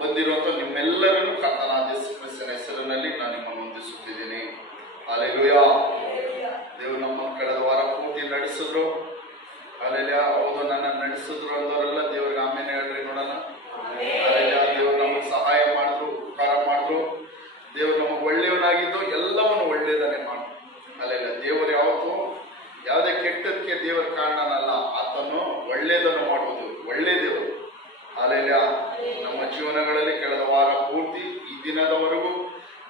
ಬಂದಿರುವಂಥ ನಿಮ್ಮೆಲ್ಲರನ್ನು ಕರ್ತನಾದ ಯೇಸು ಕ್ರಿಸ್ತನ ಹೆಸರಿನಲ್ಲಿ ನಾನು ನಿಮ್ಮನ್ನು ವಂದಿಸುತ್ತಿದ್ದೀನಿ. ಹಲ್ಲೆಲೂಯಾ. ದೇವರು ನಮ್ಮ ಕಳೆದ ವಾರ ಪೂರ್ತಿ ನಡೆಸಿದ್ರು. ಹಲ್ಲೆಲೂಯಾ. ಹೌದು, ನನ್ನ ನಡೆಸಿದ್ರು ಅಂದವರೆಲ್ಲ ದೇವ್ರಿಗೆ ಆಮೇಲೆ ಹೇಳ್ರಿ ನೋಡೋಣ. ಹಲ್ಲೆಲೂಯಾ. ದೇವರು ನಮಗೆ ಸಹಾಯ ಮಾಡಿದ್ರು, ಉಪಕಾರ ಮಾಡಿದ್ರು. ದೇವರು ನಮಗೆ ಒಳ್ಳೆಯವನಾಗಿದ್ದು ಎಲ್ಲವನ್ನು ಒಳ್ಳೆಯದನ್ನೇ ಮಾಡಿದ್ರು. ಹಲ್ಲೆಲೂಯಾ. ದೇವರು ಯಾವತ್ತು ಯಾವುದೇ ಕೆಟ್ಟದಕ್ಕೆ ದೇವರ ಕಾರಣನಲ್ಲ, ಆತನು ಒಳ್ಳೆಯದನ್ನು ಮಾಡುವುದು ಒಳ್ಳೆ ದೇವರು. ಹಲ್ಲೆಲೂಯಾ. ನಮ್ಮ ಜೀವನಗಳಲ್ಲಿ ಕಳೆದ ವಾರ ಪೂರ್ತಿ ಈ ದಿನದವರೆಗೂ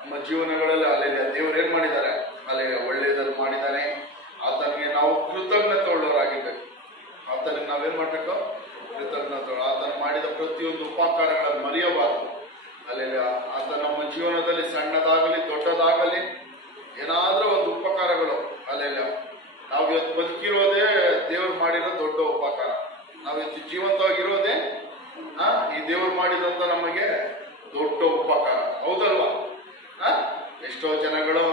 ನಮ್ಮ ಜೀವನಗಳಲ್ಲಿ ಹಲ್ಲೆಲೂಯಾ ದೇವರು ಏನ್ ಮಾಡಿದ್ದಾರೆ? ಹಲ್ಲೆಲೂಯಾ ಒಳ್ಳೆಯದನ್ನು ಮಾಡಿದ್ದಾನೆ. ಆತನಿಗೆ ನಾವು ಕೃತಜ್ಞತೆ ಉಳ್ಳವರಾಗಿರ್ಬೇಕು. ಆತನಿಗೆ ನಾವೇನ್ ಮಾಡ್ಬೇಕು? ಕೃತಜ್ಞತೆ. ಆತನು ಮಾಡಿದ ಪ್ರತಿಯೊಂದು ಉಪಕಾರಗಳನ್ನು ಮರೆಯಬಾರದು. ಹಲ್ಲೆಲೂಯಾ. ಆತ ನಮ್ಮ ಜೀವನದಲ್ಲಿ ಸಣ್ಣದಾಗಲಿ ದೊಡ್ಡದಾಗಲಿ ಏನಾದ್ರೂ ಒಂದು ಉಪಕಾರಗಳು, ಹಲ್ಲೆಲೂಯಾ, ನಾವು ಇವತ್ತು ಬದುಕಿರೋದೇ ದೇವ್ರು ಮಾಡಿರೋ ದೊಡ್ಡ ಉಪಕಾರ. ನಾವಿವತ್ತು ಜೀವಂತವಾಗಿರೋದೇ ಈ ದೇವ್ರು ಮಾಡಿದಂತ ನಮಗೆ ದೊಡ್ಡ ಉಪಕಾರ. ಹೌದಲ್ವಾ? ಎಷ್ಟೋ ಜನಗಳು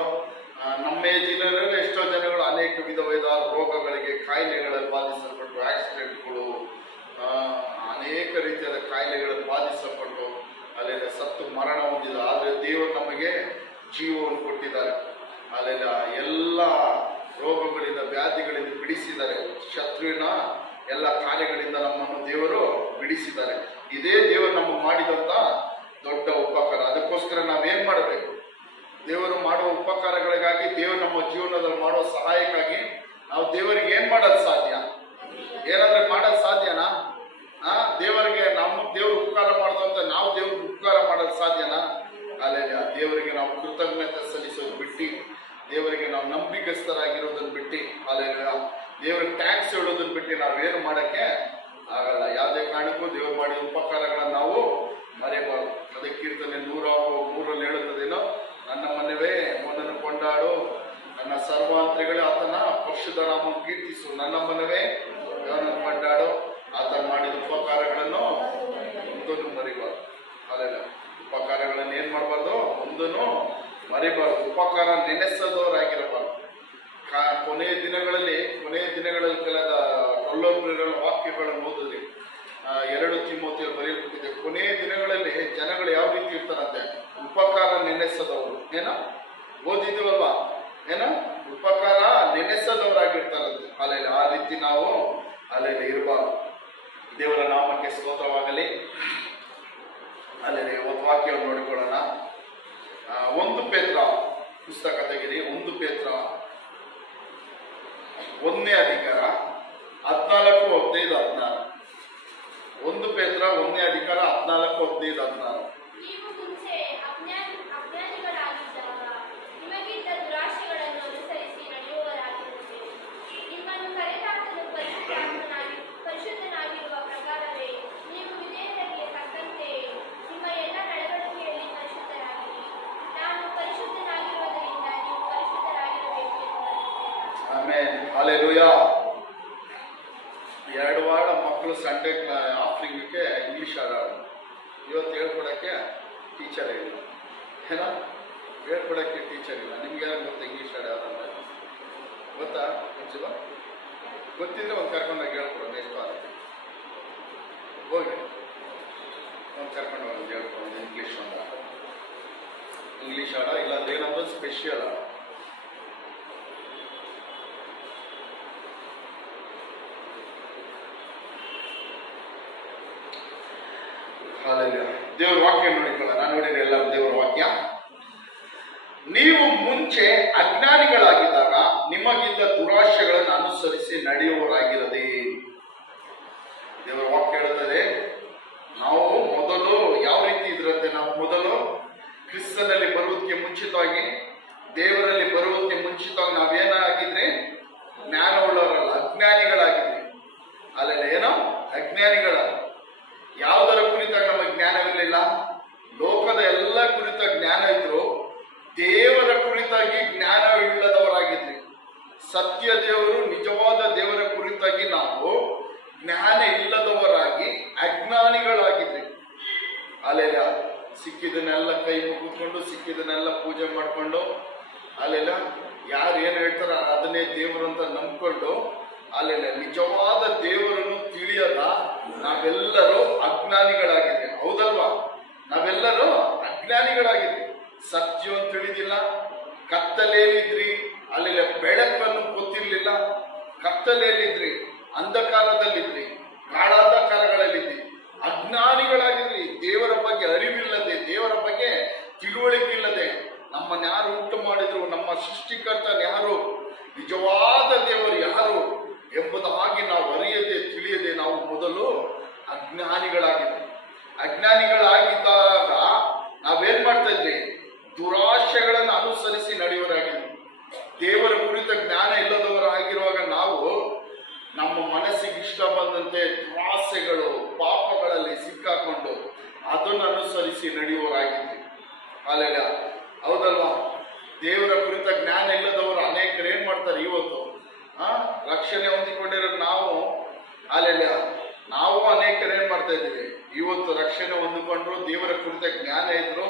ನಮ್ಮ ಏಜಿನಲ್ಲಿ ಎಷ್ಟೋ ಜನಗಳು ಅನೇಕ ವಿಧವಾದ ರೋಗಗಳಿಗೆ, ಕಾಯಿಲೆಗಳಲ್ಲಿ ಬಾಧಿಸಲ್ಪಟ್ಟು, ಆಕ್ಸಿಡೆಂಟ್ಗಳು, ಅನೇಕ ರೀತಿಯಾದ ಕಾಯಿಲೆಗಳಲ್ಲಿ ಬಾಧಿಸಲ್ಪಟ್ಟು ಅಲ್ಲೆಲ್ಲ ಸತ್ತು ಮರಣ ಹೊಂದಿದ. ಆದರೆ ದೇವರು ನಮಗೆ ಜೀವವನ್ನು ಕೊಟ್ಟಿದ್ದಾರೆ. ಅಲ್ಲೆಲ್ಲ ಎಲ್ಲ ರೋಗಗಳಿಂದ, ವ್ಯಾಧಿಗಳಿಂದ ಬಿಡಿಸಿದ್ದಾರೆ. ಶತ್ರುವಿನ ಎಲ್ಲ ಕಾರ್ಯಗಳಿಂದ ನಮ್ಮನ್ನು ದೇವರು ಬಿಡಿಸಿದ್ದಾರೆ. ಇದೇ ದೇವರು ನಮಗೆ ಮಾಡಿದಂತ ದೊಡ್ಡ ಉಪಕಾರ. ಅದಕ್ಕೋಸ್ಕರ ನಾವೇನ್ ಮಾಡಬೇಕು? ದೇವರು ಮಾಡುವ ಉಪಕಾರಗಳಿಗಾಗಿ, ದೇವರು ನಮ್ಮ ಜೀವನದಲ್ಲಿ ಮಾಡುವ ಸಹಾಯಕ್ಕಾಗಿ ನಾವು ದೇವರಿಗೆ ಏನ್ ಮಾಡೋದು ಸಾಧ್ಯ? ಏನಾದ್ರೆ ಮಾಡೋದು ಸಾಧ್ಯನಾ? ದೇವರಿಗೆ ನಮ್ಮ ದೇವ್ರು ಉಪಕಾರ ಮಾಡ್ದಂತ ನಾವು ದೇವ್ರಿಗೆ ಉಪಕಾರ ಮಾಡೋದು ಸಾಧ್ಯನಾ? ಅಲ್ಲೆಲ್ಲ ದೇವರಿಗೆ ನಾವು ಕೃತಜ್ಞತೆ ಸಲ್ಲಿಸೋದು ಬಿಟ್ಟು, ದೇವರಿಗೆ ನಾವು ನಂಬಿಕಸ್ಥರಾಗಿರೋದನ್ನ ಬಿಟ್ಟು, ಅಲ್ಲೆಲ್ಲ ದೇವರಿಗೆ ಟ್ಯಾಕ್ಸ್ ಹೇಳೋದನ್ನ ಬಿಟ್ಟು ನಾವೇನು ಮಾಡಕ್ಕೆ ಆಗಲ್ಲ. ಯಾವುದೇ ಕಾರಣಕ್ಕೂ ದೇವರು ಮಾಡಿದ ಉಪಕಾರಗಳನ್ನು ನಾವು ಮರೆಯಬಾರದು. ಅದೇ ಕೀರ್ತನೆ 103 ಹೇಳುತ್ತದೇನೋ, ನನ್ನ ಮನವೇ ಅವನನ್ನು ಕೊಂಡಾಡು, ನನ್ನ ಸರ್ವಾಂತ್ರಿಗಳೇ ಆತನ ಪರಿಶುದ್ಧ ನಾಮವನ್ನು ಕೀರ್ತಿಸು. ನನ್ನ ಮನವೇ ಅವನನ್ನು ಕೊಂಡಾಡು. ಆತ ಮಾಡಿದ ಉಪಕಾರಗಳನ್ನು ಒಂದನ್ನು ಮರಿಬಾರ್ದು. ಅಲ್ಲೆಲ್ಲ ಉಪಕಾರಗಳನ್ನು ಏನ್ ಮಾಡಬಾರ್ದು? ಒಂದನ್ನು ಮರಿಬಾರ್ದು. ಉಪಕಾರ ನೆನೆಸದವರಾಗಿರಬಾರ್ದು. ಕೊನೆಯ ದಿನಗಳಲ್ಲಿ ಕೆಲದ 12 ವಾಕ್ಯಗಳನ್ನು ಓದಿದೆ. 2 ತಿಮೋಥೆಯಲ್ಲಿ ಬರೆಯಲ್ಪಟ್ಟಿದೆ. ಕೊನೆಯ ದಿನಗಳಲ್ಲಿ ಜನಗಳು ಯಾವ ರೀತಿ ಇರ್ತಾರಂತೆ? ಉಪಕಾರ ನೆನೆಸದವರು. ಓದಿದ್ದೀವಲ್ವಾ? ಉಪಕಾರ ನೆನೆಸದವರಾಗಿರ್ತಾರಂತೆ. ಅಲ್ಲೆಲ್ಲ ಆ ರೀತಿ ನಾವು ಅಲ್ಲೆಲ್ಲ ಇರಬಾರ್ದು. ದೇವರ ನಾಮಕ್ಕೆ ಸ್ತೋತ್ರವಾಗಲಿ. ಅಲ್ಲೆಲ್ಲ ಒಂದು ವಾಕ್ಯವನ್ನು ನೋಡಿಕೊಳ್ಳೋಣ. 1 ಪೇತ್ರ ಪುಸ್ತಕ ತೆಗಿರಿ. 1 ಪೇತ್ರ 1ನೇ ಅಧಿಕಾರ 14, 15, 16. 1 ಪೇತ್ರ 1ನೇ ಅಧಿಕಾರ 14, 15, 16. ಹಲ್ಲೆಲೂಯಾ. 2 ವಾರ ಮಕ್ಕಳು ಸಂಡೇ ಆಫ್ರಿಂಗ್ಗೆ ಇಂಗ್ಲೀಷ್ ಆಡೋದು. ಇವತ್ತು ಹೇಳ್ಕೊಡಕ್ಕೆ ಟೀಚರ್ ಇಲ್ಲ. ಹೇಳ್ಕೊಡಕ್ಕೆ ಟೀಚರ್ ಇಲ್ಲ. ನಿಮ್ಗೆ ಗೊತ್ತಾ ಇಂಗ್ಲೀಷ್ ಆಡೋದಂತ? ಗೊತ್ತಾ? ಗೊತ್ತಿದ್ರೆ ಒಂದು ಕರ್ಕೊಂಡೋಗಿ ಹೇಳ್ಕೊಡೋದು. ಎಷ್ಟು ಆಗುತ್ತೆ ಹೋಗಿ ಒಂದು ಕರ್ಕೊಂಡು ಹೋಗಿ ಹೇಳ್ಕೊಡೋದು. ಇಂಗ್ಲೀಷ್ ಆಡ ಇಲ್ಲಾಂದ್ರೆ ಏನಂದ್ರೆ ಸ್ಪೆಷಲ್ ಆಡ. ದೇವರ ವಾಕ್ಯ ನೋಡಿಕೊಳ್ಳ. ನಾನು ನೋಡಿದ್ರೆ ಎಲ್ಲ ದೇವರ ವಾಕ್ಯ. ನೀವು ಮುಂಚೆ ಅಜ್ಞಾನಿಗಳಾಗಿದ್ದಾಗ ನಿಮಗಿದ್ದ ದುರಾಶೆಗಳನ್ನು ಅನುಸರಿಸಿ ನಡೆಯುವವರಾಗಿರದೆ. ದೇವರ ವಾಕ್ಯ ಹೇಳುತ್ತದೆ, ನಾವು ಮೊದಲು ಯಾವ ರೀತಿ ಇದ್ರಂತೆ? ನಾವು ಮೊದಲು ಕ್ರಿಸ್ತನಲ್ಲಿ ಬರುವುದಕ್ಕೆ ಮುಂಚಿತವಾಗಿ, ದೇವರಲ್ಲಿ ಬರುವುದಕ್ಕೆ ಮುಂಚಿತವಾಗಿ ನಾವೇನಾಗಿದ್ರಿ? ಜ್ಞಾನವುಳ್ಳವರಲ್ಲ, ಅಜ್ಞಾನಿಗಳಾಗಿದ್ರಿ. ಅಲ್ಲೆಲ್ಲ ಏನೋ ಅಜ್ಞಾನಿಗಳ. ಯಾವುದರ ಕುರಿತಾಗಿ ನಮಗೆ ಜ್ಞಾನವಿರಲಿಲ್ಲ? ಲೋಕದ ಎಲ್ಲ ಕುರಿತ ಜ್ಞಾನ ಇದ್ರು, ದೇವರ ಕುರಿತಾಗಿ ಜ್ಞಾನವಿಲ್ಲದವರಾಗಿದ್ರಿ. ಸತ್ಯ ದೇವರು, ನಿಜವಾದ ದೇವರ ಕುರಿತಾಗಿ ನಾವು ಜ್ಞಾನ ಇಲ್ಲದವರಾಗಿ ಅಜ್ಞಾನಿಗಳಾಗಿದ್ರಿ. ಅಲ್ಲೆಲ್ಲ ಸಿಕ್ಕಿದನ್ನೆಲ್ಲ ಕೈ ಮುಗಿದ್ಕೊಂಡು, ಸಿಕ್ಕಿದನ್ನೆಲ್ಲ ಪೂಜೆ ಮಾಡಿಕೊಂಡು, ಅಲ್ಲೆಲ್ಲ ಯಾರು ಏನು ಹೇಳ್ತಾರ ಅದನ್ನೇ ದೇವರು ಅಂತ ನಂಬ್ಕೊಂಡು, ಅಲ್ಲೆಲ್ಲ ನಿಜವಾದ ದೇವರನ್ನು ತಿಳಿಯದ ನಾವೆಲ್ಲರೂ ಅಜ್ಞಾನಿಗಳಾಗಿದ್ದೇವೆ. ಹೌದಲ್ವಾ? ನಾವೆಲ್ಲರೂ ಅಜ್ಞಾನಿಗಳಾಗಿದ್ವಿ, ಸತ್ಯವನ್ನು ತಿಳಿದಿಲ್ಲ, ಕತ್ತಲೆಯಲ್ಲಿದ್ರಿ, ಅಲ್ಲಿ ಬೆಳಕನ್ನು ಗೊತ್ತಿರ್ಲಿಲ್ಲ, ಕತ್ತಲೆಯಲ್ಲಿದ್ರಿ, ಅಂಧಕಾರದಲ್ಲಿದ್ರಿ, ಗಾಢಾಂಧಕಾರಗಳಲ್ಲಿದ್ರಿ, ಅಜ್ಞಾನಿಗಳಾಗಿದ್ರಿ. ದೇವರ ಬಗ್ಗೆ ಅರಿವಿಲ್ಲದೆ, ದೇವರ ಬಗ್ಗೆ ತಿಳುವಳಿಕೆ ಇಲ್ಲದೆ, ನಮ್ಮನ್ನು ಯಾರು ಉಂಟು ಮಾಡಿದ್ರು, ನಮ್ಮ ಸೃಷ್ಟಿಕರ್ತನ ಯಾರು, ನಿಜವಾದ ದೇವರು ಯಾರು ಎಂಬುದಾಗಿ ನಾವು ಅರಿಯದೆ ತಿಳಿಯದೆ ನಾವು ಮೊದಲು ಅಜ್ಞಾನಿಗಳಾಗಿದ್ವಿ. ಅಜ್ಞಾನಿಗಳಾಗಿದ್ದಾಗ ನಾವೇನ್ ಮಾಡ್ತಾ ಇದ್ವಿ? ದುರಾಶೆಗಳನ್ನು ಅನುಸರಿಸಿ ನಡೆಯುವರಾಗಿದ್ವಿ. ದೇವರ ಕುರಿತ ಜ್ಞಾನ ಇಲ್ಲದವರಾಗಿರುವಾಗ ನಾವು ನಮ್ಮ ಮನಸ್ಸಿಗೆ ಇಷ್ಟ ಬಂದಂತೆ ದುರಾಸೆಗಳು, ಪಾಪಗಳಲ್ಲಿ ಸಿಕ್ಕಾಕೊಂಡು ಅದನ್ನು ಅನುಸರಿಸಿ ನಡೆಯುವರಾಗಿದ್ವಿ. ಅಲ್ಲೆಲ್ಲ ಹೌದಲ್ವಾ? ದೇವರ ಕುರಿತ ಜ್ಞಾನ ಇಲ್ಲದವರು ಅನೇಕರು ಏನ್ ಮಾಡ್ತಾರೆ ಇವತ್ತು? ರಕ್ಷಣೆ ಹೊಂದಿಕೊಂಡಿರೋ ನಾವು ಅನೇಕರು ಏನ್ ಮಾಡ್ತಾ ಇದ್ದೀವಿ ಇವತ್ತು? ರಕ್ಷಣೆ ಹೊಂದಿಕೊಂಡ್ರು, ದೇವರ ಕುರಿತ ಜ್ಞಾನ ಇದ್ರು,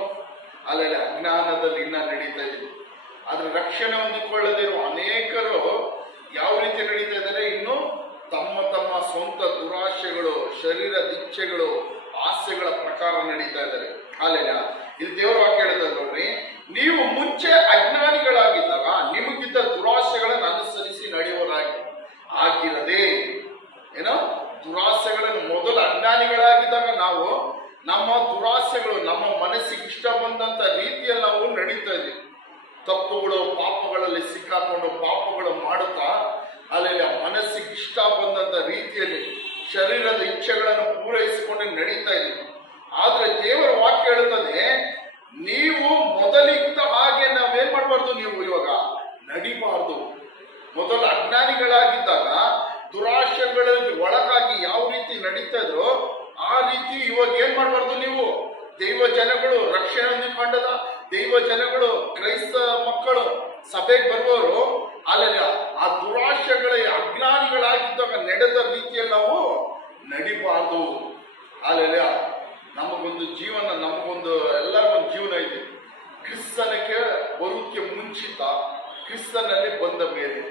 ಅಜ್ಞಾನದಲ್ಲಿ ಇನ್ನ ನಡೀತಾ ಇದ್ವಿ. ಆದ್ರೆ ರಕ್ಷಣೆ ಹೊಂದಿಕೊಳ್ಳದಿರುವ ಅನೇಕರು ಯಾವ ರೀತಿ ನಡೀತಾ ಇದ್ದಾರೆ? ಇನ್ನು ತಮ್ಮ ತಮ್ಮ ಸ್ವಂತ ದುರಾಶೆಗಳು, ಶರೀರದ ಇಚ್ಛೆಗಳು, ಆಸೆಗಳ ಪ್ರಕಾರ ನಡೀತಾ ಇದ್ದಾರೆ. ಇಲ್ಲಿ ದೇವರ ವಾಕ್ಯ ಹೇಳ್ತಾ ನೋಡ್ರಿ, ನೀವು ಮುಂಚೆ ಅಜ್ಞಾನಿಗಳಾಗಿದ್ದಾಗ ನಿಮಗಿದ್ದ ದುರಾಸೆಗಳನ್ನು ಅನುಸರಿಸಿ ನಡೆಯುವರಾಗಿ ಆಗಿರದೆ, ಏನೋ ದುರಾಸೆಗಳನ್ನು ಮೊದಲು ಅಜ್ಞಾನಿಗಳಾಗಿದ್ದಾಗ ನಾವು ನಮ್ಮ ದುರಾಸೆಗಳು, ನಮ್ಮ ಮನಸ್ಸಿಗೆ ಇಷ್ಟ ಬಂದಂತ ರೀತಿಯಲ್ಲಿ ನಾವು ನಡೀತಾ ಇದ್ದೀವಿ. ತಪ್ಪುಗಳು, ಪಾಪಗಳಲ್ಲಿ ಸಿಕ್ಕಾಕೊಂಡು ಪಾಪಗಳು ಮಾಡುತ್ತಾ ಮನಸ್ಸಿಗೆ ಇಷ್ಟ ಬಂದಂತ ರೀತಿಯಲ್ಲಿ ಶರೀರದ ಇಚ್ಛೆಗಳನ್ನು ಪೂರೈಸಿಕೊಂಡು ನಡೀತಾ ಇದ್ದೀವಿ. ಆದ್ರೆ ದೇವರ ವಾಕ್ಯ ಹೇಳುತ್ತದೆ, ನೀವು ಮೊದಲಿದ್ದ ಹಾಗೆ ನಾವೇನ್ ಮಾಡಬಾರ್ದು, ನೀವು ಇವಾಗ ನಡಿಬಾರ್ದು. ಮೊದಲು ಅಜ್ಞಾನಿಗಳಾಗಿದ್ದಾಗ ದುರಾಶೆಗಳಲ್ಲಿ ಒಳಗಾಗಿ ಯಾವ ರೀತಿ ನಡೀತಾ ಇದ್ರೋ ಆ ರೀತಿ ಇವಾಗ ಏನ್ ಮಾಡಬಾರ್ದು. ನೀವು ದೈವ ಜನಗಳು, ರಕ್ಷಣೆ ಹೊಂದಿಕೊಂಡದ ದೈವ ಜನಗಳು, ಕ್ರೈಸ್ತ ಮಕ್ಕಳು, ಸಭೆಗೆ ಬರುವವರು ಆ ದುರಾಶೆಗಳ ಅಜ್ಞಾನಿಗಳಾಗಿದ್ದಾಗ ನಡೆದ ರೀತಿಯಲ್ಲಿ ನಾವು ನಡಿಬಾರ್ದು. ನಮಗೊಂದು ಜೀವನ, ನಮಗೊಂದು ಎಲ್ಲರಿಗೊಂದು ಜೀವನ ಇದೆ. ಕ್ರಿಸ್ತನಕ್ಕೆ ಬರುವುದಕ್ಕೆ ಮುಂಚಿತ, ಕ್ರಿಸ್ತನಲ್ಲಿ ಬಂದ ಮೇಲೆ.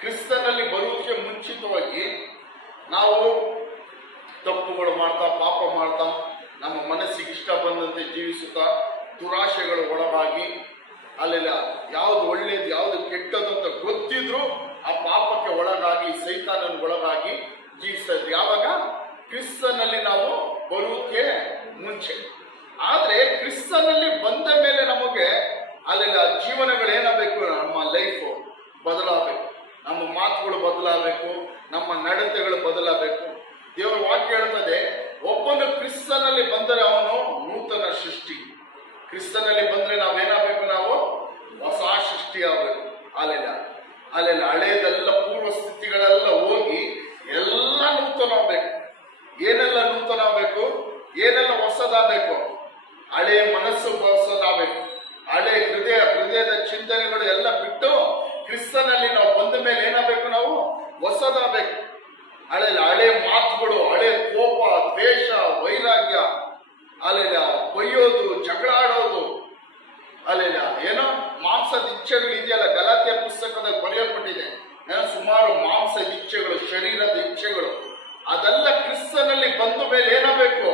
ಕ್ರಿಸ್ತನಲ್ಲಿ ಬರುವುದಕ್ಕೆ ಮುಂಚಿತವಾಗಿ ನಾವು ತಪ್ಪುಗಳು ಮಾಡ್ತಾ, ಪಾಪ ಮಾಡ್ತಾ, ನಮ್ಮ ಮನಸ್ಸಿಗೆ ಇಷ್ಟ ಬಂದಂತೆ ಜೀವಿಸುತ್ತಾ, ದುರಾಶೆಗಳು ಒಳಗಾಗಿ, ಯಾವ್ದು ಒಳ್ಳೇದು ಯಾವ್ದು ಕೆಟ್ಟದ್ದು ಅಂತ ಗೊತ್ತಿದ್ರು ಆ ಪಾಪಕ್ಕೆ ಒಳಗಾಗಿ, ಸೈತಾನನ ಒಳಗಾಗಿ ಜೀವಿಸ್ತಾ ಇದ್ವಿ. ಯಾವಾಗ? ಕ್ರಿಸ್ತನಲ್ಲಿ ನಾವು ಬರುವುದಕ್ಕೆ ಮುಂಚೆ. ಆದ್ರೆ ಕ್ರಿಸ್ತನಲ್ಲಿ ಬಂದ ಮೇಲೆ ನಮಗೆ ಜೀವನಗಳು ಏನಾಗಬೇಕು? ನಮ್ಮ ಲೈಫ್ ಬದಲಾಗಬೇಕು, ನಮ್ಮ ಮಾತುಗಳು ಬದಲಾಗಬೇಕು, ನಮ್ಮ ನಡತೆಗಳು ಬದಲಾಗಬೇಕು. ದೇವರ ವಾಕ್ಯ ಹೇಳ್ತದೆ, ಒಬ್ಬನು ಕ್ರಿಸ್ತನಲ್ಲಿ ಬಂದರೆ ಅವನು ನೂತನ ಸೃಷ್ಟಿ. ಕ್ರಿಸ್ತನಲ್ಲಿ ಬಂದ್ರೆ ನಾವೇನಾಗಬೇಕು? ನಾವು ಹೊಸ ಸೃಷ್ಟಿ ಆಗಬೇಕು. ಹಳೆಯದೆಲ್ಲ ಪೂರ್ವ ಸ್ಥಿತಿಗಳೆಲ್ಲ ಹೋಗಿ ಎಲ್ಲ ನೂತನ ಆಗ್ಬೇಕು. ಏನೆಲ್ಲ ನೂತನ ಆಗ್ಬೇಕು? ಏನೆಲ್ಲ ಹೊಸದಾಗಬೇಕು? ಹಳೆಯ ಮನಸ್ಸು ಹೊಸದಾಗಬೇಕು. ಹೃದಯದ ಚಿಂತನೆಗಳು ಎಲ್ಲ ಬಿಟ್ಟು ಕ್ರಿಸ್ತನಲ್ಲಿ ನಾವು ಬಂದ ಮೇಲೆ ಏನಾಗಬೇಕು? ನಾವು ಹೊಸದಾಗಬೇಕು. ಹಳೆ ಮಾತುಗಳು, ಹಳೆ ಕೋಪ, ದ್ವೇಷ, ವೈರಾಗ್ಯ, ಬೈಯೋದು, ಜಗಳ ಆಡೋದು, ಏನೋ ಮಾಂಸದ ಇಚ್ಛೆಗಳು ಇದೆಯಲ್ಲ, ಗಲಾತ್ಯ ಪುಸ್ತಕದಲ್ಲಿ ಬರೆಯಲ್ಪಟ್ಟಿದೆ. ಸುಮಾರು ಮಾಂಸದ ಇಚ್ಛೆಗಳು, ಶರೀರದ ಇಚ್ಛೆಗಳು, ಅದೆಲ್ಲ ಕ್ರಿಸ್ತನಲ್ಲಿ ಬಂದ ಮೇಲೆ ಏನಾಗಬೇಕು?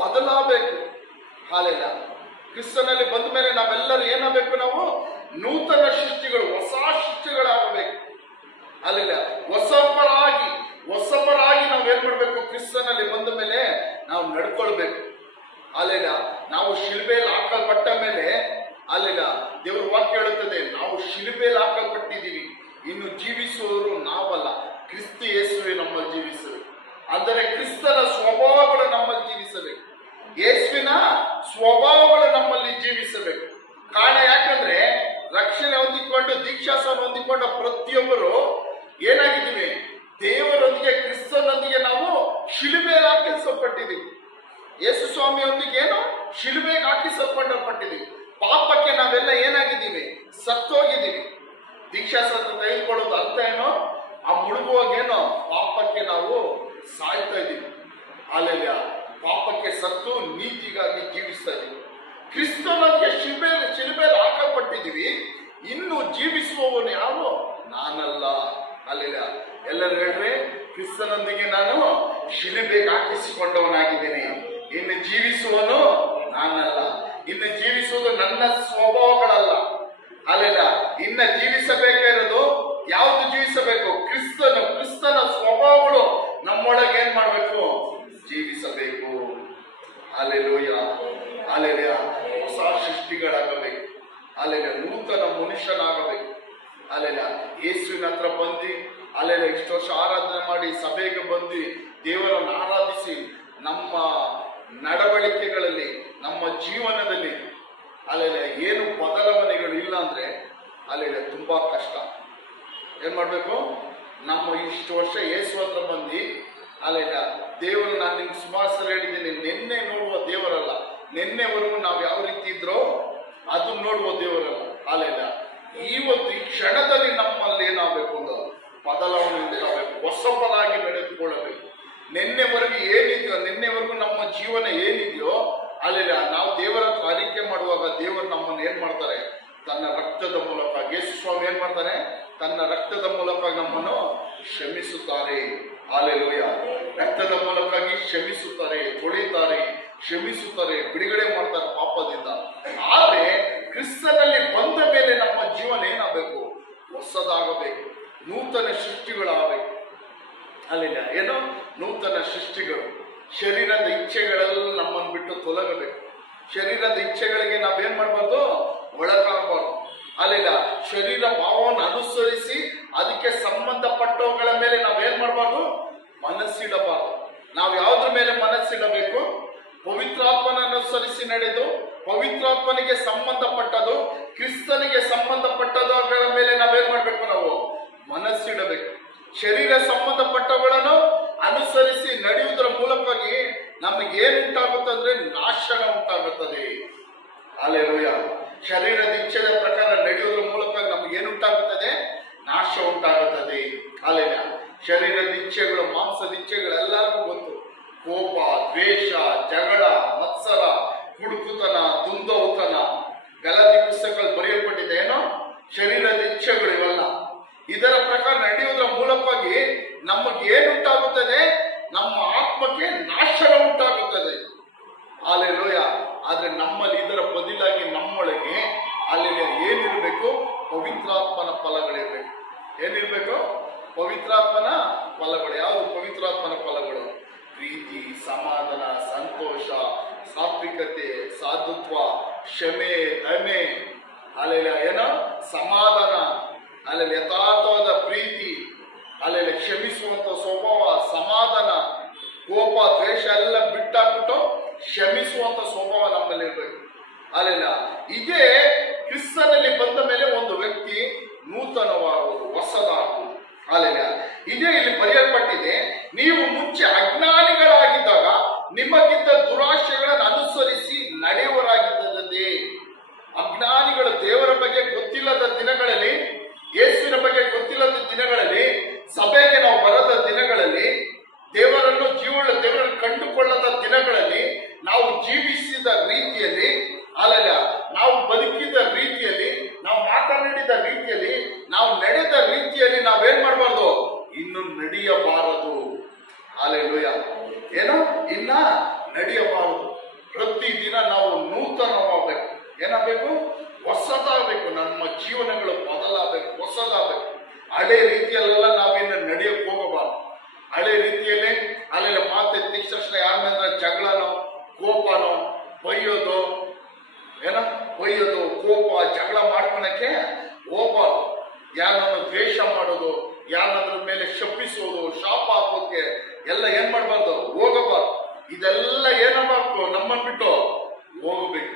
ಬದಲಾಗಬೇಕು. ಕ್ರಿಸ್ತನಲ್ಲಿ ಬಂದ ಮೇಲೆ ನಾವೆಲ್ಲರೂ ಏನಾಗಬೇಕು? ನಾವು ನೂತನ ಸೃಷ್ಟಿಗಳು, ಹೊಸ ಸೃಷ್ಟಿಗಳಾಗಬೇಕು. ಹೊಸಬರಾಗಿ ನಾವೇನ್ ಮಾಡ್ಬೇಕು? ಕ್ರಿಸ್ತನಲ್ಲಿ ಬಂದ ಮೇಲೆ ನಾವು ನಡ್ಕೊಳ್ಬೇಕು. ನಾವು ಶಿಲುಬೆಯಲ್ಲಿ ಹಾಕಲ್ಪಟ್ಟ ಮೇಲೆ ದೇವರ ವಾಕ್ಯ ಹೇಳುತ್ತದೆ, ನಾವು ಶಿಲುಬೆಯಲ್ಲಿ ಹಾಕಲ್ಪಟ್ಟಿದ್ದೀವಿ. ಇನ್ನು ಜೀವಿಸುವವರು ನಾವಲ್ಲ, ಕ್ರಿಸ್ತ ಯೇಸುವೆ ನಮ್ಮಲ್ಲಿ ಜೀವಿಸಬೇಕು. ಅಂದರೆ ಕ್ರಿಸ್ತನ ಸ್ವಭಾವಗಳು ನಮ್ಮಲ್ಲಿ ಜೀವಿಸಬೇಕು. ಯೇಸುವಿನ ಸ್ವಭಾವಗಳು ನಮ್ಮಲ್ಲಿ ಜೀವಿಸಬೇಕು. ಕಾರಣ ಯಾಕಂದ್ರೆ ರಕ್ಷಣೆ ಹೊಂದಿಕೊಂಡು, ದೀಕ್ಷಾಸ್ನಾನ ಹೊಂದಿಕೊಂಡ ಪ್ರತಿಯೊಬ್ಬರು ಏನಾಗಿದ್ದೀವಿ? ದೇವರೊಂದಿಗೆ, ಕ್ರಿಸ್ತನೊಂದಿಗೆ ನಾವು ಶಿಲುಬೆಯಲ್ಲಿ ಹಾಕಿಸಲ್ಪಟ್ಟಿದ್ದೀವಿ. ಯೇಸು ಸ್ವಾಮಿಯೊಂದಿಗೆ ಏನು? ಶಿಲುಬೆಗೆ ಹಾಕಿಸಲ್ಪಟ್ಟಿದ್ದೀವಿ. ಪಾಪಕ್ಕೆ ನಾವೆಲ್ಲ ಏನಾಗಿದ್ದೀವಿ? ಸತ್ತೋಗಿದ್ದೀವಿ. ದೀಕ್ಷಾಸ್ನಾನ ತೆಗೆದುಕೊಳ್ಳೋದು ಅರ್ಥ ಏನೋ? ಆ ಮುಳುಗುವಾಗೇನೋ ಪಾಪಕ್ಕೆ ನಾವು ಸಾಯ್ತಾ ಇದ್ದೀವಿ. ಪಾಪಕ್ಕೆ ಸತ್ತು ನೀತಿಗಾಗಿ ಜೀವಿಸ್ತಾ ಇದ್ದೀವಿ. ಕ್ರಿಸ್ತನೊಂದಿಗೆ ಶಿಲುಬೆಯಲ್ಲಿ ಹಾಕಲ್ಪಟ್ಟಿದ್ದೀವಿ. ಇನ್ನು ಜೀವಿಸುವವನು ಯಾರು? ನಾನಲ್ಲ. ಎಲ್ಲರೂ ಹೇಳ್ರಿ, ಕ್ರಿಸ್ತನೊಂದಿಗೆ ನಾನು ಶಿಲುಬೆಗೆ ಹಾಕಿಸಿಕೊಂಡವನಾಗಿದ್ದೇನೆ, ಇನ್ನು ಜೀವಿಸುವನು ನನ್ನ ಸ್ವಭಾವಗಳಲ್ಲ. ಅಲ್ಲೆಲ್ಲ ಇನ್ನ ಜೀವಿಸಬೇಕಿರೋದು ಯಾವುದು ಜೀವಿಸಬೇಕು? ಕ್ರಿಸ್ತನ ಸ್ವಭಾವಗಳು ನಮ್ಮೊಳಗೆ ಏನ್ ಮಾಡ್ಬೇಕು? ಜೀವಿಸಬೇಕು. Alleluia, alleluia. ಹೊಸ ಸೃಷ್ಟಿಗಳಾಗಬೇಕು. ಅಲ್ಲೆಲ್ಲ ನೂತನ ಮನುಷ್ಯನಾಗಬೇಕು. ಅಲ್ಲೆಲ್ಲ ಯೇಸುವಿನ ಹತ್ರ ಬಂದು ಅಲ್ಲೆಲ್ಲ ಇಷ್ಟು ವರ್ಷ ಆರಾಧನೆ ಮಾಡಿ ಸಭೆಗೆ ಬಂದು ದೇವರನ್ನು ಆರಾಧಿಸಿ ನಮ್ಮ ನಡವಳಿಕೆಗಳಲ್ಲಿ ನಮ್ಮ ಜೀವನದಲ್ಲಿ ಅಲ್ಲೆಲ್ಲ ಏನು ಬದಲಾವಣೆಗಳು ಇಲ್ಲ ಅಂದ್ರೆ ಅಲ್ಲೆಲ್ಲ ತುಂಬಾ ಕಷ್ಟ. ಏನ್ ಮಾಡ್ಬೇಕು? ನಮ್ಮ ಇಷ್ಟು ವರ್ಷ ಯೇಸು ಹತ್ರ ಬಂದು ಅಲ್ಲೆಲ್ಲ ದೇವರು, ನಾನು ನಿಮ್ಗೆ ಸುಮಾರು ಸಲ ಹೇಳಿದ್ದೀನಿ, ನಿನ್ನೆ ನೋಡುವ ದೇವರಲ್ಲ, ನಿನ್ನೆವರೆಗೂ ನಾವು ಯಾವ ರೀತಿ ಇದ್ರೋ ಅದು ನೋಡುವ ದೇವರಲ್ಲ. ಅಲ್ಲೆಲ್ಲ ಇವತ್ತು ಈ ಕ್ಷಣದಲ್ಲಿ ನಮ್ಮಲ್ಲಿ ಏನಾಗಬೇಕು? ಒಂದು ಬದಲಾವಣೆ ಉಂಟಾಗಬೇಕು, ಹೊಸಬರಾಗಿ ನಡೆದುಕೊಳ್ಳಬೇಕು. ನಿನ್ನೆವರೆಗೂ ಏನಿದೆಯೋ, ನಿನ್ನೆವರೆಗೂ ನಮ್ಮ ಜೀವನ ಏನಿದೆಯೋ ಅಲ್ಲೆಲ್ಲ ನಾವು ದೇವರ ಅರಿಕೆ ಮಾಡುವಾಗ ದೇವರು ನಮ್ಮನ್ನು ಏನ್ ಮಾಡ್ತಾರೆ? ತನ್ನ ರಕ್ತದ ಮೂಲಕ, ಯೇಸು ಸ್ವಾಮಿ ಏನ್ ಮಾಡ್ತಾರೆ? ತನ್ನ ರಕ್ತದ ಮೂಲಕ ನಮ್ಮನ್ನು ಕ್ಷಮಿಸುತ್ತಾರೆ. ಹಾಲೆಲೂಯ. ರಕ್ತದ ಮೂಲಕವಾಗಿ ಕ್ಷಮಿಸುತ್ತಾರೆ, ತೊಳೆಯುತ್ತಾರೆ, ಕ್ಷಮಿಸುತ್ತಾರೆ, ಬಿಡುಗಡೆ ಮಾಡ್ತಾರೆ ಪಾಪದಿಂದ. ಆದ್ರೆ ಕ್ರಿಸ್ತನಲ್ಲಿ ಬಂದ ಮೇಲೆ ನಮ್ಮ ಜೀವನ ಏನಾಗಬೇಕು? ಹೊಸದಾಗಬೇಕು, ನೂತನ ಸೃಷ್ಟಿಗಳಾಗಬೇಕು. ಅಲ್ಲಿಲ್ಲ ಏನು? ನೂತನ ಸೃಷ್ಟಿಗಳು. ಶರೀರದ ಇಚ್ಛೆಗಳೆಲ್ಲ ನಮ್ಮನ್ನು ಬಿಟ್ಟು ತೊಲಗಬೇಕು. ಶರೀರದ ಇಚ್ಛೆಗಳಿಗೆ ನಾವೇನ್ ಮಾಡಬಾರ್ದು? ಒಳಗಾಗಬಾರ್ದು. ಅಲ್ಲಿಲ್ಲ ಶರೀರ ಭಾವವನ್ನು ಅನುಸರಿಸಿ ಅದಕ್ಕೆ ಸಂಬಂಧಪಟ್ಟವುಗಳ ಮೇಲೆ ನಾವೇನ್ ಮಾಡಬಾರ್ದು? ಮನಸ್ಸಿಡಬಾರ್ದು. ನಾವು ಯಾವುದ್ರ ಮೇಲೆ ಮನಸ್ಸಿಡಬೇಕು? ಪವಿತ್ರಾತ್ಮನ ಅನುಸರಿಸಿ ನಡೆದು ಪವಿತ್ರಾತ್ಮನಿಗೆ ಸಂಬಂಧಪಟ್ಟದು, ಕ್ರಿಸ್ತನಿಗೆ ಸಂಬಂಧಪಟ್ಟದಗಳ ಮೇಲೆ ನಾವೇನ್ ಮಾಡ್ಬೇಕು? ನಾವು ಮನಸ್ಸಿಡಬೇಕು. ಶರೀರ ಸಂಬಂಧಪಟ್ಟವುಗಳನ್ನು ಅನುಸರಿಸಿ ನಡೆಯುವುದರ ಮೂಲಕವಾಗಿ ನಮಗೇನುಂಟಾಗುತ್ತಂದ್ರೆ ನಾಶನ ಉಂಟಾಗುತ್ತದೆ. ಹಾಲೆಲೂಯ. ಶರೀರದ ಇಚ್ಛೆಯ ಪ್ರಕಾರ ನಡೆಯುವುದರ ಮೂಲಕ ನಮಗೇನುಂಟಾಗುತ್ತದೆ? ನಾಶ ಉಂಟಾಗುತ್ತದೆ. ಹಾಲೆಲೂಯ. ಶರೀರದ ಇಚ್ಛೆಗಳು, ಮಾಂಸದ ಇಚ್ಛೆಗಳೆಲ್ಲರಿಗೂ ಗೊತ್ತು. ಕೋಪ, ದ್ವೇಷ, ಜಗಳ, ಮತ್ಸರ, ಕುಡುಕುತನ, ದುಂದೌತನ, ಗಲಾತಿ ಪುಸ್ತಕಗಳು ಬರೆಯಲ್ಪಟ್ಟಿದೆ. ಏನೋ ಶರೀರದ ಇಚ್ಛೆಗಳು ಇವೆಲ್ಲ. ಇದರ ಪ್ರಕಾರ ನಡೆಯುವುದರ ಮೂಲಕವಾಗಿ ನಮಗೆ ಏನುಂಟಾಗುತ್ತದೆ? ನಮ್ಮ ಆತ್ಮಕ್ಕೆ ನಾಶನ ಉಂಟಾಗುತ್ತದೆ. ಹಾಲೆಲೂಯ. ಆದ್ರೆ ನಮ್ಮಲ್ಲಿ ಇದರ ಬದಲಾಗಿ ನಮ್ಮೊಳಗೆ ಅಲ್ಲಿ ಏನಿರ್ಬೇಕು? ಪವಿತ್ರಾತ್ಮನ ಫಲಗಳಿರ್ಬೇಕು. ಏನಿರ್ಬೇಕು? ಪವಿತ್ರಾತ್ಮನ ಫಲಗಳು. ಯಾವುದು ಪವಿತ್ರಾತ್ಮನ ಫಲಗಳು? ಪ್ರೀತಿ, ಸಮಾಧಾನ, ಸಂತೋಷ, ಸಾತ್ವಿಕತೆ, ಸಾಧುತ್ವ, ಕ್ಷಮೆ, ದಮೆ, ಅಲ್ಲೆಲ್ಲ ಏನೋ ಸಮಾಧಾನ, ಅಲ್ಲೆಲ್ಲ ಯಥಾರ್ಥವಾದ ಪ್ರೀತಿ, ಅಲ್ಲೆಲ್ಲ ಕ್ಷಮಿಸುವಂತ ಸ್ವಭಾವ, ಸಮಾಧಾನ, ಕೋಪ, ದ್ವೇಷ ಎಲ್ಲ ಬಿಟ್ಟಾಕ್ಬಿಟ್ಟು ಕ್ಷಮಿಸುವಂತ ಸ್ವಭಾವ ನಮ್ಮಲ್ಲಿ ಇರ್ಬೇಕು. ಅಲ್ಲೆಲ್ಲ ಇದೇ ಕ್ರಿಸ್ತನಲ್ಲಿ ಬಂದ ಮೇಲೆ ಒಂದು ವ್ಯಕ್ತಿ ನೂತನವಾಗುವುದು, ಹೊಸದಾಗುವುದು. ಅಲ್ಲೆಲ್ಲ ಇದೇ ಇಲ್ಲಿ ಬರೆಯಲ್ಪಟ್ಟಿದೆ. ನೀವು ಮುಂಚೆ ಅಜ್ಞಾನಿಗಳಾಗಿದ್ದಾಗ ನಿಮಗಿದ್ದ ದುರಾಶೆಗಳನ್ನು ಅನುಸರಿಸಿ ನಡೆಯುವರಾಗಿದ್ದದೇ. ಅಜ್ಞಾನಿಗಳು, ದೇವರ ಬಗ್ಗೆ ಗೊತ್ತಿಲ್ಲದ ದಿನಗಳಲ್ಲಿ, ಯೇಸುವಿನ ಬಗ್ಗೆ ಗೊತ್ತಿಲ್ಲದ ದಿನಗಳಲ್ಲಿ, ಸಭೆಗೆ ನಾವು ಬರದ ದಿನಗಳಲ್ಲಿ, ದೇವರನ್ನು ದೇವರನ್ನು ಕಂಡುಕೊಳ್ಳದ ದಿನಗಳಲ್ಲಿ, ನಾವು ಜೀವಿಸಿದ ರೀತಿಯಲ್ಲಿ, ಅಲ್ಲ ನಾವು ಬದುಕಿದ ರೀತಿಯಲ್ಲಿ, ನಾವು ಮಾತನಾಡಿದ ರೀತಿಯಲ್ಲಿ, ನಾವು ನಡೆದ ರೀತಿಯಲ್ಲಿ ನಾವೇನ್ ಮಾಡಬಾರ್ದು? ಇನ್ನು ನಡೆಯಬಾರದು. ಹಾಲೆಲೂಯ. ಏನು? ಇನ್ನ ನಡೆಯಬಾರದು. ಪ್ರತಿದಿನ ನಾವು ನೂತನವಾಗಬೇಕು. ಏನಾಗಬೇಕು? ಹೊಸದಾಗಬೇಕು. ನಮ್ಮ ಜೀವನಗಳು ಬದಲಾಗಬೇಕು, ಹೊಸದಾಗಬೇಕು. ಹಳೆ ರೀತಿಯಲ್ಲೆಲ್ಲ ನಾವಿನ್ನು ನಡೆಯಕ್ಕೆ ಹೋಗಬಾರ್ದು. ಹಳೆ ರೀತಿಯಲ್ಲಿ ಅಲ್ಲೆಲ್ಲ ಮಾತೆತ್ತಿದ ತಕ್ಷಣ ಯಾರ ಮೇಲೆ ಜಗಳನೋ, ಕೋಪನೋ, ಬೈಯೋದು, ಏನೋ ಬೈಯೋದು, ಕೋಪ, ಜಗಳ ಮಾಡ್ಕೊಳಕ್ಕೆ ಹೋಗಬಾರ್ದು. ಯಾರನ್ನು ದ್ವೇಷ ಮಾಡೋದು, ಯಾರದ್ರ ಮೇಲೆ ಶಪಿಸೋದು, ಶಾಪ ಹಾಕೋಕೆ ಎಲ್ಲ ಏನ್ ಮಾಡಬಾರ್ದು? ಹೋಗಬಾರ್ದು. ಇದೆಲ್ಲ ಏನಾಗಬೇಕು? ನಮ್ಮನ್ನು ಬಿಟ್ಟು ಹೋಗಬೇಕು.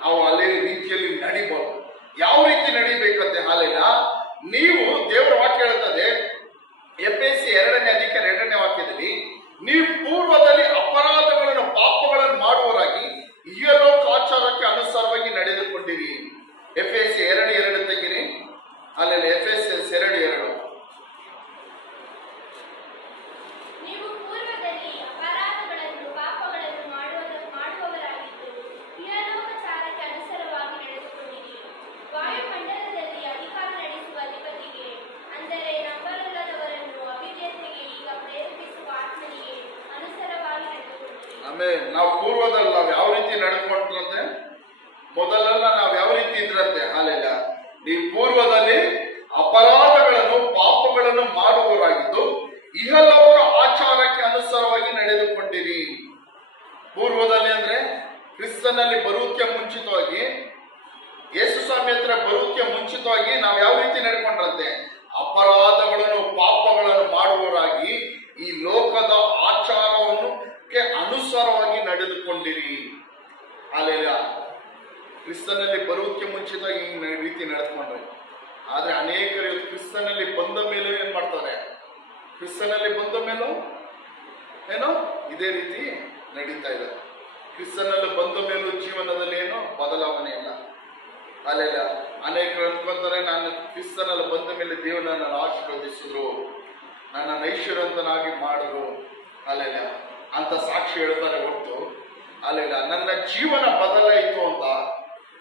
ನಾವು ಅಲ್ಲೇ ರೀತಿಯಲ್ಲಿ ನಡಿಬಾರ್ದು. ಯಾವ ರೀತಿ ನಡಿಬೇಕಂತೆ? ಹಾಲೆಲ್ಲ ನೀವು, ದೇವರ ವಾಕ್ಯ ಹೇಳ್ತದೆ, ಎಫೆಸಿ 2ನೇ ಅಧ್ಯಾಯ 2ನೇ ವಾಕ್ಯದಲ್ಲಿ, ನೀವು ಪೂರ್ವದಲ್ಲಿ ಅಪರಾಧಗಳನ್ನು, ಪಾಪಗಳನ್ನು ಮಾಡುವವರಾಗಿ ಇಹಲೋಕಾಚಾರಕ್ಕೆ ಅನುಸಾರವಾಗಿ ನಡೆದುಕೊಂಡಿರಿ. ಎಫೆಸಿ 2:2 ತೆಗಿರಿ. ಅಲ್ಲೆಲ್ಲ ಎಫೆಸಿ 2:2. ಆಮೇಲೆ ನಾವು ಪೂರ್ವದಲ್ಲಿ ನಾವು ಯಾವ ರೀತಿ ನಡೆದುಕೊಂಡ್ರಂತೆ? ಮೊದಲೆಲ್ಲ ನಾವು ಯಾವ ರೀತಿ ಇದ್ರಂತೆ, ಹಾಲೆಲ್ಲ ಈ ಪೂರ್ವದಲ್ಲಿ ಅಪರಾಧಗಳನ್ನು ಪಾಪಗಳನ್ನು ಮಾಡುವವರಾಗಿದ್ದು ಇಹಲೋಕ ಆಚಾರಕ್ಕೆ ಅನುಸಾರವಾಗಿ ನಡೆದುಕೊಂಡಿರಿ. ಪೂರ್ವದಲ್ಲಿ ಅಂದ್ರೆ ಕ್ರಿಸ್ತನಲ್ಲಿ ಬರುವುದಕ್ಕೆ ಮುಂಚಿತವಾಗಿ, ಯೇಸು ಸ್ವಾಮಿ ಹತ್ರ ಬರುವುದಕ್ಕೆ ಮುಂಚಿತವಾಗಿ ನಾವು ಯಾವ ರೀತಿ ನಡ್ಕೊಂಡ್ರಂತೆ, ಅಪರಾಧಗಳನ್ನು ಪಾಪಗಳನ್ನು ಮಾಡುವವರಾಗಿ ಈ ಲೋಕದ ಆಚಾರವನ್ನು ಅನುಸಾರವಾಗಿ ನಡೆದುಕೊಂಡಿರಿ. ಅಲ್ಲೆಲ್ಲ ಕ್ರಿಸ್ತನಲ್ಲಿ ಬರುವುದಕ್ಕೆ ಮುಂಚಿತವಾಗಿ ಈ ರೀತಿ ನಡೆದುಕೊಂಡ್ರೆ. ಆದ್ರೆ ಅನೇಕರು ಕ್ರಿಸ್ತನಲ್ಲಿ ಬಂದ ಮೇಲೆ ಏನ್ ಮಾಡ್ತಾರೆ, ಕ್ರಿಸ್ತನಲ್ಲಿ ಬಂದ ಮೇಲೂ ಏನೋ ಇದೇ ರೀತಿ ನಡೀತಾ ಇದೆ. ಕ್ರಿಸ್ತನಲ್ಲಿ ಬಂದ ಮೇಲೂ ಜೀವನದಲ್ಲಿ ಏನೋ ಬದಲಾವಣೆ ಇಲ್ಲ. ಅಲ್ಲೆಲ್ಲ ಅನೇಕರು ಅನ್ಕೊಂತಾರೆ, ನಾನು ಕ್ರಿಸ್ತನಲ್ಲಿ ಬಂದ ಮೇಲೆ ದೇವರು ನನ್ನನ್ನು ಆಶೀರ್ವದಿಸಿದ್ರು, ನನ್ನ ಐಶ್ವರ್ಯವಂತನಾಗಿ ಮಾಡಿದ್ರು ಅಲ್ಲೆಲ್ಲ ಅಂತ ಸಾಕ್ಷಿ ಹೇಳ್ತಾರೆ ಹೊರತು ಅಲ್ಲೆಲ್ಲ ನನ್ನ ಜೀವನ ಬದಲಾಯಿತು ಅಂತ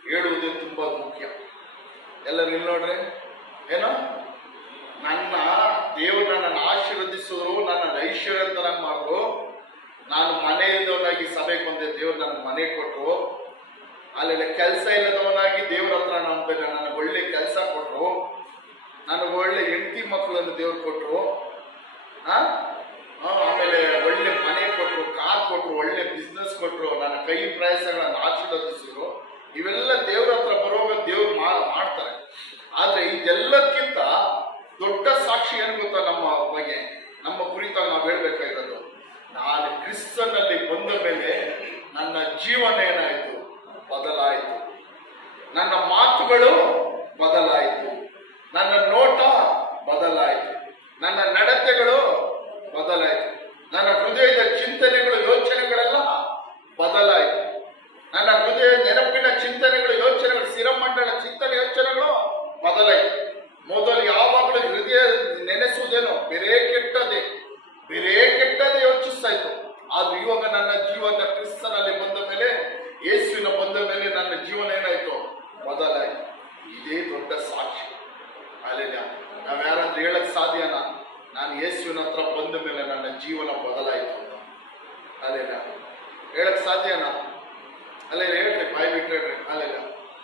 ಹೇಳುವುದೇ ತುಂಬಾ ಮುಖ್ಯ. ಎಲ್ಲರೂ ಇಲ್ಲಿ ನೋಡ್ರಿ, ಏನೋ ನನ್ನ ದೇವರು ನನ್ನನ್ನು ಆಶೀರ್ವದಿಸಿದ್ರು, ನನ್ನ ಐಶ್ವರ್ಯವಂತನಾಗಿ ಮಾಡಿದ್ರು, ನಾನು ಮನೆ ಇದ್ದವನಾಗಿ ಸಭೆಗೆ ಬಂದೆ, ದೇವ್ರು ನನಗೆ ಮನೆ ಕೊಟ್ಟರು, ಅಲ್ಲೆಲ್ಲ ಕೆಲಸ ಇಲ್ಲದವನಾಗಿ ದೇವ್ರ ಹತ್ರ ನನಗೆ ಒಳ್ಳೆ ಕೆಲಸ ಕೊಟ್ಟರು, ನನಗೆ ಒಳ್ಳೆ ಹೆಂಡತಿ ಮಕ್ಕಳನ್ನು ದೇವ್ರು ಕೊಟ್ಟರು, ಆಮೇಲೆ ಒಳ್ಳೆ ಮನೆ ಕೊಟ್ಟರು, ಕಾರ್ ಕೊಟ್ಟರು, ಒಳ್ಳೆ ಬಿಸ್ನೆಸ್ ಕೊಟ್ಟರು, ನನ್ನ ಕೈ ಪ್ರಯಾಸಗಳನ್ನು ಆಶೀರ್ವದಿಸಿದ್ರು. ಇವೆಲ್ಲ ದೇವ್ರ ಹತ್ರ ಬರುವಾಗ ದೇವ್ರು ಮಾಡ್ತಾರೆ. ಆದ್ರೆ ಇದೆಲ್ಲಕ್ಕಿಂತ ದೊಡ್ಡ ಸಾಕ್ಷಿ ಏನ್ ಗೊತ್ತಾ, ನಮ್ಮ ಬಗ್ಗೆ ನಮ್ಮ ಕುರಿತಾಗಿ ನಾವು ಹೇಳ್ಬೇಕಾಗಿರೋದು, ನಾನು ಕ್ರಿಸ್ತನಲ್ಲಿ ಬಂದ ಮೇಲೆ ನನ್ನ ಜೀವನ ಏನಾಯಿತು, ಬದಲಾಯಿತು. ನನ್ನ ಮಾತುಗಳು ಬದಲಾಯಿತು, ನನ್ನ ನೋಟ ಬದಲಾಯಿತು, ನನ್ನ ನಡತೆಗಳು ಬದಲಾಯಿತು, ನನ್ನ ಹೃದಯದ ಚಿಂತನೆಗಳು ಯೋಚನೆಗಳೆಲ್ಲ ಬದಲಾಯಿತು, ನನ್ನ ಹೃದಯ ನೆನಪಿನ ಚಿಂತನೆಗಳು ಯೋಚನೆಗಳು ಶಿರಮಂಡಲ ಚಿಂತನೆ ಯೋಚನೆಗಳು ಬದಲಾಯಿತು. ಮೊದಲು ಯಾವಾಗಲೂ ಹೃದಯ ನೆನೆಸುವುದೇನೋ ಬೇರೆ ಕೆಟ್ಟದೇ ಯೋಚಿಸ್ತಾ ಇತ್ತು. ಆದ್ರೆ ಇವಾಗ ನನ್ನ ಜೀವನ ಕ್ರಿಸ್ತನಲ್ಲಿ ಬಂದ ಮೇಲೆ, ಯೇಸುವಿನ ಬಂದ ಮೇಲೆ ನನ್ನ ಜೀವನ ಏನಾಯ್ತು, ಬದಲಾಯಿತು. ಇದೇ ದೊಡ್ಡ ಸಾಕ್ಷಿ. ಅಲ್ಲೆಲ್ಲ ನಾವ್ ಯಾರಾದ್ರೂ ಹೇಳಕ್ ಸಾಧ್ಯನಾ, ನಾನು ಯೇಸುವಿನ ಹತ್ರ ಬಂದ ಮೇಲೆ ನನ್ನ ಜೀವನ ಬದಲಾಯಿತು ಅಂತ? ಅಲ್ಲೆಲ್ಲ ಹೇಳಕ್ ಸಾಧ್ಯನಾ? ಅಲ್ಲೇ ಹೇಳ್ರಿ, ಬಾಯಿ ಬಿಟ್ಟು ಹೇಳ್ರಿ, ಅಲ್ಲೆಲ್ಲ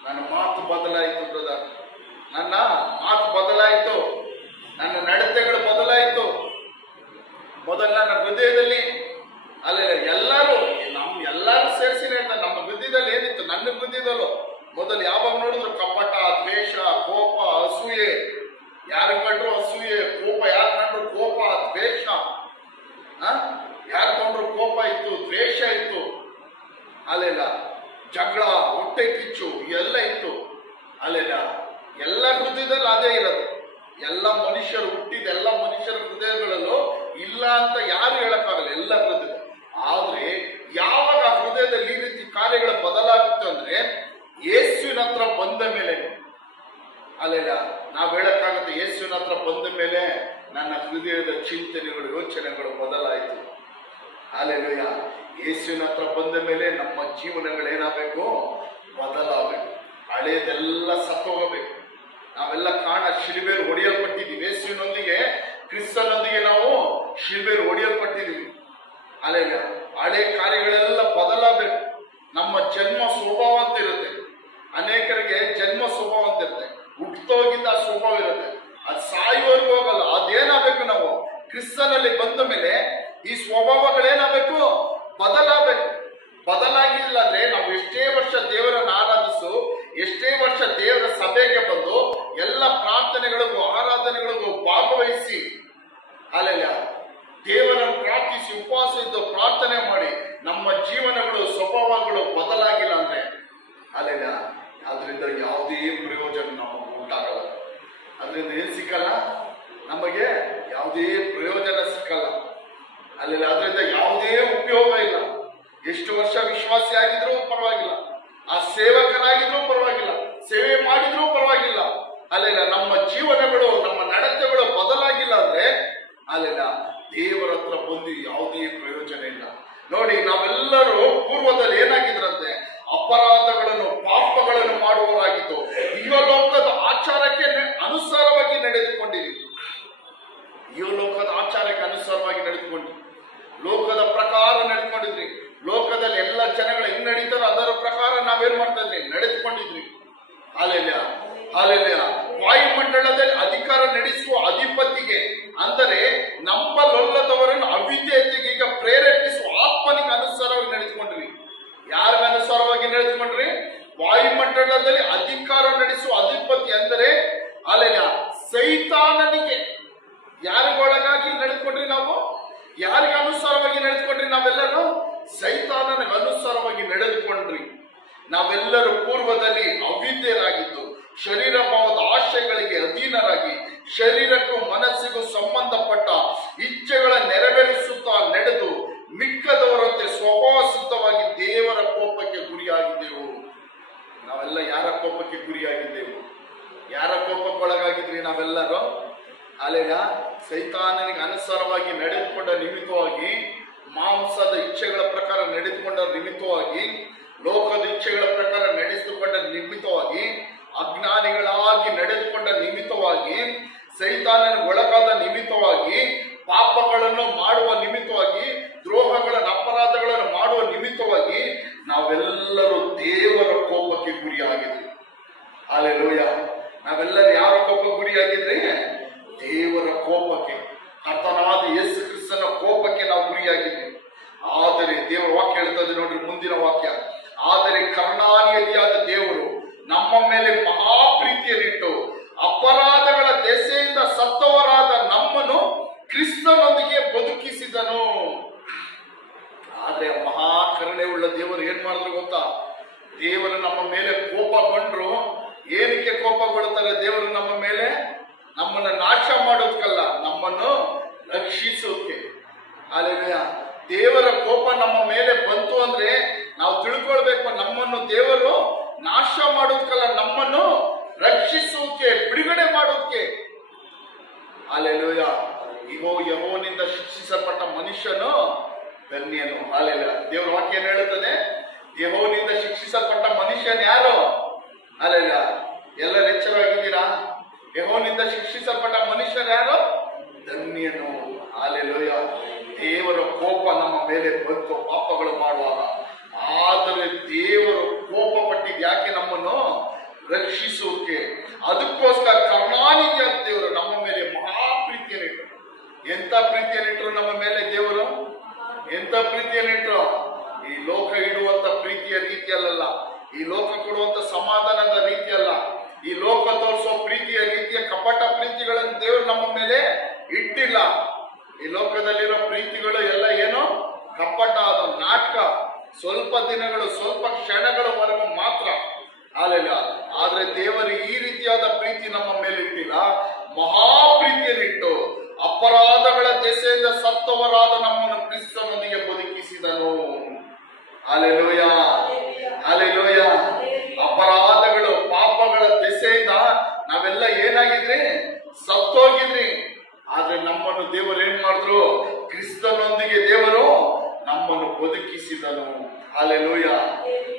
ನನ್ನ ಮಾತು ಬದಲಾಯಿತು ಬ್ರದರ್, ನನ್ನ ಮಾತು ಬದಲಾಯಿತು, ನನ್ನ ನಡತೆಗಳು ಬದಲಾಯಿತು. ಮೊದಲು ನನ್ನ ಹೃದಯದಲ್ಲಿ ಅಲ್ಲೆಲ್ಲ ಎಲ್ಲರೂ ಸೇರಿಸಿ ನಮ್ಮ ಹೃದಯದಲ್ಲಿ ಏನಿತ್ತು, ನನ್ನ ಹೃದಯದಲ್ಲೂ ಮೊದಲು ಯಾವಾಗ ನೋಡಿದ್ರು ಕಪಟ, ದ್ವೇಷ, ಕೋಪ, ಅಸೂಯೆ, ಯಾರು ಕಂಡ್ರು ಅಸೂಯೆ, ಕೋಪ, ಯಾರು ಕಂಡ್ರು ಕೋಪ, ದ್ವೇಷ, ಯಾರು ಕಂಡ್ರು ಕೋಪ ಇತ್ತು, ದ್ವೇಷ ಇತ್ತು, ಅಲ್ಲೆಲ್ಲ ಜಗಳ, ಹೊಟ್ಟೆ ಕಿಚ್ಚು ಎಲ್ಲ ಇತ್ತು. ಅಲ್ಲೆಲ್ಲ ಎಲ್ಲ ಹೃದಯದಲ್ಲಿ ಅದೇ ಇರೋದು. ಎಲ್ಲ ಮನುಷ್ಯರು ಹುಟ್ಟಿದ ಎಲ್ಲ ಮನುಷ್ಯರ ಹೃದಯಗಳಲ್ಲೂ ಇಲ್ಲ ಅಂತ ಯಾರು ಹೇಳಕ್ಕಾಗಲ್ಲ, ಎಲ್ಲ ಹೃದಯ. ಆದ್ರೆ ಯಾವಾಗ ಹೃದಯದಲ್ಲಿ ಈ ರೀತಿ ಕಾರ್ಯಗಳು ಬದಲಾಗುತ್ತೆ ಅಂದ್ರೆ ಯೇಸುವಿನ ಹತ್ರ ಬಂದ ಮೇಲೆ. ಅಲ್ಲೆಲ್ಲ ನಾವ್ ಹೇಳಕ್ಕಾಗತ್ತೆ, ಯೇಸುವಿನ ಹತ್ರ ಬಂದ ಮೇಲೆ ನನ್ನ ಹೃದಯದ ಚಿಂತನೆಗಳು ಯೋಚನೆಗಳು ಬದಲಾಯಿತು. ಅಲ್ಲೆಲ್ಲ ಯೇಸುವಿನ ಹತ್ರ ಬಂದ ಮೇಲೆ ನಮ್ಮ ಜೀವನಗಳೇನಾಗಬೇಕು, ಬದಲಾಗಬೇಕು. ಹಳೆಯದೆಲ್ಲ ಸತ್ತೋಗಬೇಕು. ನಾವೆಲ್ಲ ಶಿಲುಬೆಯಲ್ಲಿ ಹೊಡೆಯಲ್ಪಟ್ಟಿದ್ದೀವಿ, ಯೇಸುವಿನೊಂದಿಗೆ ಕ್ರಿಸ್ತನೊಂದಿಗೆ ನಾವು ಶಿಲುಬೆಯಲ್ಲಿ ಹೊಡೆಯಲ್ಪಟ್ಟಿದ್ದೀವಿ. ಅಲ್ಲೆಲ್ಲ ಹಳೆ ಕಾರ್ಯಗಳೆಲ್ಲ ಬದಲಾಗಬೇಕು. ನಮ್ಮ ಜನ್ಮ ಸ್ವಭಾವ ಅಂತ ಇರುತ್ತೆ, ಅನೇಕರಿಗೆ ಜನ್ಮ ಸ್ವಭಾವ ಅಂತ ಇರುತ್ತೆ, ಹುಟ್ಟೋಗಿಂದ ಆ ಸ್ವಭಾವ ಇರುತ್ತೆ, ಅದು ಸಾಯುವವರೆಗೂ ಹೋಗಲ್ಲ. ಅದೇನಾಗಬೇಕು, ನಾವು ಕ್ರಿಸ್ತನಲ್ಲಿ ಬಂದ ಮೇಲೆ ಈ ಸ್ವಭಾವಗಳೇನಾಗಬೇಕು, ಬದಲಾಗಬೇಕು. ಬದಲಾಗಿಲ್ಲ ಅಂದ್ರೆ ನಾವು ಎಷ್ಟೇ ವರ್ಷ ದೇವರನ್ನು ಆರಾಧಿಸು, ಎಷ್ಟೇ ವರ್ಷ ದೇವರ ಸಭೆಗೆ ಬಂದು ಎಲ್ಲ ಪ್ರಾರ್ಥನೆಗಳಿಗೂ ಆರಾಧನೆಗಳಿಗೂ ಭಾಗವಹಿಸಿ ಅಲ್ಲೆಲ್ಲ ದೇವರನ್ನು ಪ್ರಾರ್ಥಿಸಿ ಉಪವಾಸ ಇದ್ದು ಪ್ರಾರ್ಥನೆ ಮಾಡಿ ನಮ್ಮ ಜೀವನಗಳು ಸ್ವಭಾವಗಳು ಬದಲಾಗಿಲ್ಲ ಅಂದ್ರೆ ಅಲ್ಲೆಲ್ಲ ಅದರಿಂದ ಯಾವುದೇ ಪ್ರಯೋಜನ ನಮಗೆ ಉಂಟಾಗಲ್ಲ. ಅದರಿಂದ ಏನ್ ಸಿಕ್ಕಲ್ಲ, ನಮಗೆ ಯಾವುದೇ ಪ್ರಯೋಜನ ಸಿಕ್ಕಲ್ಲ. ಅಲ್ಲೆಲ್ಲ ಅದರಿಂದ ಯಾವುದೇ ಉಪಯೋಗ ಇಲ್ಲ. ಎಷ್ಟು ವರ್ಷ ವಿಶ್ವಾಸಿ ಆಗಿದ್ರೂ ಪರವಾಗಿಲ್ಲ, ಆ ಸೇವಕರಾಗಿದ್ರೂ ಪರವಾಗಿಲ್ಲ, ಸೇವೆ ಮಾಡಿದ್ರೂ ಪರವಾಗಿಲ್ಲ, ಅಲ್ಲೆಲ್ಲ ನಮ್ಮ ಜೀವನಗಳು ನಮ್ಮ ನಡತೆಗಳು ಬದಲಾಗಿಲ್ಲ ಅಂದ್ರೆ ಅಲ್ಲೆಲ್ಲ ದೇವರ ಹತ್ರ ಬಂದು ಯಾವುದೇ ಪ್ರಯೋಜನ ಇಲ್ಲ. ನೋಡಿ, ನಾವೆಲ್ಲರೂ ಪೂರ್ವದಲ್ಲಿ ಏನಾಗಿದ್ರಂತೆ, ಅಪರಾಧಗಳನ್ನು ಪಾಪಗಳನ್ನು ಮಾಡುವವರಾಗಿದ್ದು ಇಹಲೋಕದ ಆಚಾರಕ್ಕೆ ಅನುಸಾರವಾಗಿ ನಡೆದುಕೊಂಡಿರಿ. ಇಹಲೋಕದ ಆಚಾರಕ್ಕೆ ಅನುಸಾರವಾಗಿ ನಡೆದುಕೊಂಡ್ರಿ, ಲೋಕದ ಪ್ರಕಾರ ನಡೆದುಕೊಂಡಿದ್ರಿ. ಲೋಕದಲ್ಲಿ ಎಲ್ಲ ಜನಗಳು ಹೆಂಗ್ ನಡೀತಾರೋ ಅದರ ಪ್ರಕಾರ ನಾವೇನ್ ಮಾಡ್ತಾ ಇದ್ರಿ, ನಡೆದು ಹಾಲೆಲೂಯ, ಹಾಲೆಲೂಯ. ವಾಯುಮಂಡಲದಲ್ಲಿ ಅಧಿಕಾರ ನಡೆಸುವ ಅಧಿಪತಿಗೆ, ಅಂದರೆ ನಂಬಲೊಲ್ಲದವರನ್ನು ಅವಿಧೇಯತೆಗೆ ಈಗ ಪ್ರೇರೇಪಿಸುವ ಆತ್ಮನಿಗೆ ಅನುಸಾರವಾಗಿ ನಡೆದುಕೊಂಡ್ರಿ. ಯಾರಿಗ ಅನುಸಾರವಾಗಿ ನಡೆದುಕೊಂಡ್ರಿ? ವಾಯುಮಂಡಲದಲ್ಲಿ ಅಧಿಕಾರ ನಡೆಸುವ ಅಧಿಪತಿ ಅಂದರೆ ಹಾಲೆಲೂಯ ಸೈತಾನನಿಗೆ. ಯಾರಿಗೊಳಗಾಗಿ ನಡೆದುಕೊಂಡ್ರಿ ನಾವು? ಯಾರಿಗೆ ಅನುಸಾರವಾಗಿ ನಡೆದುಕೊಂಡ್ರಿ ನಾವೆಲ್ಲರೂ? ಸೈತಾನನಿಗೆ ಅನುಸಾರವಾಗಿ ನಡೆದುಕೊಂಡ್ರಿ. ನಾವೆಲ್ಲರೂ ಪೂರ್ವದಲ್ಲಿ ಅವಿದ್ಯರಾಗಿದ್ದು ಶರೀರ ಭಾವದ ಆಶಯಗಳಿಗೆ ಅಧೀನರಾಗಿ ಶರೀರಕ್ಕೂ ಮನಸ್ಸಿಗೂ ಸಂಬಂಧಪಟ್ಟ ಇಚ್ಛೆಗಳ ನೆರವೇರಿಸುತ್ತಾ ನಡೆದು ಮಿಕ್ಕದವರಂತೆ ಸ್ವಭಾವಸಿದ್ಧವಾಗಿ ದೇವರ ಕೋಪಕ್ಕೆ ಗುರಿಯಾಗಿದ್ದೆವು. ನಾವೆಲ್ಲ ಯಾರ ಕೋಪಕ್ಕೆ ಗುರಿಯಾಗಿದ್ದೆವು? ಯಾರ ಕೋಪಕ್ಕೊಳಗಾಗಿದ್ರಿ ನಾವೆಲ್ಲರೂ? ಅಲೆಗ ಸೈತಾನನಿಗೆ ಅನುಸಾರವಾಗಿ ನಡೆದುಕೊಂಡ ನಿಮಿತ್ತವಾಗಿ, ಮಾಂಸದ ಇಚ್ಛೆಗಳ ಪ್ರಕಾರ ನಡೆದುಕೊಂಡ ನಿಮಿತ್ತವಾಗಿ, ಲೋಕದ ಇಚ್ಛೆಗಳ ಪ್ರಕಾರ ನಡೆಸಿಕೊಂಡ ನಿಮಿತ್ತವಾಗಿ, ಅಜ್ಞಾನಿಗಳಾಗಿ ನಡೆದುಕೊಂಡ ನಿಮಿತ್ತವಾಗಿ, ಸೈತಾನನಿಗೆ ಒಳಗಾದ ನಿಮಿತ್ತವಾಗಿ, ಪಾಪಗಳನ್ನು ಮಾಡುವ ನಿಮಿತ್ತವಾಗಿ, ದ್ರೋಹಗಳನ್ನು ಅಪರಾಧಗಳನ್ನು ಮಾಡುವ ನಿಮಿತ್ತವಾಗಿ ನಾವೆಲ್ಲರೂ ದೇವರ ಕೋಪಕ್ಕೆ ಗುರಿಯಾಗಿದ್ವಿ. ಹಲ್ಲೆಲೂಯಾ. ನಾವೆಲ್ಲರೂ ಯಾರ ಕೋಪಕ್ಕೆ ಗುರಿಯಾಗಿದ್ರಿ? ದೇವರ ಕೋಪಕ್ಕೆ, ಕರ್ತನಾದ ಯೇಸು ಕ್ರಿಸ್ತನ ಕೋಪಕ್ಕೆ ನಾವು ಗುರಿಯಾಗಿದ್ವಿ. ಆದರೆ ದೇವರ ವಾಕ್ಯ ಹೇಳ್ತದೆ ನೋಡ್ರಿ, ಮುಂದಿನ ವಾಕ್ಯ, ಆದರೆ ಕರುಣಾನಿಧಿಯಾದ ದೇವರು ನಮ್ಮ ಮೇಲೆ ಮಹಾಪ್ರೀತಿಯನ್ನಿಟ್ಟು ಅಪರಾಧಗಳ ದೆಸೆಯಿಂದ ಸತ್ತವರಾದ ನಮ್ಮನ್ನು ಕ್ರಿಸ್ತನೊಂದಿಗೆ ಬದುಕಿಸಿದನು. ಆದ್ರೆ ಮಹಾ ಕರುಣೆ ಉಳ್ಳ ದೇವರು ಏನ್ ಮಾಡಿದ್ರು ಗೊತ್ತಾ? ದೇವರು ನಮ್ಮ ಮೇಲೆ ಕೋಪಗೊಂಡ್ರು. ಏನಕ್ಕೆ ಕೋಪಗೊಳ್ತಾರೆ ದೇವರು ನಮ್ಮ ಮೇಲೆ? ನಮ್ಮನ್ನ ನಾಶ ಮಾಡೋದಕ್ಕಲ್ಲ, ನಮ್ಮನ್ನು ರಕ್ಷಿಸೋಕೆ. ಹಲ್ಲೆಲೂಯಾ. ದೇವರ ಕೋಪ ನಮ್ಮ ಮೇಲೆ ಬಂತು ಅಂದ್ರೆ ನಾವು ತಿಳ್ಕೊಳ್ಬೇಕು, ನಮ್ಮನ್ನು ದೇವರು ನಾಶ ಮಾಡೋದಕ್ಕಲ್ಲ, ನಮ್ಮನ್ನು ರಕ್ಷಿಸೋಕೆ, ಬಿಡುಗಡೆ ಮಾಡೋದಕ್ಕೆ. ಹಲ್ಲೆಲೂಯಾ. ಇಗೋ ಯೆಹೋವನಿಂದ ಶಿಕ್ಷಿಸಲ್ಪಟ್ಟ ಮನುಷ್ಯನು ಧನ್ಯನು. ಹಲ್ಲೆಲೂಯಾ. ದೇವರ ವಾಕ್ಯ ಏನ್ ಹೇಳುತ್ತದೆ? ಯೆಹೋವನಿಂದ ಶಿಕ್ಷಿಸಲ್ಪಟ್ಟ ಮನುಷ್ಯನು ಯಾರು? ಹಲ್ಲೆಲೂಯಾ. ಎಲ್ಲರೂ ಎಚ್ಚರವಾಗಿದ್ದೀರಾ? ಯೆಹೋವನಿಂದ ಶಿಕ್ಷಿಸಲ್ಪಟ್ಟ ಮನುಷ್ಯನು ಯಾರು? ಧನ್ಯನು. ಹಲ್ಲೆಲೂಯಾ. ದೇವರ ಕೋಪ ನಮ್ಮ ಮೇಲೆ ಬಂತು ಪಾಪಗಳು ಮಾಡುವಾಗ. ಆದರೆ ದೇವರು ಕೋಪ ಪಟ್ಟಿದ್ ಯಾಕೆ? ನಮ್ಮನ್ನು ರಕ್ಷಿಸೋಕೆ. ಅದಕ್ಕೋಸ್ಕರ ಕರುಣಾನಿಧಿಯ ದೇವರು ನಮ್ಮ ಮೇಲೆ ಮಹಾಪ್ರೀತಿಯನ್ನಿಟ್ಟರು. ಎಂತ ಪ್ರೀತಿಯನ್ನಿಟ್ಟರು ನಮ್ಮ ಮೇಲೆ ದೇವರು? ಎಂತ ಪ್ರೀತಿಯನ್ನಿಟ್ಟರು? ಈ ಲೋಕ ಇಡುವಂತ ಪ್ರೀತಿಯ ರೀತಿಯಲ್ಲ, ಈ ಲೋಕ ಕೊಡುವಂತ ಸಮಾಧಾನದ ರೀತಿಯಲ್ಲ, ಈ ಲೋಕ ತೋರಿಸುವ ಪ್ರೀತಿಯ ರೀತಿಯ ಕಪಟ ಪ್ರೀತಿಗಳನ್ನು ದೇವರು ನಮ್ಮ ಮೇಲೆ ಇಟ್ಟಿಲ್ಲ. ಈ ಲೋಕದಲ್ಲಿರೋ ಪ್ರೀತಿಗಳು ಎಲ್ಲ ಏನು? ಕಪಟ, ಅದು ನಾಟಕ, ಸ್ವಲ್ಪ ದಿನಗಳು, ಸ್ವಲ್ಪ ಕ್ಷಣಗಳವರೆಗೂ ಮಾತ್ರ. ಅಲ್ಲ, ಆದ್ರೆ ದೇವರು ಈ ರೀತಿಯಾದ ಪ್ರೀತಿ ನಮ್ಮ ಮೇಲೆ ಇಟ್ಟಿಲ್ಲ. ಮಹಾಪ್ರೀತಿಯನ್ನಿಟ್ಟು ಅಪರಾಧಗಳ ದೆಸೆಯಿಂದ ಸತ್ತವರಾದ ನಮ್ಮನ್ನು ಕ್ರಿಸ್ತನೊಂದಿಗೆ ಬದುಕಿಸಿದನು. Hallelujah, hallelujah. ಅಪರಾಧಗಳು, ಪಾಪಗಳ ದೆಸೆಯಿಂದ ನಾವೆಲ್ಲ ಏನಾಗಿದ್ರಿ? ಸತ್ತೋಗಿದ್ರಿ. ಆದ್ರೆ ನಮ್ಮನ್ನು ದೇವರು ಏನ್ ಮಾಡಿದ್ರು? ಕ್ರಿಸ್ತನೊಂದಿಗೆ ದೇವರು ನಮ್ಮನ್ನು ಬದುಕಿಸಿದನು. Hallelujah,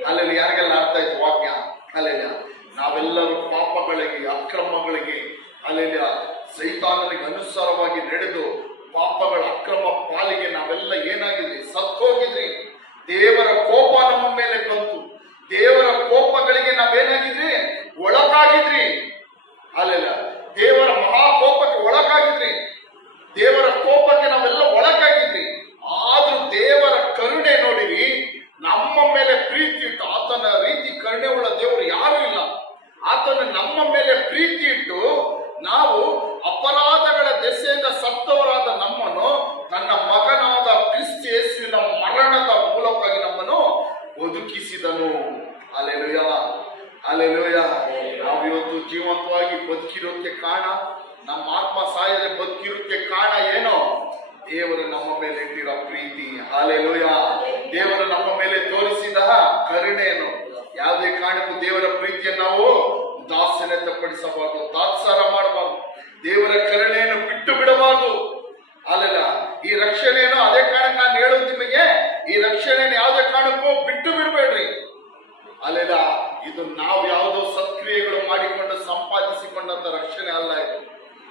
hallelujah. ಯಾರಿಗೆಲ್ಲ ಅರ್ಥ ಆಯ್ತು ವಾಕ್ಯ? ಹಲ್ಲೆಲೂಯಾ. ನಾವೆಲ್ಲರೂ ಪಾಪಗಳಿಗೆ, ಅಕ್ರಮಗಳಿಗೆ, ಹಲ್ಲೆಲೂಯಾ, ಸೈತಾನನಿಗೆ ಅನುಸಾರವಾಗಿ ನಡೆದು ಪಾಪಗಳ ಅಕ್ರಮ ಪಾಲಿಗೆ ನಾವೆಲ್ಲ ಏನಾಗಿದ್ರಿ? ಸತ್ತೋಗಿದ್ರಿ. ದೇವರ ಕೋಪ ನಮ್ಮ ಮೇಲೆ ಬಂತು. ದೇವರ ಕೋಪಗಳಿಗೆ ನಾವೇನಾಗಿದ್ರಿ? ಒಳಗಾಗಿದ್ರಿ. ಹಲ್ಲೆಲೂಯಾ. ದೇವರ ಮಹಾಕೋಪಕ್ಕೆ ಒಳಗಾಗಿದ್ರಿ. ದೇವರ ಕೋಪಕ್ಕೆ ನಾವೆಲ್ಲ ಒಳಗಾಗಿದ್ರಿ. ಆದ್ರೂ ದೇವರ ಕರುಣೆ ನೋಡಿರಿ, ನಮ್ಮ ಮೇಲೆ ಪ್ರೀತಿ ಇಟ್ಟು, ಆತನ ರೀತಿ ಕರುಣೆ ಉಳ್ಳ ದೇವರು ಯಾರು ಇಲ್ಲ. ಆತನ ನಮ್ಮ ಮೇಲೆ ಪ್ರೀತಿ ಇಟ್ಟು ನಾವು ಅಪರಾಧಗಳ ದೆಸೆಯಿಂದ ಸತ್ತವರಾದ ನಮ್ಮನ್ನು ತನ್ನ ಮಗನಾದ ಕ್ರಿಸ್ತ ಯೇಸುವಿನ ಮರಣದ ಮೂಲಕವಾಗಿ ನಮ್ಮನ್ನು ಬದುಕಿಸಿದನು. Hallelujah, hallelujah. ನಾವು ಇವತ್ತು ಜೀವಂತವಾಗಿ ಬದುಕಿರೋದಕ್ಕೆ ಕಾರಣ, ನಮ್ಮ ಆತ್ಮ ಸಾಯದೆ ಬದುಕಿರೋದಕ್ಕೆ ಕಾರಣ ಏನು? ದೇವರು ನಮ್ಮ ಮೇಲೆ ಇಟ್ಟಿರೋ ಪ್ರೀತಿ. ಹಲ್ಲೆಲೂಯಾ. ದೇವರು ನಮ್ಮ ಮೇಲೆ ತೋರಿಸಿದ ಕರುಣೆಯನ್ನು. ಯಾವುದೇ ಕಾರಣಕ್ಕೂ ದೇವರ ಪ್ರೀತಿಯನ್ನು ನಾವು ದಾಸ್ಯನೆತ್ತಪಡಿಸಬಾರದು, ತಾತ್ಸಾರ ಮಾಡಬಾರದು. ದೇವರ ಕರುಣೆಯನ್ನು ಬಿಟ್ಟು ಬಿಡಬಾರದು. ಅಲ್ಲಲ್ಲ, ಈ ರಕ್ಷಣೆಯನ್ನು, ಅದೇ ಕಾರಣಕ್ಕೆ ನಾನು ಹೇಳೋದು ನಿಮಗೆ, ಈ ರಕ್ಷಣೆಯನ್ನು ಯಾವುದೇ ಕಾರಣಕ್ಕೂ ಬಿಟ್ಟು ಬಿಡಬೇಡ್ರಿ. ಅಲ್ಲೆಲ್ಲ, ಇದು ನಾವು ಯಾವುದೋ ಸತ್ಕ್ರಿಯೆಗಳು ಮಾಡಿಕೊಂಡು ಸಂಪಾದಿಸಿಕೊಂಡಂತ ರಕ್ಷಣೆ ಅಲ್ಲ ಇದು.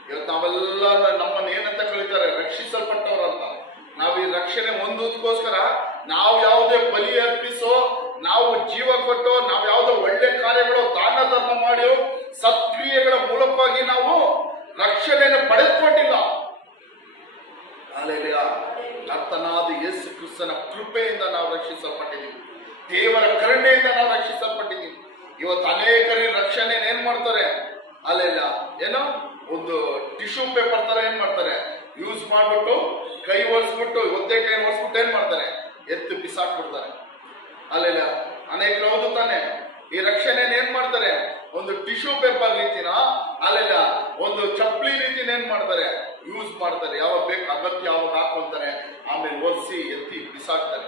ಇವತ್ತು ನಾವೆಲ್ಲ ನಮ್ಮನ್ನು ಏನಂತ ಕರೀತಾರೆ? ರಕ್ಷಿಸಲ್ಪಟ್ಟವರಂತ. ನಾವು ಈ ರಕ್ಷಣೆ ಹೊಂದೋದಕ್ಕೋಸ್ಕರ ನಾವು ಯಾವುದೇ ಬಲಿ ಅರ್ಪಿಸೋ, ನಾವು ಜೀವ ಕೊಟ್ಟೋ, ನಾವು ಯಾವುದೋ ಒಳ್ಳೆ ಕಾರ್ಯಗಳು, ದಾನ ಧರ್ಮ ಮಾಡಿ ನಾವು ರಕ್ಷಿಸಲ್ಪಟ್ಟಿದ್ದೀವಿ. ದೇವರ ಕರುಣೆಯಿಂದ ನಾವು ರಕ್ಷಿಸಲ್ಪಟ್ಟಿದ್ದೀವಿ. ಇವತ್ತು ಅನೇಕರಿ ರಕ್ಷಣೆ ಏನ್ ಮಾಡ್ತಾರೆ, ಅಲ್ಲೆಲ್ಲ ಏನೋ ಒಂದು ಟಿಶ್ಯೂ ಪೇಪರ್ ತರ ಏನ್ ಮಾಡ್ತಾರೆ, ಯೂಸ್ ಮಾಡ್ಬಿಟ್ಟು ಕೈ ಒರೆಸ್ಬಿಟ್ಟು ಒದ್ದೆ ಕೈ ಒರೆಸ್ಬಿಟ್ಟು ಏನ್ ಮಾಡ್ತಾರೆ, ಎತ್ತು ಬಿಸಾಕ್ಬಿಡ್ತಾರೆ. ಅಲ್ಲೆಲ್ಲ ಅನೇಕರು ಹೌದು ತಾನೆ. ಈ ರಕ್ಷಣೆ ಏನ್ ಮಾಡ್ತಾರೆ, ಒಂದು ಟಿಶ್ಯೂ ಪೇಪರ್ ರೀತಿನ ಅಲ್ಲೆಲ್ಲ ಒಂದು ಚಪ್ಪಲಿ ರೀತಿನ ಏನ್ ಮಾಡ್ತಾರೆ, ಯೂಸ್ ಮಾಡ್ತಾರೆ. ಯಾವಾಗ ಬೇಕು ಅಗತ್ಯ ಯಾವಾಗ ಹಾಕೊಂತಾರೆ, ಆಮೇಲೆ ಒರೆಸಿ ಎತ್ತಿ ಬಿಸಾಕ್ತಾರೆ.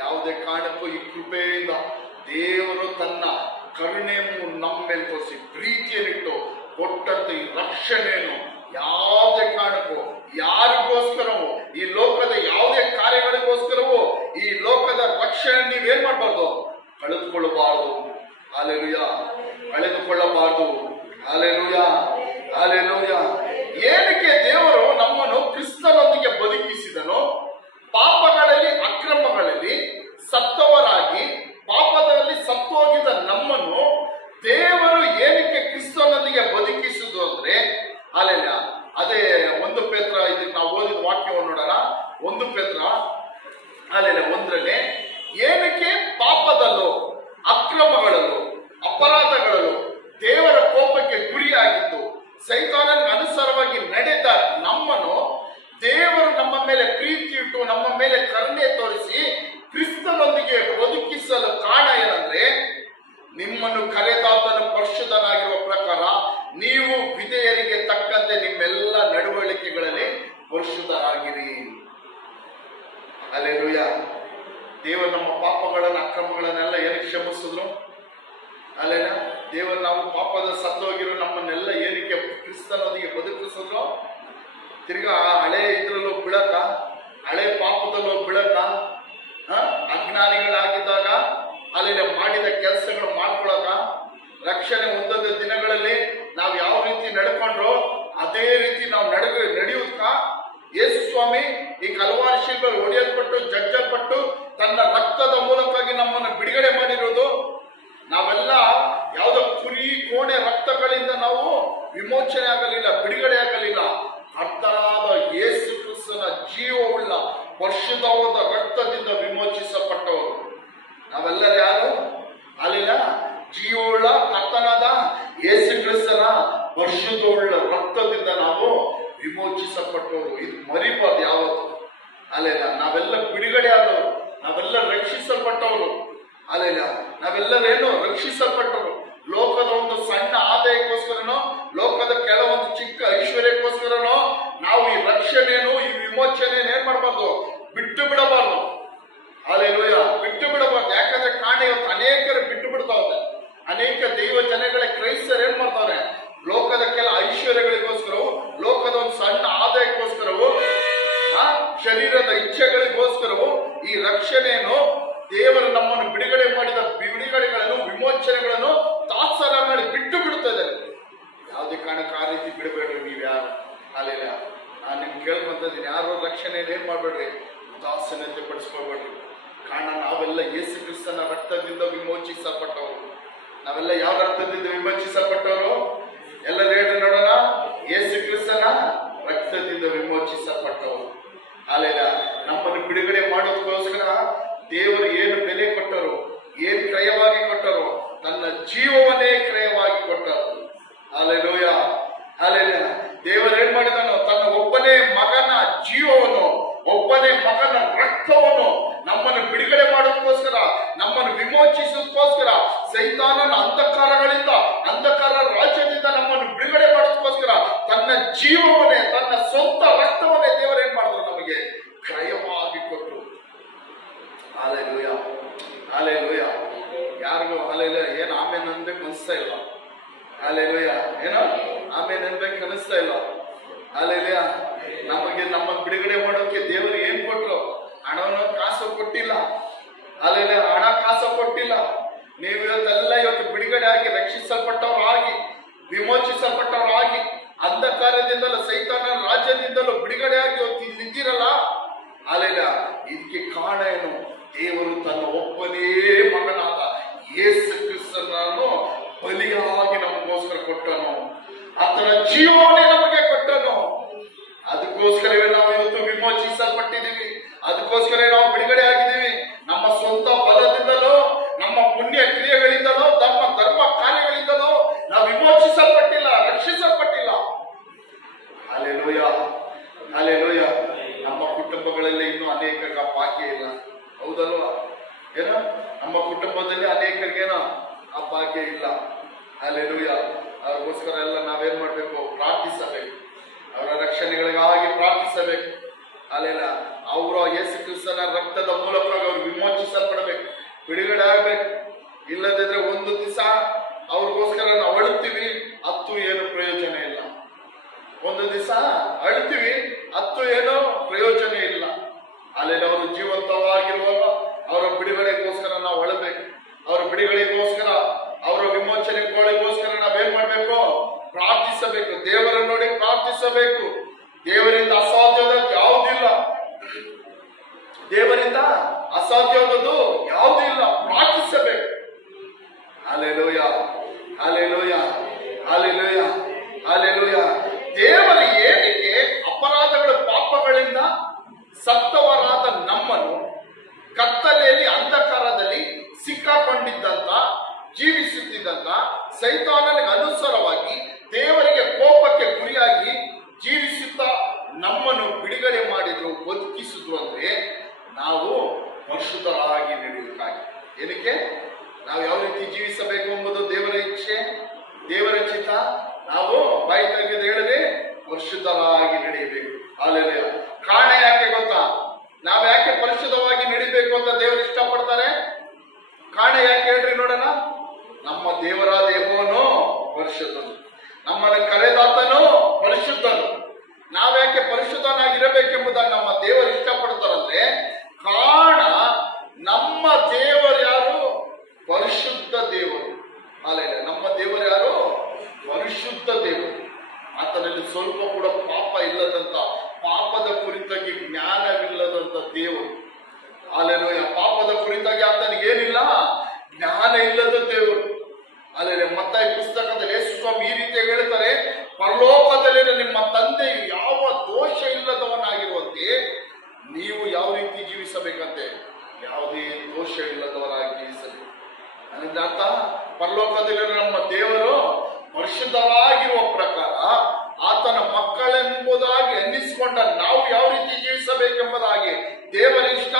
ಯಾವುದೇ ಕಾರಣಕ್ಕೂ ಈ ಕೃಪೆಯಿಂದ ದೇವರು ತನ್ನ ಕರುಣೆಯನ್ನು ನಮ್ಮ ಮೇಲೆ ತೋರಿಸಿ ಪ್ರೀತಿಯನ್ನಿಟ್ಟು ಕೊಟ್ಟಂತ ಈ ರಕ್ಷಣೆಯನ್ನು ಯಾವುದೇ ಕಾರಣಕ್ಕೂ ಯಾರಿಗೋಸ್ಕರವೂ ಈ ಲೋಕದ ಯಾವುದೇ ಕಾರ್ಯಗಳಿಗೋಸ್ಕರವೂ ಈ ಲೋಕದ ರಕ್ಷಣೆ ನೀವೇನ್ ಮಾಡಬಾರ್ದು, ಕಳೆದುಕೊಳ್ಳಬಾರದು. ಹಾಲೆಲೂಯ, ಕಳೆದುಕೊಳ್ಳಬಾರದು. Hallelujah, hallelujah. ಏನಕ್ಕೆ ದೇವರು ನಮ್ಮನ್ನು ಕ್ರಿಸ್ತನೊಂದಿಗೆ ಬದುಕಿಸಿದನು? ಪಾಪಗಳಲ್ಲಿ ಅಕ್ರಮಗಳಲ್ಲಿ ಸತ್ತವರಾಗಿ ಪಾಪದಲ್ಲಿ ಸತ್ತೋಗಿದ ನಮ್ಮನ್ನು ದೇವರು ಏನಕ್ಕೆ ಕ್ರಿಸ್ತನೊಂದಿಗೆ ಬದುಕಿಸುವುದು ಅಂದ್ರೆ, ಅಲ್ಲೆಲ್ಲ ಅದೇ 1 ಪೇತ್ರ, ಇದಕ್ಕೆ ನಾವು ಓದಿದ ವಾಕ್ಯವನ್ನು ನೋಡೋಣ. 1 ಪೇತ್ರ ಅಲ್ಲೆಲ್ಲ 1ರಲ್ಲಿ ಏನಕ್ಕೆ ಪಾಪದಲ್ಲೂ ಅಕ್ರಮಗಳಲ್ಲೂ ಅಪರಾಧಗಳಲ್ಲೂ ದೇವರ ಕೋಪಕ್ಕೆ ಗುರಿಯಾಗಿದ್ದು ಸೈತಾನನ ಅನುಸಾರವಾಗಿ ನಡೆದ ನಮ್ಮನ್ನು ದೇವರು ನಮ್ಮ ಮೇಲೆ ಪ್ರೀತಿ ಇಟ್ಟು ನಮ್ಮ ಮೇಲೆ ಕರುಣೆ ತೋರಿಸಿ ಕ್ರಿಸ್ತನೊಂದಿಗೆ ಬದುಕಿಸಲು ಕಾರಣ ಏನಂದ್ರೆ, ನಿಮ್ಮನ್ನು ಕರೆದಾತನ ಪರಿಶುದ್ಧನಾಗಿರುವ ಪ್ರಕಾರ ನೀವು ವಿಧೇಯರಿಗೆ ತಕ್ಕಂತೆ ನಿಮ್ಮೆಲ್ಲ ನಡವಳಿಕೆಗಳಲ್ಲಿ ಪರಿಶುದ್ಧರಾಗಿರಿ. ಹಲ್ಲೆಲೂಯ. ದೇವರು ನಮ್ಮ ಪಾಪಗಳನ್ನ ಅಕ್ರಮಗಳನ್ನೆಲ್ಲ ಏನಕ್ಕೆ ಕ್ಷಮಿಸಿದ್ರು? ಅಲ್ಲೇನ ದೇವರು ನಾವು ಪಾಪದ ಸತ್ತೋಗಿರೋ ನಮ್ಮನ್ನೆಲ್ಲ ಏನಕ್ಕೆ ಕ್ರಿಸ್ತನೊಂದಿಗೆ ಬದುಕಿಸಿದ್ರು? ತಿರ್ಗಾ ಹಳೆ ಇದ್ರಲ್ಲೂ ಬಿಳಕ, ಹಳೆ ಪಾಪದಲ್ಲೂ ಬಿಳಕ, ಅಜ್ಞಾನಿಗಳಾಗಿದ್ದಾಗ ಅಲ್ಲಿನ ಮಾಡಿದ ಕೆಲಸಗಳು ಮಾಡ್ಕೊಳಕ, ರಕ್ಷಣೆ ಹೊಂದದ ದಿನಗಳಲ್ಲಿ ನಾವು ಯಾವ ರೀತಿ ನಡ್ಕೊಂಡ್ರು ಅದೇ ರೀತಿ ನಾವು ನಡೆಯುವುದಕ್ಕ ಯೇಸು ಸ್ವಾಮಿ ಈ ಕಲ್ವಾರಿ ಶಿಲ್ಬಲ್ಲಿ ಹೊಡೆಯಲ್ಪಟ್ಟು ಜಜ್ಜಲ್ಪಟ್ಟು ತನ್ನ ರಕ್ತದ ಮೂಲಕವಾಗಿ ನಮ್ಮನ್ನು ಬಿಡುಗಡೆ ಮಾಡಿರೋದು. ನಾವೆಲ್ಲ ಯಾವುದೋ ಕುರಿ ಕೋಣೆ ರಕ್ತಗಳಿಂದ ನಾವು ವಿಮೋಚನೆ ಆಗಲಿಲ್ಲ, ಬಿಡುಗಡೆ ಆಗಲಿಲ್ಲ. ಕರ್ತನಾದ ಯೇಸು ಕ್ರಿಸ್ತನ ಜೀವವುಳ್ಳ ಪರಿಶುದ್ಧವಾದ ರಕ್ತದಿಂದ ವಿಮೋಚಿಸಲ್ಪಟ್ಟವರು ನಾವೆಲ್ಲರೂ. ಯಾರು ಅಲ್ಲಿನ ಜೀವವುಳ್ಳ ಕರ್ತನಾದ ಯೇಸು ಕ್ರಿಸ್ತನ ಪರಿಶುದ್ಧವುಳ್ಳ ರಕ್ತದಿಂದ ನಾವು ವಿಮೋಚಿಸಲ್ಪಟ್ಟವರು. ಇದು ಮರಿಬಾರ್ದು ಯಾವತ್ತು. ಅಲ್ಲೇನ ನಾವೆಲ್ಲ ಬಿಡುಗಡೆ ಆದವರು, ನಾವೆಲ್ಲ ರಕ್ಷಿಸಲ್ಪಟ್ಟವರು. ಅಲ್ಲೇನ ನಾವೆಲ್ಲರೇನು ರಕ್ಷಿಸಲ್ಪಟ್ಟವರು. ಲೋಕದ ಒಂದು ಸಣ್ಣ ಆದಾಯಕ್ಕೋಸ್ಕರನೋ ಲೋಕದ ಕೆಲವೊಂದು ಚಿಕ್ಕ ಐಶ್ವರ್ಯಕ್ಕೋಸ್ಕರನೋ ನಾವು ಈ ರಕ್ಷಣೆಯನ್ನು ಈ ವಿಮೋಚನೆಯನ್ನು ಏನ್ ಮಾಡಬಾರ್ದು, ಬಿಟ್ಟು ಬಿಡಬಾರ್ದು. ಹಲ್ಲೆಲೂಯ, ಬಿಟ್ಟು ಬಿಡಬಾರ್ದು. ಯಾಕಂದ್ರೆ ಕಾರಣ ಇವತ್ತು ಅನೇಕರು ಬಿಟ್ಟು ಬಿಡ್ತಾವೆ. ಅನೇಕ ದೈವ ಜನಗಳ ಕ್ರೈಸ್ತರು ಏನ್ ಮಾಡ್ತಾರೆ, ಲೋಕದ ಕೆಲ ಐಶ್ವರ್ಯಗಳಿಗೋಸ್ಕರವು ಲೋಕದ ಒಂದು ಸಣ್ಣ ಆದಾಯಕ್ಕೋಸ್ಕರವು ಶರೀರದ ಇಚ್ಛೆಗಳಿಗೋಸ್ಕರವು ಈ ರಕ್ಷಣೆಯನ್ನು ದೇವರು ನಮ್ಮನ್ನು ಬಿಡುಗಡೆ ಮಾಡಿದ ಬಿಡುಗಡೆಗಳನ್ನು ವಿಮೋಚನೆಗಳನ್ನು ತಾತ್ಸಾರ ಮಾಡಿ ಬಿಟ್ಟು ಬಿಡುತ್ತದೆ. ಯಾವುದೇ ಕಾರಣಕ್ಕೆ ಆ ರೀತಿ ಬಿಡಬೇಡ್ರಿ ನೀವು ಯಾರು. ಅಲ್ಲಿಲ್ಲ, ನಾನು ನಿಮ್ಗೆ ಕೇಳ್ಕೊಂತಿದ್ದೀನಿ, ಯಾರು ರಕ್ಷಣೆಯನ್ನು ಏನ್ ಮಾಡ್ಬೇಡ್ರಿ, ಉದಾಸೀನತೆ ಪಡಿಸ್ಕೊಳ್ಬೇಡ್ರಿ. ಕಾರಣ ನಾವೆಲ್ಲ ಯೇಸು ಕ್ರಿಸ್ತನ ರಕ್ತದಿಂದ ವಿಮೋಚಿಸಲ್ಪಟ್ಟವರು. ನಾವೆಲ್ಲ ಯಾವ ರಕ್ತದಿಂದ ವಿಮೋಚಿಸಲ್ಪಟ್ಟವರು? ಎಲ್ಲರೂ ಹೇಳಿ ನೋಡೋಣ. ಯೇಸು ಕ್ರಿಸ್ತನ ರಕ್ತದಿಂದ ವಿಮೋಚಿಸಲ್ಪಟ್ಟವರು. ಅಲ್ಲೆಲ್ಲ ನಮ್ಮನ್ನು ಬಿಡುಗಡೆ ಮಾಡೋದಕ್ಕೋಸ್ಕರ ದೇವರು ಏನು ಬೆಲೆ ಕೊಟ್ಟರು, ಏನ್ ಕ್ರಯವಾಗಿ ಕೊಟ್ಟರು, ತನ್ನ ಜೀವವನ್ನೇ ಕ್ರಯವಾಗಿ ಕೊಟ್ಟರು. Hallelujah, hallelujah. ದೇವರು ಏನ್ ಮಾಡಿದನು, ತನ್ನ ಒಬ್ಬನೇ ಮಗನ ಜೀವವನ್ನು, ಒಬ್ಬನೇ ಮಗನ ರಕ್ತವನ್ನು ನಮ್ಮನ್ನು ಬಿಡುಗಡೆ ಮಾಡೋದಕ್ಕೋಸ್ಕರ, ನಮ್ಮನ್ನು ವಿಮೋಚಿಸೋದಕ್ಕೋಸ್ಕರ, ಸೈತಾನನ ಅಂಧಕಾರಗಳಿಂದ, ಅಂಧಕಾರ ರಾಜ್ಯದಿಂದ ನಮ್ಮನ್ನು ಬಿಡುಗಡೆ ಮಾಡೋದಕ್ಕೋಸ್ಕರ ತನ್ನ ಜೀವವನ್ನೇ, ತನ್ನ ಸ್ವಂತ ರಕ್ತವನ್ನೇ ದೇವರು ಏನ್ ಮಾಡಿದ್ರು, ನಮಗೆ ಕ್ರಯವಾಗಿ ಕೊಟ್ಟರು. Hallelujah, hallelujah. ಯಾರಿಗೂ ಹಲ್ಲೆಲೂಯ ಏನು ಆಮೇಲೆ ಅನ್ಬೇಕು ಅನಿಸ್ತಾ ಇಲ್ಲ. ಹಲ್ಲೆಲೂಯ, ಏನೋ ಆಮೇಲೆ ಅನ್ಬೇಕು ಅನಿಸ್ತಾ ಇಲ್ಲ. ಹಲ್ಲೆಲೂಯ. ನಮಗೆ ನಮ್ಮ ಬಿಡುಗಡೆ ಮಾಡೋಕೆ ದೇವರು ಏನ್ ಕೊಟ್ರು? ಹಣವನ್ನು ಕಾಸು ಕೊಟ್ಟಿಲ್ಲ. ಅಲ್ಲೆಲ್ಲ ಹಣ ಕಾಸು ಕೊಟ್ಟಿಲ್ಲ. ನೀವು ಇವತ್ತು ಬಿಡುಗಡೆ ಆಗಿ ರಕ್ಷಿಸಲ್ಪಟ್ಟವರು ಆಗಿ ವಿಮೋಚಿಸಲ್ಪಟ್ಟವರು ಆಗಿ ಅಂಧಕಾರದಿಂದಲೂ ಸೈತಾನ ರಾಜ್ಯದಿಂದಲೂ ಬಿಡುಗಡೆ ಆಗಿ ನಿಂತಿರಲ್ಲ. ಅಲ್ಲೆಲ್ಲ ಇದಕ್ಕೆ ಕಾರಣ ಏನು? ದೇವರು ತನ್ನ ಒಬ್ಬನೇ ಮಗನಾದ ಯೇಸು ಕ್ರಿಸ್ತನನ್ನು ಬಲಿಯಾಗಿ ನಮಗೋಸ್ಕರ ಕೊಟ್ಟನು. ಆತನ ಜೀವವನ್ನೇ ನಮಗೆ ಕೊಟ್ಟನು. ಅದಕ್ಕೋಸ್ಕರವೇ ನಾವು ಇವತ್ತು ವಿಮೋಚಿಸಲ್ಪಟ್ಟಿದ್ದೀವಿ. ಅದಕ್ಕೋಸ್ಕರ ನಾವು ಬಿಡುಗಡೆ ಆಗಿದ್ದೀವಿ. ನಮ್ಮ ಏನೋ ನಮ್ಮ ಕುಟುಂಬದಲ್ಲಿ ಅನೇಕರಿಗೇನೋ ಆ ಭಾಗ್ಯ ಇಲ್ಲ. ಹಲ್ಲೆಲೂಯಾ. ಅವ್ರಿಗೋಸ್ಕರ ಎಲ್ಲ ನಾವೇನ್ ಮಾಡ್ಬೇಕು? ಪ್ರಾರ್ಥಿಸಬೇಕು. ಅವರ ರಕ್ಷಣೆಗಳಿಗಾಗಿ ಪ್ರಾರ್ಥಿಸಬೇಕು. ಅಲ್ಲೆಲ್ಲ ಅವರು ಯೇಸು ಕ್ರಿಸ್ತನ ರಕ್ತದ ಮೂಲಕ ಅವ್ರು ವಿಮೋಚಿಸಲ್ಪಡಬೇಕು, ಬಿಡುಗಡೆ ಆಗ್ಬೇಕು. ಇಲ್ಲದಿದ್ರೆ ಒಂದು ದಿವಸ ಅವ್ರಿಗೋಸ್ಕರ ನಾವು ಅಳುತ್ತೀವಿ, ಹತ್ತು ಏನು ಪ್ರಯೋಜನ ಇಲ್ಲ. ಒಂದು ದಿವಸ ಅಳ್ತೀವಿ, ಹತ್ತು ಏನೋ ಪ್ರಯೋಜನ ಇಲ್ಲ. ಅಲ್ಲೆಲ್ಲ ಅವರು ಜೀವಂತವಾಗಿರುವಾಗ ಅವರ ಬಿಡುಗಡೆಗೋಸ್ಕರ ನಾವು ಅಳಬೇಕು. ಅವರ ಬಿಡುಗಡೆಗೋಸ್ಕರ, ಅವರ ವಿಮೋಚನೆಗೋಸ್ಕರ ನಾವೇನ್ ಮಾಡ್ಬೇಕು? ಪ್ರಾರ್ಥಿಸಬೇಕು. ದೇವರನ್ನು ನೋಡಿ ಪ್ರಾರ್ಥಿಸಬೇಕು. ದೇವರಿಂದ ಅಸಾಧ್ಯವಾದ ಯಾವುದಿಲ್ಲ. ದೇವರಿಂದ ಅಸಾಧ್ಯವಾದದ್ದು ಯಾವುದಿಲ್ಲ. ಪ್ರಾರ್ಥಿಸಬೇಕು. Hallelujah, hallelujah, hallelujah, hallelujah. ದೇವರ ಏನಿಗೆ ಅಪರಾಧಗಳ ಪಾಪಗಳಿಂದ ಸತ್ತವರಾದ ನಮ್ಮನ್ನು ಕತ್ತಲೆಯಲ್ಲಿ ಅಂಧಕಾರದಲ್ಲಿ ಸಿಕ್ಕಾಕೊಂಡಿದ್ದಂತ ಜೀವಿಸುತ್ತಿದ್ದಂತ ಸೈತಾನನಿಗೆ ಅನುಸಾರವಾಗಿ ದೇವರಿಗೆ ಕೋಪಕ್ಕೆ ಗುರಿಯಾಗಿ ಜೀವಿಸುತ್ತಾ ನಮ್ಮನ್ನು ಬಿಡುಗಡೆ ಮಾಡಿದ್ರು, ಬದುಕಿಸಿದ್ರು. ಅಂದ್ರೆ ನಾವು ಪರಿಶುದ್ಧರಾಗಿ ನಡೆಯಬೇಕಾಗಿ. ಏನಕ್ಕೆ? ನಾವು ಯಾವ ರೀತಿ ಜೀವಿಸಬೇಕು ಎಂಬುದು ದೇವರ ಇಚ್ಛೆ, ದೇವರ ಚಿತ್ತ. ನಾವು ಬಾಯಿ ತೆಗೆದು ಹೇಳಿದ್ರೆ ಪರಿಶುದ್ಧರಾಗಿ ನಡೆಯಬೇಕು. ಅಲ್ಲೆಲ್ಲ ಕಾರಣ ಯಾಕೆ ಗೊತ್ತಾ? ನಾವ್ ಯಾಕೆ ಪರಿಶುದ್ಧವಾಗಿ ನಡಿಬೇಕು ಅಂತ ದೇವರು ಇಷ್ಟಪಡ್ತಾರೆ? ಕಾರಣ ಯಾಕೆ ಹೇಳ್ರಿ ನೋಡೋಣ. ನಮ್ಮ ದೇವರಾದ ಯೆಹೋವನು ಪರಿಶುದ್ಧನು, ನಮ್ಮನ್ನು ಕರೆದಾತನು ಪರಿಶುದ್ಧನು. ನಾವ್ಯಾಕೆ ಪರಿಶುದ್ಧನಾಗಿರಬೇಕೆಂಬುದನ್ನು ನಮ್ಮ ದೇವರು ಇಷ್ಟಪಡ್ತಾರಂದ್ರೆ ಕಾರಣ ನಮ್ಮ ದೇವರು ಯಾರು? ಪರಿಶುದ್ಧ ದೇವರು. ಅಲ್ಲೆಲ್ಲ ನಮ್ಮ ದೇವರು ಯಾರು? ಪರಿಶುದ್ಧ ದೇವರು. ಆತನಲ್ಲಿ ಸ್ವಲ್ಪ ಕೂಡ ಪಾಪ ಇಲ್ಲದಂತ, ಪಾಪದ ಕುರಿತಾಗಿ ಜ್ಞಾನವಿಲ್ಲದಂತ ದೇವರು. ಅಲ್ಲೆಲ್ಲ ಪಾಪದ ಕುರಿತಾಗಿ ಆತನಿಗೆ ಏನಿಲ್ಲ? ಜ್ಞಾನ ಇಲ್ಲದ ದೇವರು. ಅಲ್ಲೆಲ್ಲ ಮತ್ತಾಯ ಪುಸ್ತಕದಲ್ಲಿ ಯೇಸು ಸ್ವಾಮಿ ಈ ರೀತಿ ಹೇಳ್ತಾರೆ, ಪರಲೋಕದಲ್ಲಿನ ನಿಮ್ಮ ತಂದೆಯು ಯಾವ ದೋಷ ಇಲ್ಲದವನಾಗಿರುವಂತೆ ನೀವು ಯಾವ ರೀತಿ ಜೀವಿಸಬೇಕಂತೆ? ಯಾವುದೇ ದೋಷ ಇಲ್ಲದವರಾಗಿ ಜೀವಿಸಬೇಕು. ಅದರಿಂದ ಅರ್ಥ, ಪರಲೋಕದಲ್ಲಿನ ನಮ್ಮ ದೇವರು ಪರಿಶುದ್ಧವಾಗಿರುವ ಪ್ರಕಾರ ಆತನ ಮಕ್ಕಳೆಂಬುದಾಗಿ ಅನ್ನಿಸಿಕೊಂಡ ನಾವು ಯಾವ ರೀತಿ ಜೀವಿಸಬೇಕೆಂಬುದಾಗಿ ದೇವರ ಇಷ್ಟ.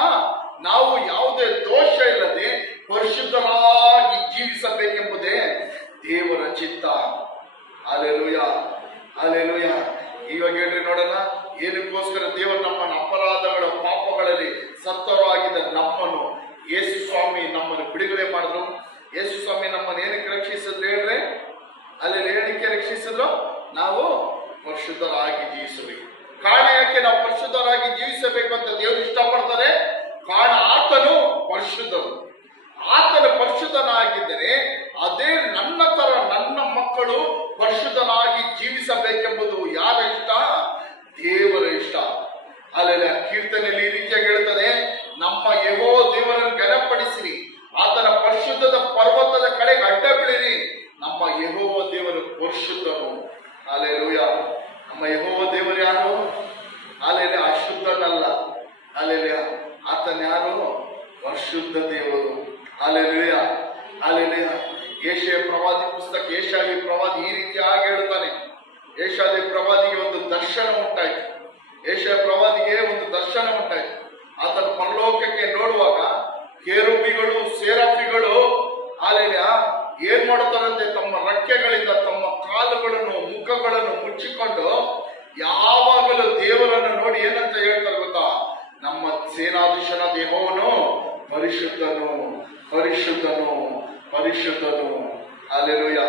ನಾವು ಯಾವುದೇ ದೋಷ ಇಲ್ಲದೆ ಪರಿಶುದ್ಧರಾಗಿ ಜೀವಿಸಬೇಕೆಂಬುದೇ ದೇವರ ಚಿತ್ತ. Hallelujah, hallelujah. ಇವಾಗ ಹೇಳ್ರಿ ನೋಡೋಣ, ಏನಕ್ಕೋಸ್ಕರ ದೇವರು ನಮ್ಮನ್ನು ಅಪರಾಧಗಳ ಪಾಪಗಳಲ್ಲಿ ಸತ್ತವರಾಗಿದ್ದ ನಮ್ಮನ್ನು ಯೇಸು ಸ್ವಾಮಿ ನಮ್ಮನ್ನು ಬಿಡುಗಡೆ ಮಾಡಿದ್ರು. ಯೇಸು ಸ್ವಾಮಿ ನಮ್ಮನ್ನು ಏನಕ್ಕೆ ರಕ್ಷಿಸಿದ್ರು ಹೇಳ್ರಿ? ಅಲ್ಲಿ ಏನಕ್ಕೆ ರಕ್ಷಿಸಿದ್ರು? ನಾವು ಪರಿಶುದ್ಧರಾಗಿ ಜೀವಿಸಬೇಕು. ಕಾರಣ ಯಾಕೆ ನಾವು ಪರಿಶುದ್ಧರಾಗಿ ಜೀವಿಸಬೇಕು ಅಂತ ದೇವರು ಇಷ್ಟಪಡ್ತಾರೆ? ಕಾರಣ ಆತನು ಪರಿಶುದ್ಧನು. ಆತನ ಪರಿಶುದ್ಧನಾಗಿದ್ದರೆ ಅದೇ ನನ್ನ ತರ ನನ್ನ ಮಕ್ಕಳು ಪರಿಶುದ್ಧನಾಗಿ ಜೀವಿಸಬೇಕೆಂಬುದು ಯಾರ ಇಷ್ಟ? ದೇವರ ಇಷ್ಟ. ಅಲ್ಲೆಲ್ಲ ಕೀರ್ತನೆಯಲ್ಲಿ ಈ ರೀತಿಯಾಗಿ ಹೇಳ್ತಾರೆ, ನಮ್ಮ ಯೆಹೋವ ದೇವರನ್ನು ಘನಪಡಿಸಿರಿ, ಆತನ ಪರಿಶುದ್ಧದ ಪರ್ವತದ ಕಡೆಗೆ ಅಡ್ಡ ಬೀಳಿರಿ. ನಮ್ಮ ಯೆಹೋವ ದೇವರು ಪರಿಶುದ್ಧನು. ಹಲ್ಲೆಲೂಯಾ. ನಮ್ಮ ಯೆಹೋವ ದೇವರು ಯಾರು? ಅಲ್ಲೆಲ್ಲ ಅಶುದ್ಧನಲ್ಲ. ಅಲ್ಲೆಲ್ಲ ಆತನ ಯಾರು? ಪರಿಶುದ್ಧ ದೇವರು. Hallelujah, hallelujah. ಯೆಶಾಯ ಪ್ರವಾದಿ ಪುಸ್ತಕ, ಯೆಶಾಯ ಪ್ರವಾದಿ ಈ ರೀತಿಯಾಗಿ ಹೇಳ್ತಾನೆ. ಯೆಶಾಯ ಪ್ರವಾದಿಗೆ ಒಂದು ದರ್ಶನ ಉಂಟಾಯ್ತು. ಯೆಶಾಯ ಪ್ರವಾದಿಗೆ ಒಂದು ದರ್ಶನ ಉಂಟಾಯ್ತು. ಆತನ ಪರಲೋಕಕ್ಕೆ ನೋಡುವಾಗ ಕೆರೂಬಿಗಳು, ಸೇರಾಫಿಗಳು ಅಲ್ಲೆಲ್ಲ ಏನ್ ಮಾಡುತ್ತಾರಂತೆ? ತಮ್ಮ ರೆಕ್ಕೆಗಳಿಂದ ತಮ್ಮ ಕಾಲುಗಳನ್ನು, ಮುಖಗಳನ್ನು ಮುಚ್ಚಿಕೊಂಡು ಯಾವಾಗಲೂ ದೇವರನ್ನು ನೋಡಿ ಏನಂತ ಹೇಳ್ತಾರೆ ಗೊತ್ತಾ? ನಮ್ಮ ಸೇನಾಧೀಶನ ಯೆಹೋವನು ಪರಿಶುದ್ಧನು, ಪರಿಶುದ್ಧನು, ಪರಿಶುದ್ಧನು. ಹಲ್ಲೆಲೂಯಾ.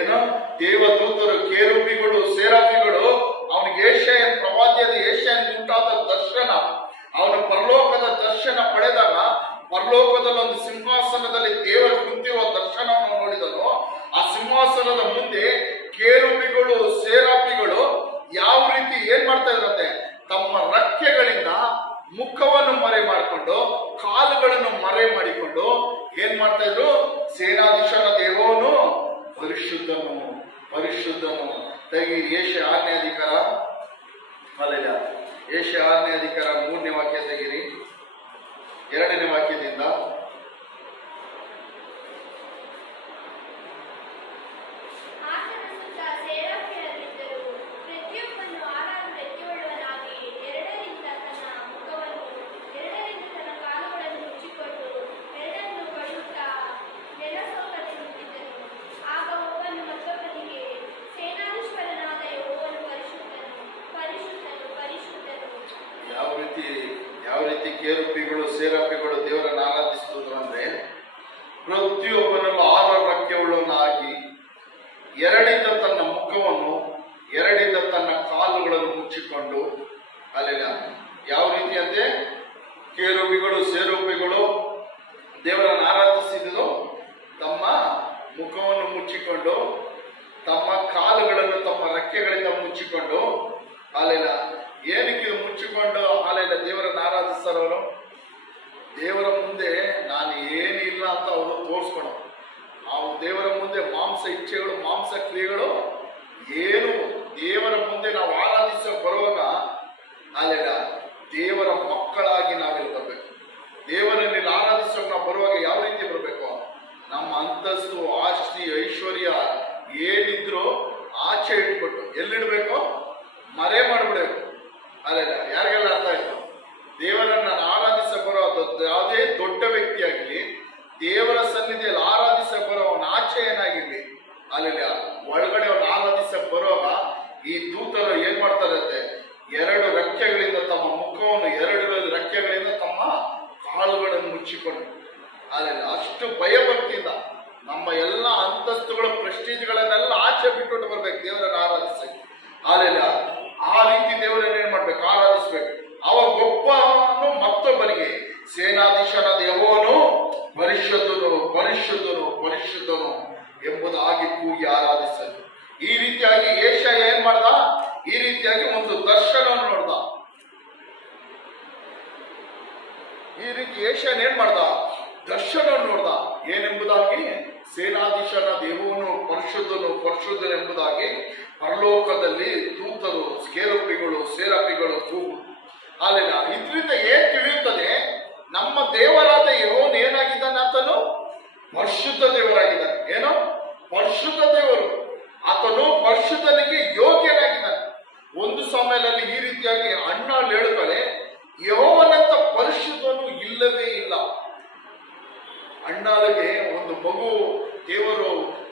ಏನೋ ದೇವದೂತರು, ಕೆರೂಬಿಗಳು, ಸೇರಾಫಿಗಳು ಅವನಿಗೆ ಯೆಶಾಯ ಪ್ರವಾದಿಯಾದ ಯೆಶಾಯನಿಗೆ ಉಂಟಾದ ದರ್ಶನ, ಅವನು ಪರಲೋಕದ ದರ್ಶನ ಪಡೆದಾಗ ಪರಲೋಕದಲ್ಲಿ ಒಂದು ಸಿಂಹಾಸನದಲ್ಲಿ ದೇವರು ಕುಂತಿರುವ ದರ್ಶನವನ್ನು ನೋಡಿದನು. ಆ ಸಿಂಹಾಸನದ ಮುಂದೆ ಕೆರೂಬಿಗಳು, ಸೇರಾಫಿಗಳು ಯಾವ ರೀತಿ ಏನ್ ಮಾಡ್ತಾ ಇದ್ರಂತೆ? ತಮ್ಮ ರೆಕ್ಕೆಗಳಿಂದ ಮುಖವನ್ನು ಮರೆ ಮಾಡಿಕೊಂಡು, ಕಾಲುಗಳನ್ನು ಮರೆ ಮಾಡಿಕೊಂಡು ಏನ್ ಮಾಡ್ತಾ ಇದ್ರು? ಸೇನಾಧೀಶನ ಯೆಹೋವನು ಪರಿಶುದ್ಧನು, ಪರಿಶುದ್ಧನು. ತೆಗಿ ಯೆಶಾಯ 6ನೇ ಅಧಿಕಾರ. ಅಲ್ಲೆಲ್ಲ ಯೆಶಾಯ 6ನೇ ಅಧಿಕಾರ 3ನೇ ವಾಕ್ಯ ತೆಗಿರಿ, 2ನೇ ವಾಕ್ಯದಿಂದ. ಪ್ರತಿಯೊಬ್ಬನಲ್ಲೂ 6 ರೆಕ್ಕೆಯುಳ್ಳವನಾಗಿ, ಎರಡಿದ್ದ ತನ್ನ ಮುಖವನ್ನು, ಎರಡಿದ್ದ ತನ್ನ ಕಾಲುಗಳನ್ನು ಮುಚ್ಚಿಕೊಂಡು, ಅಲ್ಲೆಲ್ಲ ಯಾವ ರೀತಿ ಅಂದ್ರೆ ಕೇರುಬಿಗಳು ಸೇರುಬಿಗಳು ದೇವರನ್ನು ಆರಾಧಿಸಿದ್ರು, ತಮ್ಮ ಮುಖವನ್ನು ಮುಚ್ಚಿಕೊಂಡು, ತಮ್ಮ ಕಾಲುಗಳನ್ನು ತಮ್ಮ ರೆಕ್ಕೆಗಳಿಂದ ಮುಚ್ಚಿಕೊಂಡು, ಅಲ್ಲೆಲ್ಲ ಏನಕ್ಕೆ ಮುಚ್ಚಿಕೊಂಡು ಅಲ್ಲೆಲ್ಲ ದೇವರನ್ನು ಆರಾಧಿಸ್ತಾರವರು? ದೇವರ ಮುಂದೆ ನಾನು ಏನಿಲ್ಲ ಅಂತ ಅವರು ತೋರಿಸ್ಕೊಳು. ಆ ದೇವರ ಮುಂದೆ ಮಾಂಸ ಇಚ್ಛೆಗಳು, ಮಾಂಸ ಕ್ರಿಯೆಗಳು ಏನು? ದೇವರ ಮುಂದೆ ನಾವು ಆರಾಧಿಸ ಬರುವಾಗ ಅಲ್ಲೆಲ್ಲ ದೇವರ ಮಕ್ಕಳಾಗಿ ನಾವೆಲ್ಲ ಬರಬೇಕು. ದೇವರಲ್ಲಿ ಆರಾಧಿಸುವಾಗ ನಾವು ಬರುವಾಗ ಯಾವ ರೀತಿ ಬರಬೇಕು? ನಮ್ಮ ಅಂತಸ್ತು, ಆಸ್ತಿ, ಐಶ್ವರ್ಯ ಏನಿದ್ರು ಆಚೆ ಇಟ್ಬಿಟ್ಟು ಎಲ್ಲಿಡ್ಬೇಕು? ಮರೆ ಮಾಡ್ಬಿಡ್ಬೇಕು. ಅಲ್ಲೆಲ್ಲ ಯಾರಿಗೆಲ್ಲ ಅರ್ಥ ಆಯ್ತು? ದೇವರನ್ನ ಆರಾಧಿಸ ಬರೋ ಯಾವುದೇ ದೊಡ್ಡ ವ್ಯಕ್ತಿ ಆಗಲಿ, ದೇವರ ಸನ್ನಿಧಿಯಲ್ಲಿ ಆರಾಧಿಸ ಬರೋವನ ಆಚೆ ಏನಾಗಿರ್ಲಿ, ಅಲ್ಲೆಲ್ಲ ಒಳಗಡೆ ಅವನು ಆರಾಧಿಸ ಬರೋವಾಗ ಈ ದೂತರು ಏನ್ ಮಾಡ್ತಾರಂತೆ? 2 ರೆಕ್ಕೆಗಳಿಂದ ತಮ್ಮ ಮುಖವನ್ನು, 2 ರೆಕ್ಕೆಗಳಿಂದ ತಮ್ಮ ಕಾಲುಗಳನ್ನು ಮುಚ್ಚಿಕೊಂಡು, ಅಲ್ಲೆಲ್ಲ ಅಷ್ಟು ಭಯಭಕ್ತಿಯಿಂದ ನಮ್ಮ ಎಲ್ಲ ಅಂತಸ್ತುಗಳ ಪ್ರೆಸ್ಟೀಜ್ಗಳನ್ನೆಲ್ಲ ಆಚೆ ಬಿಟ್ಟು ಬರ್ಬೇಕು ದೇವರನ್ನ ಆರಾಧಿಸಕ್ಕೆ. ಅಲ್ಲೆಲ್ಲ ಆ ರೀತಿ ದೇವರನ್ನ ಏನ್ ಮಾಡ್ಬೇಕು? ಆರಾಧಿಸ್ಬೇಕು. ಅವ ಗೊಬ್ಬವನ್ನು ಮತ್ತೊಬ್ಬರಿಗೆ ಸೇನಾಧೀಶನ ಯೆಹೋವನು ಪರಿಶುದ್ಧನು, ಪರಿಶುದ್ಧನು, ಪರಿಶುದ್ಧನು ಎಂಬುದಾಗಿ ಕೂಗಿ ಆರಾಧಿಸಲು. ಈ ರೀತಿಯಾಗಿ ಯೆಶಾಯ ಏನ್ ಮಾಡ್ದ? ಈ ರೀತಿಯಾಗಿ ಒಂದು ದರ್ಶನವನ್ನು ನೋಡ್ದ. ಈ ರೀತಿ ಯೆಶಾಯನ ಏನ್ ಮಾಡ್ದ? ದರ್ಶನವನ್ನು ನೋಡ್ದ. ಏನೆಂಬುದಾಗಿ? ಸೇನಾಧೀಶನ ಯೆಹೋವನು ಪರಿಶುದ್ಧನು, ಪರಿಶುದ್ಧನು ಎಂಬುದಾಗಿ ಪರಲೋಕದಲ್ಲಿ ದೂತರು, ಕೇರುಬಿಗಳು, ಸೇರಾಫಿಗಳು ಕೂಗು. ಅಲ್ಲೆಲ್ಲ ಇದರಿಂದ ಏನ್ ತಿಳಿಯುತ್ತದೆ? ನಮ್ಮ ದೇವರಾದ ಯೆಹೋವನು ಏನಾಗಿದ್ದಾನೆ? ಆತನು ಪರಿಶುದ್ಧ ದೇವರಾಗಿದ್ದಾನೆ. ಏನೋ ಪರಿಶುದ್ಧ ದೇವರು, ಆತನು ಪರಿಶುದ್ಧನಿಗೆ ಯೋಗ್ಯನಾಗಿದ್ದಾನೆ. 1 ಸಮಯದಲ್ಲಿ ಈ ರೀತಿಯಾಗಿ ಅಣ್ಣಾಳು ಹೇಳ್ತಾಳೆ, ಯೆಹೋವನಂತ ಪರಿಶುದ್ಧನು ಇಲ್ಲವೇ ಇಲ್ಲ. ಅಣ್ಣಾಳಿಗೆ ಒಂದು ಮಗು ದೇವರು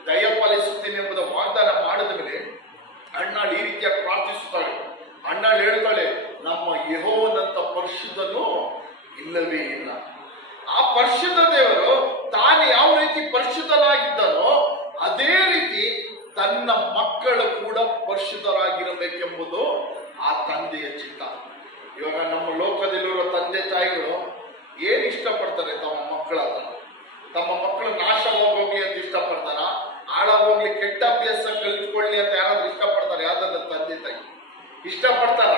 ದಯಪಾಲಿಸುತ್ತೇನೆ ಎಂಬುದ ವಾಗ್ದಾನ ಮಾಡಿದ ಮೇಲೆ ಅಣ್ಣಾಳು ಈ ರೀತಿಯಾಗಿ ಪ್ರಾರ್ಥಿಸುತ್ತಾಳೆ. ಅಣ್ಣಾಳು ಹೇಳ್ತಾಳೆ, ನಮ್ಮ ಯೆಹೋವನಂತ ಪರಿಶುದ್ಧನು ಇಲ್ಲವೇ ಇಲ್ಲ. ಆ ಪರಿಶುದ್ಧ ದೇವರು ತಾನು ಯಾವ ರೀತಿ ಪರಿಶುದ್ಧನಾಗಿದ್ದನೋ ಅದೇ ರೀತಿ ತನ್ನ ಮಕ್ಕಳು ಕೂಡ ಪರಿಶುದ್ಧರಾಗಿರಬೇಕೆಂಬುದು ಆ ತಂದೆಯ ಚಿತ್ತ. ಇವಾಗ ನಮ್ಮ ಲೋಕದಲ್ಲಿರುವ ತಂದೆ ತಾಯಿಗಳು ಏನ್ ಇಷ್ಟಪಡ್ತಾರೆ? ತಮ್ಮ ಮಕ್ಕಳ ತಮ್ಮ ಮಕ್ಕಳು ನಾಶವಾಗೋಗ್ಲಿ ಅಂತ ಇಷ್ಟಪಡ್ತಾರ? ಹಾಳಾಗೋಗ್ಲಿ, ಕೆಟ್ಟ ಅಭ್ಯಾಸ ಕಲಿತ್ಕೊಳ್ಳಿ ಅಂತ ಯಾರಾದ್ರೂ ಇಷ್ಟಪಡ್ತಾರೆ? ಯಾವ್ದಾದ್ರು ತಂದೆ ತಾಯಿ ಇಷ್ಟಪಡ್ತಾರ?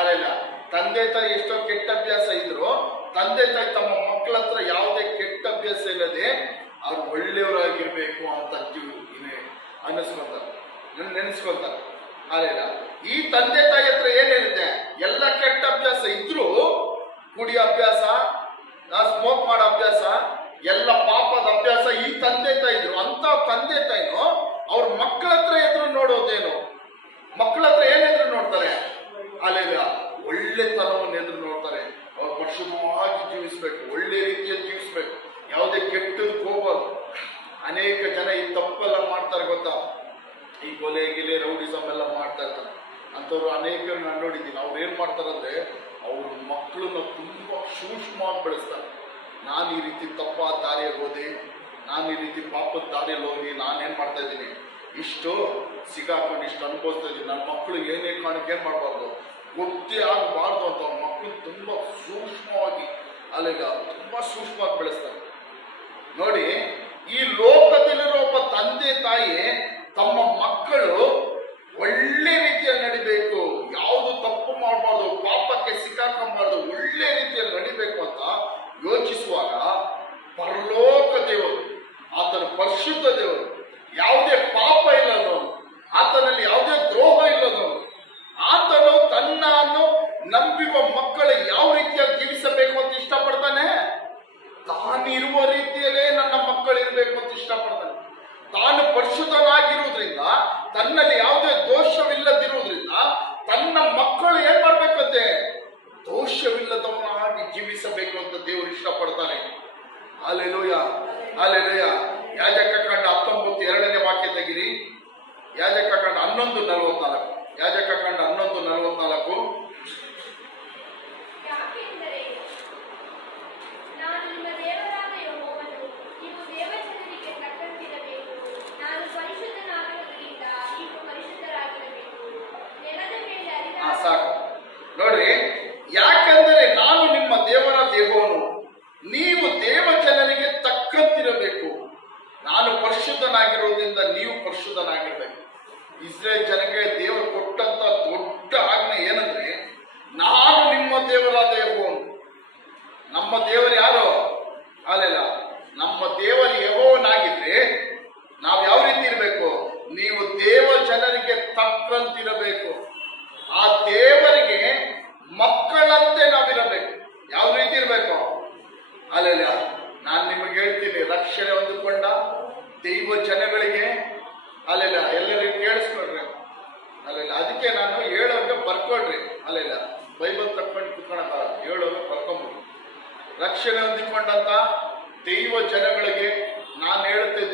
ಅಲ್ಲ, ತಂದೆ ತಾಯಿ ಎಷ್ಟೋ ಕೆಟ್ಟ ಅಭ್ಯಾಸ ಇದ್ರು ತಂದೆ ತಾಯಿ ತಮ್ಮ ಮಕ್ಕಳ ಹತ್ರ ಯಾವುದೇ ಕೆಟ್ಟ ಅಭ್ಯಾಸ ಇಲ್ಲದೆ ಅವ್ರು ಒಳ್ಳೆಯವರಾಗಿರ್ಬೇಕು ಅಂತ ಅನ್ನಿಸ್ಕೊಂತಾರೆ, ನೆನೆಸ್ಕೊಂತಾರೆ. ಅಲ್ಲ, ಈ ತಂದೆ ತಾಯಿ ಹತ್ರ ಏನಿರುತ್ತೆ? ಎಲ್ಲ ಕೆಟ್ಟ ಅಭ್ಯಾಸ ಇದ್ರು, ಕುಡಿಯೋ ಅಭ್ಯಾಸ, ಸ್ಮೋಕ್ ಮಾಡೋ ಅಭ್ಯಾಸ, ಎಲ್ಲ ಪಾಪದ ಅಭ್ಯಾಸ ಈ ತಂದೆ ತಾಯಿ ಇದ್ರು. ಅಂತ ತಂದೆ ತಾಯಿನು ಅವ್ರ ಮಕ್ಕಳ ಹತ್ರ ಎದುರು ನೋಡೋದೇನು? ಮಕ್ಕಳ ಹತ್ರ ಏನೆದ್ರು ನೋಡ್ತಾರೆ? ಅಲ್ಲ, ಒಳ್ಳೆತನವನ್ನು ಎದುರು ನೋಡ್ತಾರೆ. ಅವ್ರು ಪರಿಶುದ್ಧವಾಗಿ ಜೀವಿಸ್ಬೇಕು, ಒಳ್ಳೆ ರೀತಿಯಲ್ಲಿ ಜೀವಿಸ್ಬೇಕು, ಯಾವುದೇ ಕೆಟ್ಟದ್ದು ಹೋಗೋದು. ಅನೇಕ ಜನ ಈ ತಪ್ಪೆಲ್ಲ ಮಾಡ್ತಾರೆ ಗೊತ್ತಾ? ಈ ಕೊಲೆ ಗಿಲೆ ರೌಡಿಸಮ್ ಎಲ್ಲ ಮಾಡ್ತಾ ಇರ್ತಾರೆ. ಅಂಥವ್ರು ಅನೇಕರು ನಾನು ನೋಡಿದ್ದೀನಿ. ಅವ್ರು ಏನ್ ಮಾಡ್ತಾರಂದ್ರೆ ಅವ್ರ ಮಕ್ಕಳನ್ನ ತುಂಬಾ ಸೂಕ್ಷ್ಮವಾಗಿ ಬೆಳೆಸ್ತಾರೆ. ನಾನು ಈ ರೀತಿ ತಪ್ಪಾದ ದಾರಿಯಲ್ಲಿ ಹೋದೆ, ನಾನು ಈ ರೀತಿ ಪಾಪದ ದಾರಿಯಲ್ಲಿ ಹೋಗಿ ನಾನೇನ್ ಮಾಡ್ತಾ ಇದ್ದೀನಿ, ಇಷ್ಟು ಸಿಗಾಕೊಂಡು ಇಷ್ಟು ಅನುಭವಿಸ್ತಾ ಇದ್ದೀನಿ. ನನ್ನ ಮಕ್ಕಳು ಏನೇ ಕಾರಣಕ್ಕೆ ಏನ್ ಮಾಡಬಾರ್ದು, ಗೊತ್ತೇ ಆಗಬಾರ್ದು ಅಂತ ಅವ್ರ ಮಕ್ಕಳು ತುಂಬಾ ಸೂಕ್ಷ್ಮವಾಗಿ ತುಂಬಾ ಸೂಕ್ಷ್ಮವಾಗಿ ಬೆಳೆಸ್ತಾರೆ. ನೋಡಿ, ಈ ಲೋಕದಲ್ಲಿರೋ ಒಬ್ಬ ತಂದೆ ತಾಯಿ ತಮ್ಮ ಮಕ್ಕಳು ಒಳ್ಳೆ ರೀತಿಯಲ್ಲಿ ನಡಿಬೇಕು, ಯಾವುದು ತಪ್ಪು ಮಾಡಬಾರ್ದು, ಪಾಪಕ್ಕೆ ಸಿಕ್ಕಾಕೊಂಬಾರ್ದು, ಒಳ್ಳೆ ರೀತಿಯಲ್ಲಿ ನಡಿಬೇಕು ಅಂತ ಯೋಚಿಸುವಾಗ ಪರಲೋಕ ದೇವರು, ಆತನ ಪರಿಶುದ್ಧ ದೇವರು, ಯಾವುದೇ ಪಾಪ ಇಲ್ಲದವನು, ಆತನಲ್ಲಿ ಯಾವುದೇ ದ್ರೋಹ ಇಲ್ಲದವನು, ಆತನು ತನ್ನನ್ನು ನಂಬಿರುವ ಮಕ್ಕಳು ಯಾವ ರೀತಿಯಾಗಿ ಜೀವಿಸಬೇಕು ಅಂತ ಇಷ್ಟಪಡ್ತಾನೆ? ತಾನಿರುವ ರೀತಿಯಲ್ಲೇ ನನ್ನ ಮಕ್ಕಳು ಇರಬೇಕು ಅಂತ ಇಷ್ಟಪಡ್ತಾನೆ. ತಾನು ಪರಿಶುದ್ಧನಾಗಿರುವುದರಿಂದ, ತನ್ನಲ್ಲಿ ಯಾವುದೇ ದೋಷವಿಲ್ಲದಿರುವುದರಿಂದ ತನ್ನ ಮಕ್ಕಳು ಏನ್ ಮಾಡ್ಬೇಕಂತೆ? ದೋಷವಿಲ್ಲದವನಾಗಿ ಜೀವಿಸಬೇಕು ಅಂತ ದೇವರು ಇಷ್ಟಪಡ್ತಾನೆ. Hallelujah, hallelujah. ಯಾಜಕಕಾಂಡ 19 2ನೇ ವಾಕ್ಯ ತೆಗಿರಿ. ಯಾಜಕಕಾಂಡ 11:44. ಯಾಜಕಕಾಂಡ 11:44. ಯಾಕೆಂದರೆ ನಾನು ನಿಮ್ಮ ದೇವರಾದ ಯೆಹೋವನು, ನೀವು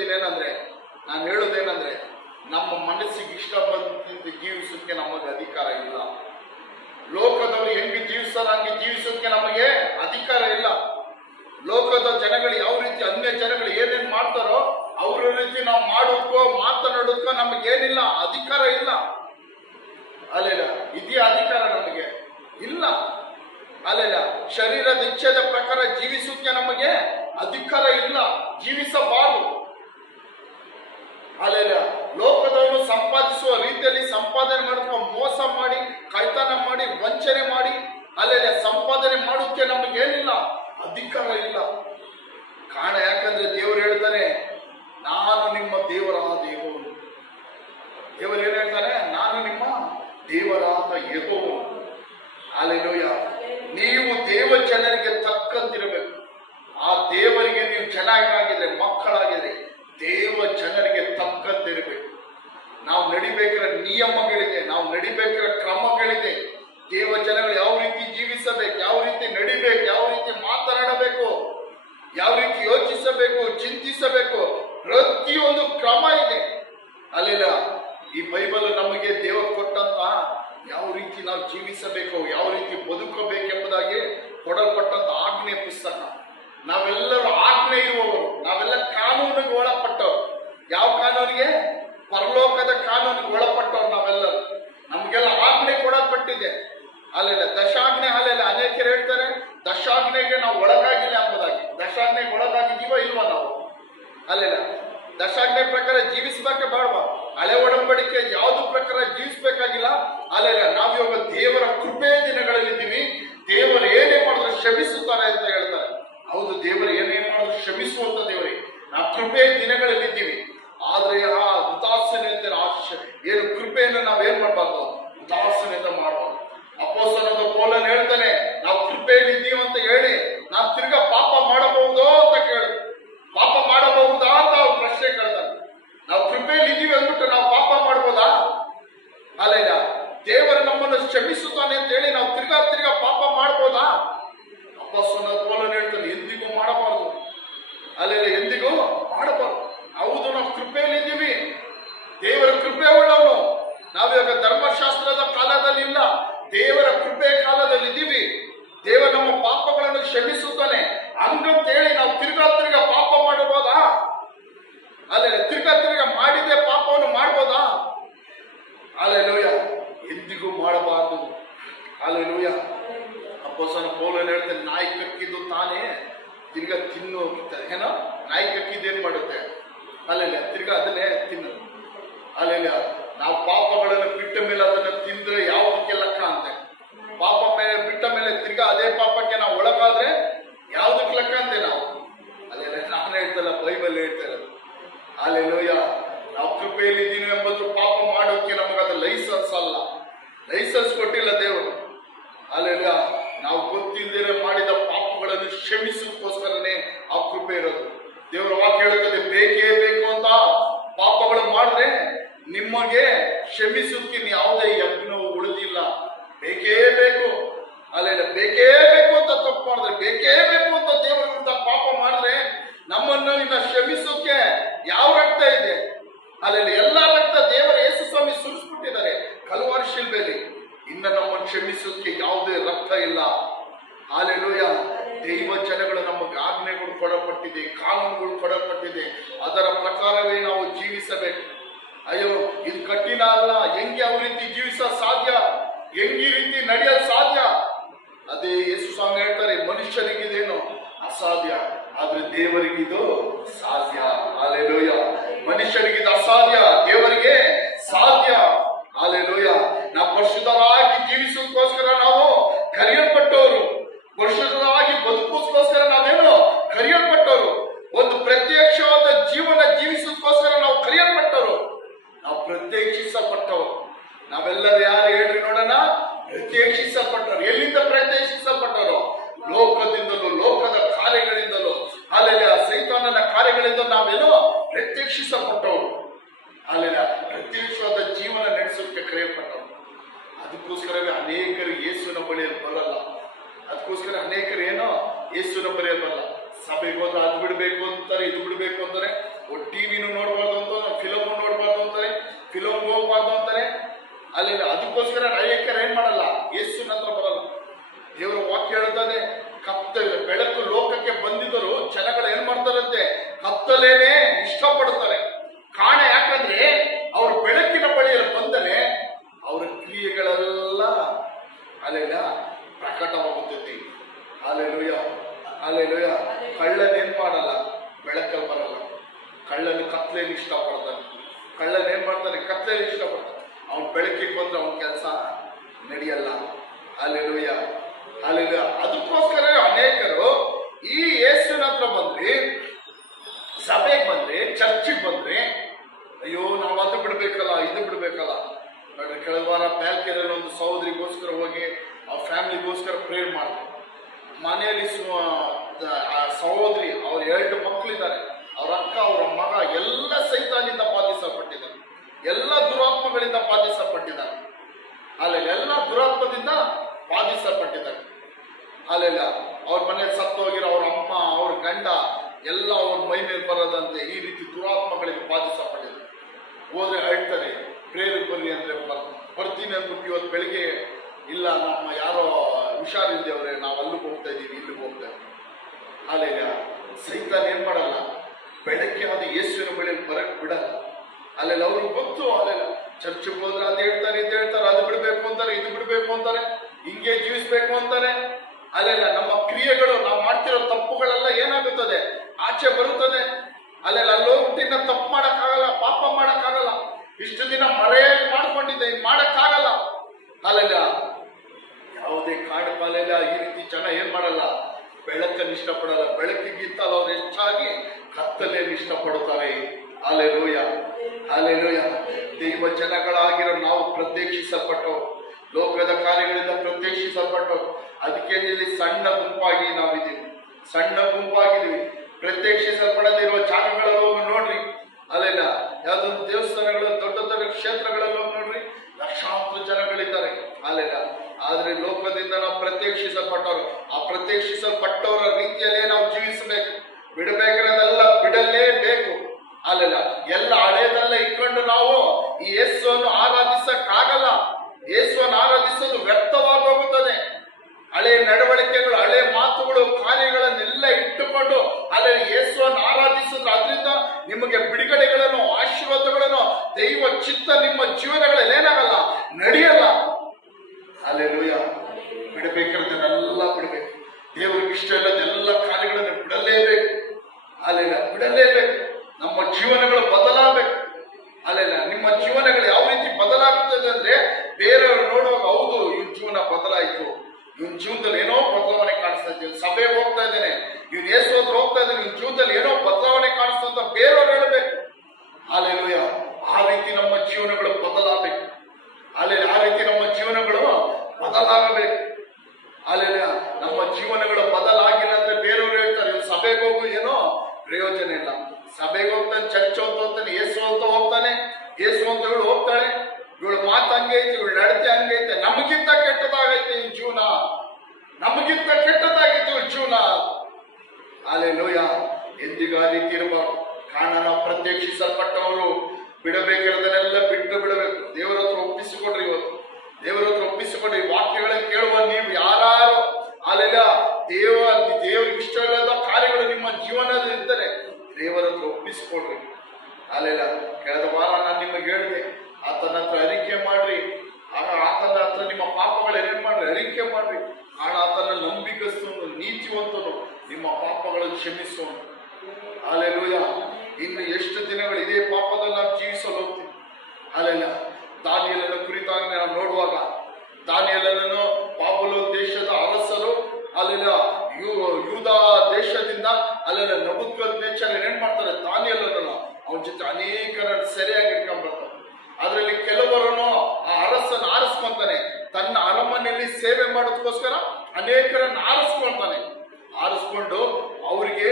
ಹೇಳ್ತೀನೇನಂದ್ರೆ, ನಾನು ಹೇಳೋದೇನಂದ್ರೆ, ನಮ್ಮ ಮನಸ್ಸಿಗೆ ಇಷ್ಟ ಬಂದಂತೆ ಜೀವಿಸೋಕೆ ನಮಗೆ ಅಧಿಕಾರ ಇಲ್ಲ. ಲೋಕದವರು ಹೆಂಗೆ ಜೀವಿಸ್ತಾರ ಹಂಗೆ ಜೀವಿಸೋಕೆ ನಮಗೆ ಅಧಿಕಾರ ಇಲ್ಲ. ಲೋಕದ ಜನಗಳು ಯಾವ ರೀತಿ, ಅನ್ಯ ಜನಗಳು ಏನೇನ್ ಮಾಡ್ತಾರೋ ಅವ್ರ ರೀತಿ ನಾವು ಮಾಡೋದಕ್ಕೋ ಮಾತನಾಡೋದಕ್ಕೋ ನಮಗೇನಿಲ್ಲ, ಅಧಿಕಾರ ಇಲ್ಲ. ಅಲ್ಲೆಲ್ಲ ಇದೆಯಾ ಅಧಿಕಾರ? ನಮಗೆ ಇಲ್ಲ. ಅಲ್ಲೆಲ್ಲ ಶರೀರದ ಇಚ್ಛೆದ ಪ್ರಕಾರ ಜೀವಿಸೋಕೆ ನಮಗೆ ಅಧಿಕಾರ ಇಲ್ಲ, ಜೀವಿಸಬಾರದು. ಅಲ್ಲೆಲ್ಲ ಲೋಕದವರು ಸಂಪಾದಿಸುವ ರೀತಿಯಲ್ಲಿ ಸಂಪಾದನೆ ಮಾಡ್ಕೊ ಮೋಸ ಮಾಡಿ, ಕಳ್ತನ ಮಾಡಿ, ವಂಚನೆ ಮಾಡಿ ಅಲ್ಲೆಲ್ಲ ಸಂಪಾದನೆ ಮಾಡೋಕೆ ನಮಗೇನಿಲ್ಲ, ಅಧಿಕಾರ ಇಲ್ಲ. ಕಾರಣ ಯಾಕಂದ್ರೆ ದೇವರು ಹೇಳ್ತಾನೆ, ನಾನು ನಿಮ್ಮ ದೇವರಾದ ಯೆಹೋವನು. ದೇವರು ಏನ್ ಹೇಳ್ತಾನೆ? ನಾನು ನಿಮ್ಮ ದೇವರಾದ ಯೆಹೋವನು. ಹಲ್ಲೆಲೂಯಾ. ನೀವು ದೇವ ಜನರಿಗೆ ತಕ್ಕಂತಿರಬೇಕು. ಆ ದೇವರಿಗೆ ನೀವು ಚೆನ್ನಾಗಿದ್ರೆ, ಮಕ್ಕಳಾಗಿದ್ರೆ ದೇವ ಜನರಿಗೆ ತಕ್ಕಂತಿರಬೇಕು. ನಾವು ನಡಿಬೇಕಾದ ನಿಯಮಗಳಿದೆ, ನಾವು ನಡಿಬೇಕಾದ ಕ್ರಮಗಳಿದೆ. ದೇವ ಜನಗಳು ಯಾವ ರೀತಿ ಜೀವಿಸಬೇಕು, ಯಾವ ರೀತಿ ನಡಿಬೇಕು, ಯಾವ ರೀತಿ ಮಾತನಾಡಬೇಕು, ಯಾವ ರೀತಿ ಯೋಚಿಸಬೇಕು, ಚಿಂತಿಸಬೇಕು, ಪ್ರತಿಯೊಂದು ಕ್ರಮ ಇದೆ. ಅಲ್ಲೆಲ್ಲ ಈ ಬೈಬಲ್ ನಮಗೆ ದೇವರು ಕೊಟ್ಟಂತ ಯಾವ ರೀತಿ ನಾವು ಜೀವಿಸಬೇಕು, ಯಾವ ರೀತಿ ಬದುಕಬೇಕೆಂಬುದಾಗಿ ಕೊಡಲ್ಪಟ್ಟಂತ ಆಜ್ಞೆ ಪುಸ್ತಕ. ನಾವೆಲ್ಲರೂ ಆಜ್ಞೆ ಇರುವವರು, ನಾವೆಲ್ಲ ಕಾನೂನಿಗೆ ಒಳಪಟ್ಟವರು. ಯಾವ ಕಾನೂನಿಗೆ? ಪರಲೋಕದ ಕಾನೂನಿಗೆ ಒಳಪಟ್ಟವ್ರು ನಾವೆಲ್ಲರೂ. ನಮ್ಗೆಲ್ಲ ಆಜ್ಞೆ ಕೊಡಲ್ಪಟ್ಟಿದೆ. ಅಲ್ಲೆಲ್ಲ ದಶಾಜ್ಞೆ, ಅಲ್ಲೆಲ್ಲ ಅನೇಕರು ಹೇಳ್ತಾರೆ ದಶಾಜ್ಞೆಗೆ ನಾವು ಒಳಗಾಗಿಲ್ಲ ಎಂಬುದಾಗಿ. ದಶಾಜ್ಞೆಗೆ ಒಳಗಾಗಿದ್ದೀವ ಇಲ್ವಾ ನಾವು? ಅಲ್ಲೆಲ್ಲ ದಶಾಜ್ಞೆ ಪ್ರಕಾರ ಜೀವಿಸಬೇಕೆ ಬೇಡವಾ? ಹಳೆ ಒಡಂಬಡಿಕೆ ಯಾವ್ದು ಪ್ರಕಾರ ಜೀವಿಸಬೇಕಾಗಿಲ್ಲ. ಅಲ್ಲೆಲ್ಲ ನಾವಿವಾಗ ದೇವರ ಕೃಪೆ ದಿನಗಳಲ್ಲಿದ್ದೀವಿ. ದೇವರು ಏನೇ ಮಾಡಿದ್ರು ಶ್ರಮಿಸುತ್ತಾರೆ ಅಂತ ಹೇಳ್ತಾರೆ. ಹೌದು, ದೇವರು ಏನೇನ್ ಮಾಡಿದ್ರು ಶ್ರಮಿಸುವಂತ ದೇವರೇ. ನಾವು ಕೃಪೆ ದಿನಗಳಲ್ಲಿದ್ದೀವಿ. ಆದ್ರೆ ಆ ಉದಾಸೀನತೆ ಏನು ಕೃಪೆಯನ್ನು ನಾವೇನ್ ಮಾಡಬಾರ್ದು? ಉದಾಸೀನತೆ ಮಾಡಬಾರ್ದು. ಅಪೊಸ್ತಲನಾದ ಪೌಲನು ಹೇಳ್ತಾನೆ, ನಾವು ಕೃಪೆಯಲ್ಲಿ ಇದ್ದೀವಿ ಅಂತ ಹೇಳಿ ನಾವು ತಿರ್ಗಾ ಪಾಪ ಮಾಡಬಹುದೋ ಅಂತ ಕೇಳಿ, ಪಾಪ ಮಾಡಬಹುದಾ ಅಂತ ಅವ್ರು ಪ್ರಶ್ನೆ ಕೇಳ್ತಾನೆ. ನಾವು ಕೃಪೆಯಲ್ಲಿ ಇದ್ದೀವಿ ಅಂದ್ಬಿಟ್ಟು ನಾವು ಪಾಪ ಮಾಡ್ಬೋದಾ? ಅಲ್ಲ, ದೇವರು ನಮ್ಮನ್ನು ಕ್ಷಮಿಸುತ್ತಾನೆ ಅಂತ ಹೇಳಿ ನಾವು ತಿರ್ಗಾ ಪಾಪ ಮಾಡ್ಬೋದಾ? ಅಪೊಸ್ತಲನಾದ ಪೌಲನು ಹೇಳ್ತಾನೆ, ಎಂದಿಗೂ ಮಾಡಬಾರದು. ಅಲ್ಲ, ಎಂದಿಗೂ ಮಾಡಬಾರದು. ಹೌದು, ನಾವು ಕೃಪೆಯಲ್ಲಿ ಇದ್ದೀವಿ, ದೇವರ ಕೃಪೆ ಉಳ್ಳವನು. ನಾವಿವಾಗ ಧರ್ಮಶಾಸ್ತ್ರದ ಕಾಲದಲ್ಲಿ ಇಲ್ಲ, ದೇವರ ಕೃಪೆ ಕಾಲದಲ್ಲಿ ಇದ್ದೀವಿ. ದೇವ ನಮ್ಮ ಪಾಪಗಳನ್ನು ಕ್ಷಮಿಸುತ್ತಾನೆ ಹಂಗಂತೇಳಿ ನಾವು ತಿರ್ಗಾ ಪಾಪ ಮಾಡಬಹುದಾ? ಅಲ್ಲೇ ತಿರ್ಗಾ ಮಾಡಿದೆ ಪಾಪವನ್ನು ಮಾಡ್ಬೋದಾ? ಹಲ್ಲೆಲೂಯ. ಎಂದಿಗೂ ಮಾಡಬಾರದು. ಹಲ್ಲೆಲೂಯ. ಅಪೊಸ್ತಲನಾದ ಪೌಲನು ಹೇಳ್ತಾನೆ, ನಾಯಿ ಕಕ್ಕಿದ್ದು ತಾನೇ ತಿರ್ಗಾ ತಿನ್ನು ಹೋಗ್ತಾರೆ. ಏನೋ ನಾಯಿ ಕಕ್ಕಿದ್ದು ಏನ್ ಮಾಡುತ್ತೆ? ಅಲ್ಲೆಲ್ಲ ತಿರ್ಗಾ ಅದನ್ನೇ ತಿನ್ನು. ಅಲ್ಲೆಲ್ಲ ನಾವು ಪಾಪಗಳನ್ನು ಬಿಟ್ಟ ಮೇಲೆ ಅದನ್ನ ತಿಂದ್ರೆ ಯಾವುದಕ್ಕೆ ಲೆಕ್ಕ ಅಂತೆ? ಪಾಪ ಮೇಲೆ ಬಿಟ್ಟ ಮೇಲೆ ತಿರ್ಗಾ ಅದೇ ಪಾಪಕ್ಕೆ ನಾವು ಒಳಗಾದ್ರೆ ಯಾವುದಕ್ಕೆ ಲೆಕ್ಕ ಅಂತೆ ನಾವು? ಅಲ್ಲೆಲ್ಲ ನಾನು ಹೇಳ್ತಲ್ಲ, ಬೈಬಲ್ ಹೇಳ್ತಾರೆ. ಹಲ್ಲೆಲೂಯ. ನಾವು ಕೃಪೆಯಲ್ಲಿ ಇದ್ದೀವಿ ಎಂಬುದು ಪಾಪ ಮಾಡೋಕೆ ನಮಗದು ಲೈಸೆನ್ಸ್ ಅಲ್ಲ, ಲೈಸೆನ್ಸ್ ಕೊಟ್ಟಿಲ್ಲ ದೇವರು. ಅಲ್ಲೆಲ್ಲ ನಾವು ಗೊತ್ತಿಲ್ಲದೆ ಮಾಡಿದ ಪಾಪಗಳನ್ನು ಕ್ಷಮಿಸೋದಕ್ಕೋಸ್ಕರನೇ ಆ ಕೃಪೆ ಇರೋದು. ದೇವರ ವಾಕ್ಯ ಹೇಳುತ್ತದೆ, ಬೇಕೇ ಬೇಕು ಅಂತ ಪಾಪಗಳು ಮಾಡಿದ್ರೆ ನಿಮಗೆ ಕ್ಷಮಿಸೋದಕ್ಕೆ ಯಾವುದೇ ಯಜ್ಞವು ಉಳಿದಿಲ್ಲ. ಬೇಕೇ ಬೇಕು. ಅಲ್ಲೆಲ್ಲ ಬೇಕೇ ಬೇಕು ಅಂತ ತಪ್ಪು ಮಾಡಿದ್ರೆ, ಬೇಕೇ ಬೇಕು ಅಂತ ದೇವರ ವಿರುದ್ಧ ಪಾಪ ಮಾಡಿದ್ರೆ ನಮ್ಮನ್ನು ಇನ್ನ ಕ್ಷಮಿಸೋಕೆ ಯಾವ ರಕ್ತ ಇದೆ? ಅಲ್ಲೆಲ್ಲ ಎಲ್ಲ ರಕ್ತ ದೇವರ ಯೇಸು ಸ್ವಾಮಿ ಸುರಿಸ್ಬಿಟ್ಟಿದ್ದಾರೆ ಕಲ್ವಾರಿ ಶಿಲ್ಬೆಯಲ್ಲಿ. ಇನ್ನ ನಮ್ಮನ್ನು ಕ್ಷಮಿಸೋಕೆ ಯಾವುದೇ ರಕ್ತ ಇಲ್ಲ. ಹಲ್ಲೆಲೂಯ. ದೈವ ಜನಗಳು ನಮಗೆ ಆಜ್ಞೆಗಳು ಕೊಡಲ್ಪಟ್ಟಿದೆ, ಕಾನೂನುಗಳು ಕೊಡಲ್ಪಟ್ಟಿದೆ. ಅದರ ಪ್ರಕಾರವೇ ನಾವು ಜೀವಿಸಬೇಕು. ಅಯ್ಯೋ, ಇದು ಕಠಿಣ ಅಲ್ಲ. ಹೆಂಗೆ ಯಾವ ರೀತಿ ಜೀವಿಸ ಸಾಧ್ಯ? ಹೆಂಗೆ ಈ ರೀತಿ ನಡೆಯಲು ಸಾಧ್ಯ? ಅದೇ ಯೇಸು ಸ್ವಾಮಿ ಹೇಳ್ತಾರೆ, ಮನುಷ್ಯರಿಗಿದೇನು ಅಸಾಧ್ಯ, ಆದ್ರೆ ದೇವರಿಗಿದು ಸಾಧ್ಯ. ಹಲ್ಲೆಲೂಯ. ಮನುಷ್ಯರಿಗಿದು ಅಸಾಧ್ಯ, ದೇವರಿಗೆ ಸಾಧ್ಯ. ಹಲ್ಲೆಲೂಯ. ನಾವು ಪರಿಶುದ್ಧರಾಗಿ ಜೀವಿಸೋದಕ್ಕೋಸ್ಕರ ನಾವು ಕರೆಯಲ್ಪಟ್ಟವರು, ಪರಿಶುದ್ಧರಾಗಿ ಬದುಕೋಸ್ಕರ ನಾವೇನು ಕರೆಯಲ್ಪಟ್ಟವರು, ಒಂದು ಪ್ರತ್ಯಕ್ಷವಾದ ಜೀವನ ಜೀವಿಸೋದಕ್ಕೋಸ್ಕರ ನಾವು ಕರೆಯಲ್ಪಟ್ಟವರು, ನಾವು ಪ್ರತ್ಯೇಕಿಸಲ್ಪಟ್ಟವರು. ನಾವೆಲ್ಲರೂ ಯಾರು ಹೇಳ್ರಿ ನೋಡೋಣ? ಪ್ರತ್ಯೇಕಿಸಲ್ಪಟ್ಟವರು. ಎಲ್ಲಿಂದ ಪ್ರತ್ಯೇಕಿಸಲ್ಪಟ್ಟವರು? ಲೋಕದಿಂದಲೂ, ಲೋಕದ ಕಾರ್ಯಗಳಿಂದಲೂ, ಅಲ್ಲೆಲ್ಲ ಸೈತಾನನ ಕಾರ್ಯಗಳಿಂದ ನಾವೇನು ಪ್ರತ್ಯೇಕಿಸಲ್ಪಟ್ಟವರು. ಅಲ್ಲೆಲ್ಲ ಪ್ರತ್ಯೇಕವಾದ ಜೀವನ ನಡೆಸೋಕೆ ಕರೆಯಲ್ಪಟ್ಟವರು. ಅದಕ್ಕೋಸ್ಕರವೇ ಅನೇಕರು ಯೇಸುವಿನ ಬಳಿಯಲ್ಲಿ ಬರಲ್ಲ. ಅದಕ್ಕೋಸ್ಕರ ಅನೇಕರು ಏನೋ ಯೇಸುವಿನ ಬಳಿಯಲ್ಲಿ ಬರಲ್ಲ. ಸಭೆಗೆ ಹೋದ್ರೆ ಅದು ಬಿಡ್ಬೇಕು ಅಂತಾರೆ, ಇದು ಬಿಡ್ಬೇಕು ಅಂತಾರೆ, ಟಿವಿ ಟಿವಿನೂ ನೋಡ್ಬಾರ್ದು ಅಂತ, ಫಿಲಮ್ ನೋಡ್ಬಾರ್ದು ಅಂತಾರೆ, ಫಿಲಮ್ ಹೋಗ್ಬಾರ್ದು ಅಂತಾರೆ. ಅಲ್ಲಿ ಅದಕ್ಕೋಸ್ಕರ ನಾಯಕರು ಏನ್ ಮಾಡಲ್ಲ, ಯೇಸುವಿನ ಹತ್ರ ಬರಲ್ಲ. ದೇವರ ವಾಕ್ಯ ಹೇಳ್ತದೆ, ಬೆಳಕು ಲೋಕಕ್ಕೆ ಬಂದಿದ್ದರು ಜನಗಳು ಏನ್ ಮಾಡ್ತಾರಂತೆ, ಕತ್ತಲೇನೆ ಇಷ್ಟಪಡುತ್ತಾರೆ. ಕಾರಣ ಯಾಕಂದ್ರೆ ಅವ್ರ ಬೆಳಕಿನ ಬಳಿಯಲ್ಲಿ ಬಂದರೆ ಅವರ ಕ್ರಿಯೆಗಳೆಲ್ಲ ಅಲ್ಲೆಲ್ಲ ಪ್ರಕಟವಾಗುತ್ತೈತಿ. Alleluia, alleluia. ಕಳ್ಳನೇನ್ ಮಾಡಲ್ಲ, ಬೆಳಕಲ್ಲಿ ಬರಲ್ಲ. ಕಳ್ಳನ ಕತ್ಲೇಲಿ ಇಷ್ಟಪಡ್ತಾನೆ. ಕಳ್ಳನೇನ್ ಮಾಡ್ತಾನೆ, ಕತ್ಲೇಲಿ ಇಷ್ಟಪಡ್ತಾನೆ. ಅವ್ನ ಬೆಳಕಿಗೆ ಬಂದ್ರೆ ಅವನ ಕೆಲಸ ನಡೆಯಲ್ಲ. Alleluia, alleluia. ಅದಕ್ಕೋಸ್ಕರ ಅನೇಕರು ಈ ಯೇಸುವಿನ ಹತ್ರ ಬಂದ್ರಿ, ಸಭೆಗೆ ಬಂದ್ರಿ, ಚರ್ಚಿಗೆ ಬಂದ್ರಿ, ಅಯ್ಯೋ ನಾವು ಅದು ಬಿಡ್ಬೇಕಲ್ಲ, ಇದು ಬಿಡ್ಬೇಕಲ್ಲ. ನೋಡ್ರಿ, ಕಳೆದ ವಾರ ಬ್ಯಾಲ್ಕೆರೆಯಲ್ಲಿ ಒಂದು ಸಹೋದರಿಗೋಸ್ಕರ ಹೋಗಿ ಆ ಫ್ಯಾಮಿಲಿಗೋಸ್ಕರ ಪ್ರೇರ್ ಮಾಡಿದ್ರು. ಮನೆಯಲ್ಲಿ ಆ ಸಹೋದರಿ, ಅವ್ರ 2 ಮಕ್ಕಳಿದ್ದಾರೆ, ಅವ್ರ ಅಕ್ಕ, ಅವರ ಮಗ ಎಲ್ಲ ಸೈತಾನಿಂದ ಬಾಧಿಸಲ್ಪಟ್ಟಿದ್ದಾರೆ, ಎಲ್ಲ ದುರಾತ್ಮಗಳಿಂದ ಬಾಧಿಸಲ್ಪಟ್ಟಿದ್ದಾರೆ. ಅಲ್ಲೆಲ್ಲ ಎಲ್ಲ ದುರಾತ್ಮದಿಂದ ಬಾಧಿಸಲ್ಪಟ್ಟಿದ್ದಾರೆ. ಅಲ್ಲೆಲ್ಲ ಅವ್ರ ಮನೇಲಿ ಸತ್ತೋಗಿರೋ ಅವ್ರ ಅಮ್ಮ, ಅವ್ರ ಗಂಡ ಎಲ್ಲ ಅವ್ರ ಮೈ ಮೇಲೆ ಬರೋದಂತೆ ಈ ರೀತಿ ದುರಾತ್ಮಗಳಿಗೆ ಬಾಧಿಸಲ್ಪಟ್ಟಿದ್ದಾರೆ. ಹೋದ್ರೆ ಹೇಳ್ತಾರೆ, ಪ್ರೇರಿಗೆ ಬರ್ರಿ ಅಂದ್ರೆ ಬರ್ತೀನಿ ಅಂದ್ಬಿಟ್ಟು ಇವತ್ತು ಬೆಳಿಗ್ಗೆ ಇಲ್ಲ, ನಮ್ಮ ಯಾರೋ ಹುಷಾರಿಲ್ದೇವ್ರೆ, ನಾವು ಅಲ್ಲಿಗೆ ಹೋಗ್ತಾ ಇದೀವಿ, ಇಲ್ಲಿಗೆ ಹೋಗ್ತಾ ಇದ್ದೀವಿ. ಅಲ್ಲೆಲ್ಲ ಸೈತಾನ್ ಏನ್ ಮಾಡಲ್ಲ, ಬೆಳಗ್ಗೆ ಅದು ಯೇಸುವಿನ ಬಳಿಯಲ್ಲಿ ಬರಕ್ ಬಿಡಲ್ಲ. ಅಲ್ಲೆಲ್ಲ ಅವ್ರಿಗೆ ಗೊತ್ತು. ಅಲ್ಲೆಲ್ಲ ಚರ್ಚ್ಗೆ ಹೋದ್ರೆ ಅದು ಹೇಳ್ತಾರೆ, ಇದು ಹೇಳ್ತಾರೆ, ಅದು ಬಿಡ್ಬೇಕು ಅಂತಾರೆ, ಇದು ಬಿಡ್ಬೇಕು ಅಂತಾರೆ, ಹಿಂಗೆ ಜೀವಿಸ್ಬೇಕು ಅಂತಾರೆ. ಅಲ್ಲೆಲ್ಲ ನಮ್ಮ ಕ್ರಿಯೆಗಳು, ನಾವು ಮಾಡ್ತಿರೋ ತಪ್ಪುಗಳೆಲ್ಲ ಏನಾಗುತ್ತದೆ, ಆಚೆ ಬರುತ್ತದೆ. ಅಲ್ಲೆಲ್ಲ ಅಲ್ಲೋಗ್ಬಿಟ್ಟಿನ ತಪ್ಪು ಮಾಡಕ್ಕಾಗಲ್ಲ, ಪಾಪ ಮಾಡಕ್ಕಾಗಲ್ಲ. ಇಷ್ಟು ದಿನ ಮರೆಯಾಗಿ ಮಾಡ್ಕೊಂಡಿದ್ದೆ, ಇದು ಮಾಡಕ್ಕಾಗಲ್ಲ. ಅಲ್ಲೆಲ್ಲ ಯಾವುದೇ ಕಾಡು ಪಾಲೆಲ್ಲ ಈ ರೀತಿ ಜನ ಏನ್ ಮಾಡಲ್ಲ, ಬೆಳಕನ್ನು ಇಷ್ಟಪಡಲ್ಲ. ಬೆಳಕಿಗಿಂತ ಅವ್ರು ಹೆಚ್ಚಾಗಿ ಕತ್ತಲೆಯನ್ನು ಇಷ್ಟಪಡುತ್ತಾರೆ. Alleluia, alleluia. ದೈವ ಜನಗಳಾಗಿರೋ ನಾವು ಪ್ರತ್ಯೇಕಿಸಲ್ಪಟ್ಟವು, ಲೋಕದ ಕಾರ್ಯಗಳಿಂದ ಪ್ರತ್ಯೇಕಿಸಲ್ಪಟ್ಟವು. ಅದಕ್ಕೆ ಇಲ್ಲಿ ಸಣ್ಣ ಗುಂಪಾಗಿ ನಾವಿದ್ದೀವಿ, ಸಣ್ಣ ಗುಂಪಾಗಿದ್ದೀವಿ. ಪ್ರತ್ಯೇಕಿಸಲ್ಪಡದಿರುವ ಜಾಗಗಳಲ್ಲಿ ಹೋಗಿ ನೋಡ್ರಿ. ಅಲ್ಲೆಲ್ಲ ಯಾವ್ದೊಂದು ದೇವಸ್ಥಾನಗಳು, ದೊಡ್ಡ ದೊಡ್ಡ ಕ್ಷೇತ್ರಗಳಲ್ಲಿ ಹೋಗಿ ನೋಡ್ರಿ, ಲಕ್ಷಾಂತರ ಜನಗಳಿದ್ದಾರೆ. ಅಲ್ಲೆಲ್ಲ ಆದ್ರೆ ಲೋಕದಿಂದ ನಾವು ಪ್ರತ್ಯೇಕಿಸಲ್ಪಟ್ಟವರು, ಆ ಪ್ರತ್ಯೇಕಿಸಲ್ಪಟ್ಟವರ ರೀತಿಯಲ್ಲೇ ನಾವು ಜೀವಿಸಬೇಕು. ಬಿಡಬೇಕಾದೆಲ್ಲ ಬಿಡಲೇಬೇಕು. ಅಲ್ಲೆಲ್ಲ ಎಲ್ಲ ಹಳೆಯದೆಲ್ಲ ಇಟ್ಕೊಂಡು ನಾವು ಈ ಯೇಸುವನ್ನು ಆರಾಧಿಸಕ್ಕಾಗಲ್ಲ. ಯೇಸುವನ್ನು ಆರಾಧಿಸೋದು ವ್ಯರ್ಥವಾಗೋಗುತ್ತದೆ. ಹಳೆಯ ನಡವಳಿಕೆಗಳು, ಹಳೆಯ ಮಾತುಗಳು, ಕಾರ್ಯಗಳನ್ನೆಲ್ಲ ಇಟ್ಟುಕೊಂಡು ಅಲ್ಲಿ ಯೇಸುವನ್ನು ಆರಾಧಿಸಿದ್ರೆ ಅದರಿಂದ ನಿಮಗೆ ಬಿಡುಗಡೆಗಳನ್ನು, ಆಶೀರ್ವಾದಗಳನ್ನು, ದೈವ ಚಿತ್ತ ನಿಮ್ಮ ಜೀವನಗಳಲ್ಲಿ ಏನಾಗಲ್ಲ, ನಡೆಯಲ್ಲ. ಅಲ್ಲೆಲೂಯ. ಬಿಡಬೇಕಾದನ್ನೆಲ್ಲ ಬಿಡಬೇಕು. ದೇವರಿಗೆ ಇಷ್ಟ ಇಲ್ಲದೆಲ್ಲ ಕಾರ್ಯಗಳನ್ನು ಬಿಡಲೇಬೇಕು. ಅಲ್ಲೆಲ್ಲ ಬಿಡಲೇಬೇಕು. ನಮ್ಮ ಜೀವನಗಳು ಬದಲಾಗಬೇಕು. ಅಲ್ಲೆಲ್ಲ ನಿಮ್ಮ ಜೀವನಗಳು ಯಾವ ರೀತಿ ಬದಲಾಗುತ್ತದೆ ಅಂದ್ರೆ, ಬೇರೆಯವರು ನೋಡುವಾಗ ಹೌದು ಇವನ್ ಜೀವನ ಬದಲಾಯಿತು, ಇವನ್ ಜೀವನದಲ್ಲಿ ಏನೋ ಬದಲಾವಣೆ ಕಾಣಿಸ್ತಾ ಇದ್ದೀವಿ, ಸಭೆಗೆ ಹೋಗ್ತಾ ಇದ್ದೇನೆ, ಇವನ್ ಯೇಸು ಹತ್ರ ಹೋಗ್ತಾ ಇದ್ದೇನೆ, ಇವನ್ ಜೀವನದಲ್ಲಿ ಏನೋ ಬದಲಾವಣೆ ಕಾಣಿಸ್ತಾ ಅಂತ ಬೇರೆಯವರು ಹೇಳಬೇಕು. ಅಲ್ಲೆಲೂಯ. ಆ ರೀತಿ ನಮ್ಮ ಜೀವನಗಳು ಬದಲಾಗಬೇಕು. ಅಲ್ಲೆಲ್ಲ ಆ ರೀತಿ ನಮ್ಮ ಜೀವನಗಳು ಬದಲಾಗಬೇಕು. ಅಲ್ಲೆಲ್ಲ ನಮ್ಮ ಜೀವನಗಳು ಬದಲಾಗಿಲ್ಲ ಅಂದ್ರೆ ಬೇರೆಯವರು ಹೇಳ್ತಾರೆ, ಇವ್ನು ಸಭೆಗೆ ಹೋಗು, ಏನೋ ಪ್ರಯೋಜನ ಇಲ್ಲ. ಸಭೆಗೆ ಹೋಗ್ತಾನೆ, ಚರ್ಚ್ ಅಂತ ಹೋಗ್ತಾನೆ, ಯೇಸು ಅಂತ ಹೋಗ್ತಾನೆ, ಯೇಸು ಅಂತ ಇವಳು ಹೋಗ್ತಾಳೆ, ಇವಳು ಮಾತು ಹಂಗೆ ಐತೆ, ಇವಳು ನಡತೆ ಹಂಗೆ ಐತೆ, ನಮಗಿಂತ ಕೆಟ್ಟದಾಗೈತೆ ಇವನ್ ಜೀವನ, ನಮಗಿಂತ ಕೆಟ್ಟದಾಗೈತೆ ಇವಳ ಜೀವನ. ಅಲ್ಲೆಲೂಯ. ಎಂದಿಗೂ ಆ ರೀತಿ ಇರಬಾರ್ದು. ಕಾರಣ ನಾವು ಪ್ರತ್ಯೇಕಿಸಲ್ಪಟ್ಟವರು ಬಿಡಬೇಕಿರೋದನ್ನೆಲ್ಲ ಬಿಟ್ಟು ಬಿಡಬೇಕು. ದೇವರ ಹತ್ರ ಒಪ್ಪಿಸಿಕೊಡ್ರಿ. ಇವತ್ತು ದೇವರ ಹತ್ರ ಒಪ್ಪಿಸಿಕೊಡ್ರಿ. ವಾಕ್ಯಗಳನ್ನು ಕೇಳುವ ನೀವು ಯಾರು ಅಲ್ಲೆಲ್ಲ ದೇವರಿಗೆ ಇಷ್ಟವಿಲ್ಲದ ಕಾರ್ಯಗಳು ನಿಮ್ಮ ಜೀವನದಲ್ಲಿ ಇದ್ದರೆ ದೇವರ ಹತ್ರ ಒಪ್ಪಿಸಿಕೊಡ್ರಿ. ಅಲ್ಲೆಲ್ಲ ಕಳೆದ ವಾರ ನಾನು ನಿಮಗೆ ಹೇಳಿದೆ, ಆತನ ಹತ್ರ ಅರಿಕೆ ಮಾಡ್ರಿ. ಆಗ ಆತನ ಹತ್ರ ನಿಮ್ಮ ಪಾಪಗಳು ಏನೇನ್ ಮಾಡ್ರಿ, ಅರಿಕೆ ಮಾಡ್ರಿ. ಆಗ ಆತನ ನಂಬಿಕಸ್ತನು, ನೀತಿವಂತನು, ನಿಮ್ಮ ಪಾಪಗಳನ್ನು ಕ್ಷಮಿಸೋನು. ಅಲ್ಲೆಲೂಯ. ಇನ್ನು ಎಷ್ಟು ದಿನಗಳು ಇದೇ ಪಾಪದಲ್ಲಿ ನಾವು ಜೀವಿಸಲು ಹೋಗ್ತೀವಿ. ಅಲ್ಲೆಲ್ಲ ದಾನಿಯೇಲನ ಕುರಿತಾಗಿ ನಾವು ನೋಡುವಾಗ, ದಾನಿಯೇಲನನ್ನು ಬಾಬೆಲೋನ್ ದೇಶದ ಅರಸರು ಅಲ್ಲೆಲ್ಲ ಯೂದ ದೇಶದಿಂದ ಅಲ್ಲೆಲ್ಲ ನೆಬೂಕದ್ನೆಚ್ಚರ್ ಏನ್ ಮಾಡ್ತಾರೆ, ದಾನಿಯೇಲನನ್ನು ಅವನ ಜೊತೆ ಅನೇಕರನ್ನು ಸೆರೆಯಾಗಿ ಇಟ್ಕೊಂಡ್ಬರ್ತಾರೆ. ಅದರಲ್ಲಿ ಕೆಲವರನ್ನು ಆ ಅರಸನ ಆರಿಸ್ಕೊಂತಾನೆ. ತನ್ನ ಅರಮನೆಯಲ್ಲಿ ಸೇವೆ ಮಾಡೋದಕ್ಕೋಸ್ಕರ ಅನೇಕರನ್ನು ಆರಿಸ್ಕೊಳ್ತಾನೆ. ಆರಿಸ್ಕೊಂಡು ಅವರಿಗೆ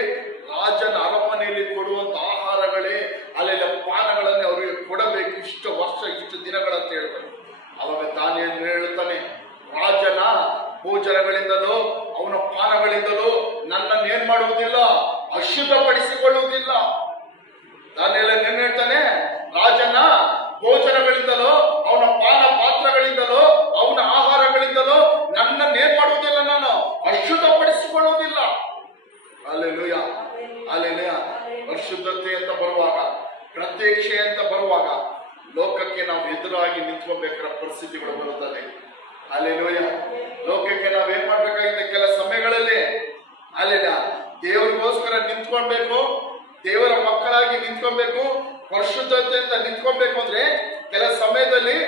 ರಾಜನ ಅರಮನೆಯಲ್ಲಿ ಕೊಡುವಂತ ಆಹಾರಗಳೇ ಅಲ್ಲೆಲ್ಲ ಪಾನಗಳನ್ನೇ ಅವರಿಗೆ ಕೊಡಬೇಕು, ಇಷ್ಟು ವರ್ಷ ಇಷ್ಟು ದಿನಗಳಂತ ಹೇಳ್ತಾರೆ. ಅವಾಗ ದಾನಿಯೇಲನು ಹೇಳ್ತಾನೆ, ರಾಜನ ಭೋಜನಗಳಿಂದಲೋ ಅವನ ಪಾನಗಳಿಂದಲೋ ನನ್ನನ್ನು ಏನ್ ಮಾಡುವುದಿಲ್ಲ, ಅಶುದ್ಧಪಡಿಸಿಕೊಳ್ಳುವುದಿಲ್ಲ. ದಾನಿಯೇಲ ಏನ್ ಹೇಳ್ತಾನೆ? ರಾಜನ ಭೋಜನಗಳಿಂದಲೋ ಅವನ ಪಾನ ಪಾತ್ರಗಳಿಂದಲೋ ಅವನ ಆಹಾರಗಳಿಂದಲೋ ನನ್ನನ್ನೇನ್ ಮಾಡುವುದಿಲ್ಲ, ನಾನು ಅಶುದ್ಧಪಡಿಸಿಕೊಳ್ಳುವುದಿಲ್ಲ. Hallelujah, hallelujah. ಪರಿಶುದ್ಧತೆ ಅಂತ ಬರುವಾಗ, ಪ್ರತ್ಯಕ್ಷೆ ಅಂತ ಬರುವಾಗ ಲೋಕಕ್ಕೆ ನಾವು ಎದುರಾಗಿ ನಿಂತ್ಕೋಬೇಕಾದ ಪರಿಸ್ಥಿತಿಗಳು ಬರುತ್ತದೆ. ಹಲ್ಲೆಲೂಯ. ಲೋಕಕ್ಕೆ ನಾವೇನ್ ಮಾಡ್ಬೇಕಾಗಿದೆ? ಕೆಲ ಸಮಯಗಳಲ್ಲಿ ಹಲ್ಲೆಲೂಯ ದೇವರಿಗೋಸ್ಕರ ನಿಂತ್ಕೊಳ್ಬೇಕು, ದೇವರ ಮಕ್ಕಳಾಗಿ ನಿಂತ್ಕೊಳ್ಬೇಕು, ಪರಿಶುದ್ಧತೆ ಅಂತ ನಿಂತ್ಕೊಳ್ಬೇಕು ಅಂದ್ರೆ ಕೆಲ ಸಮಯದಲ್ಲಿ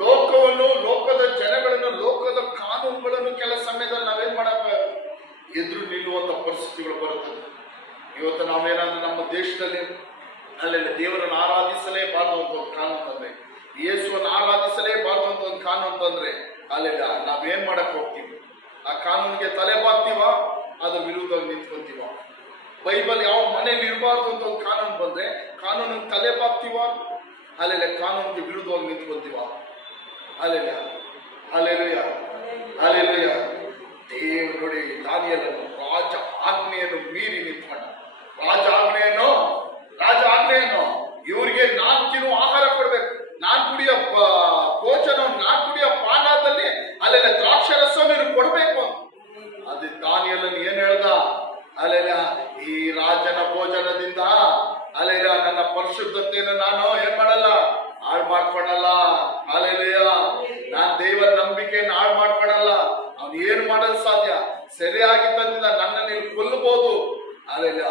ಲೋಕವನ್ನು, ಲೋಕದ ಜನಗಳನ್ನು, ಲೋಕದ ಕಾನೂನುಗಳನ್ನು ಕೆಲ ಸಮಯದಲ್ಲಿ ನಾವೇನ್ ಮಾಡಬೇಕು? ಎದುರು ನಿಲ್ಲುವಂತ ಪರಿಸ್ಥಿತಿಗಳು ಬರುತ್ತದೆ. ಇವತ್ತು ನಾವೇನಾದ್ರೂ ನಮ್ಮ ದೇಶದಲ್ಲಿ ಅಲ್ಲೆಲ್ಲ ದೇವರನ್ನು ಆರಾಧಿಸಲೇಬಾರ್ದು ಅಂತ ಒಂದು ಕಾನೂನು ತಂದ್ರೆ, ಯೇಸುವನ್ನು ಆರಾಧಿಸಲೇಬಾರ್ದು ಅಂತ ಒಂದು ಕಾನೂನು ತಂದ್ರೆ ಅಲ್ಲೆಲ್ಲ ನಾವೇನ್ ಮಾಡಕ್ ಹೋಗ್ತೀವಿ? ಆ ಕಾನೂನಿಗೆ ತಲೆ ಬಾಗ್ತೀವ, ಅದ್ರ ವಿರುದ್ಧವಾಗಿ ನಿಂತ್ಕೊಂತೀವ. ಬೈಬಲ್ ಯಾವ ಮನೇಲಿ ಇರಬಾರ್ದು ಅಂತ ಒಂದು ಕಾನೂನು ಬಂದ್ರೆ ಕಾನೂನಿಗೆ ತಲೆ ಬಾಗ್ತೀವ, ಅಲ್ಲೆಲ್ಲ ಕಾನೂನಿಗೆ ವಿರುದ್ಧವಾಗಿ ನಿಂತ್ಕೊಂತೀವ. ಅಲ್ಲೆಲ್ಲ ಅಲ್ಲೆಲುಯ್ಯ, ಅಲ್ಲೆಲುಯ್ಯ. ದೇವರು ನೋಡಿ, ದಾನಿಯೇಲನು ರಾಜ ಆಜ್ಞೆಯನ್ನು ಮೀರಿ ನಿಂತ್ಕೊಂಡ. ರಾಜ ಆಜ್ಞೆಯನ್ನು ಇವ್ರಿಗೆ ನಾನ್ ತಿನ್ನುವ ಆಹಾರ ಕೊಡ್ಬೇಕು, ನಾನ್ ಕುಡಿಯೋ ಭೋಜನ, ನಾನ್ ಕುಡಿಯೋ ಪಾನದಲ್ಲಿ ಅಲ್ಲೆಲ್ಲ ದ್ರಾಕ್ಷಾರಸವನ್ನು ಕೊಡ್ಬೇಕು. ಅದು ದಾನಿಯೇಲನು ಏನ್ ಹೇಳ್ದ? ಅಲ್ಲೆಲ್ಲ ಈ ರಾಜನ ಭೋಜನದಿಂದ ಅಲ್ಲೆಲ್ಲ ನನ್ನ ಪರಿಶುದ್ಧತೆಯನ್ನು ನಾನು ಏನ್ ಮಾಡಲ್ಲ, ಹಾಳು ಮಾಡ್ಕೊಳಲ್ಲ. ಅಲ್ಲೆಲ್ಲ ನಾನ್ ದೇವರ ನಂಬಿಕೆಯನ್ನು ಹಾಳು ಮಾಡ್ಕೊಳಲ್ಲ. ಅವ್ನು ಏನ್ ಮಾಡಲು ಸಾಧ್ಯ? ಸರಿಯಾಗಿ ತಂದಿಂದ ನನ್ನ ನೀವು ಕೊಲ್ಲಬಹುದು. ಅಲ್ಲೆಲ್ಲ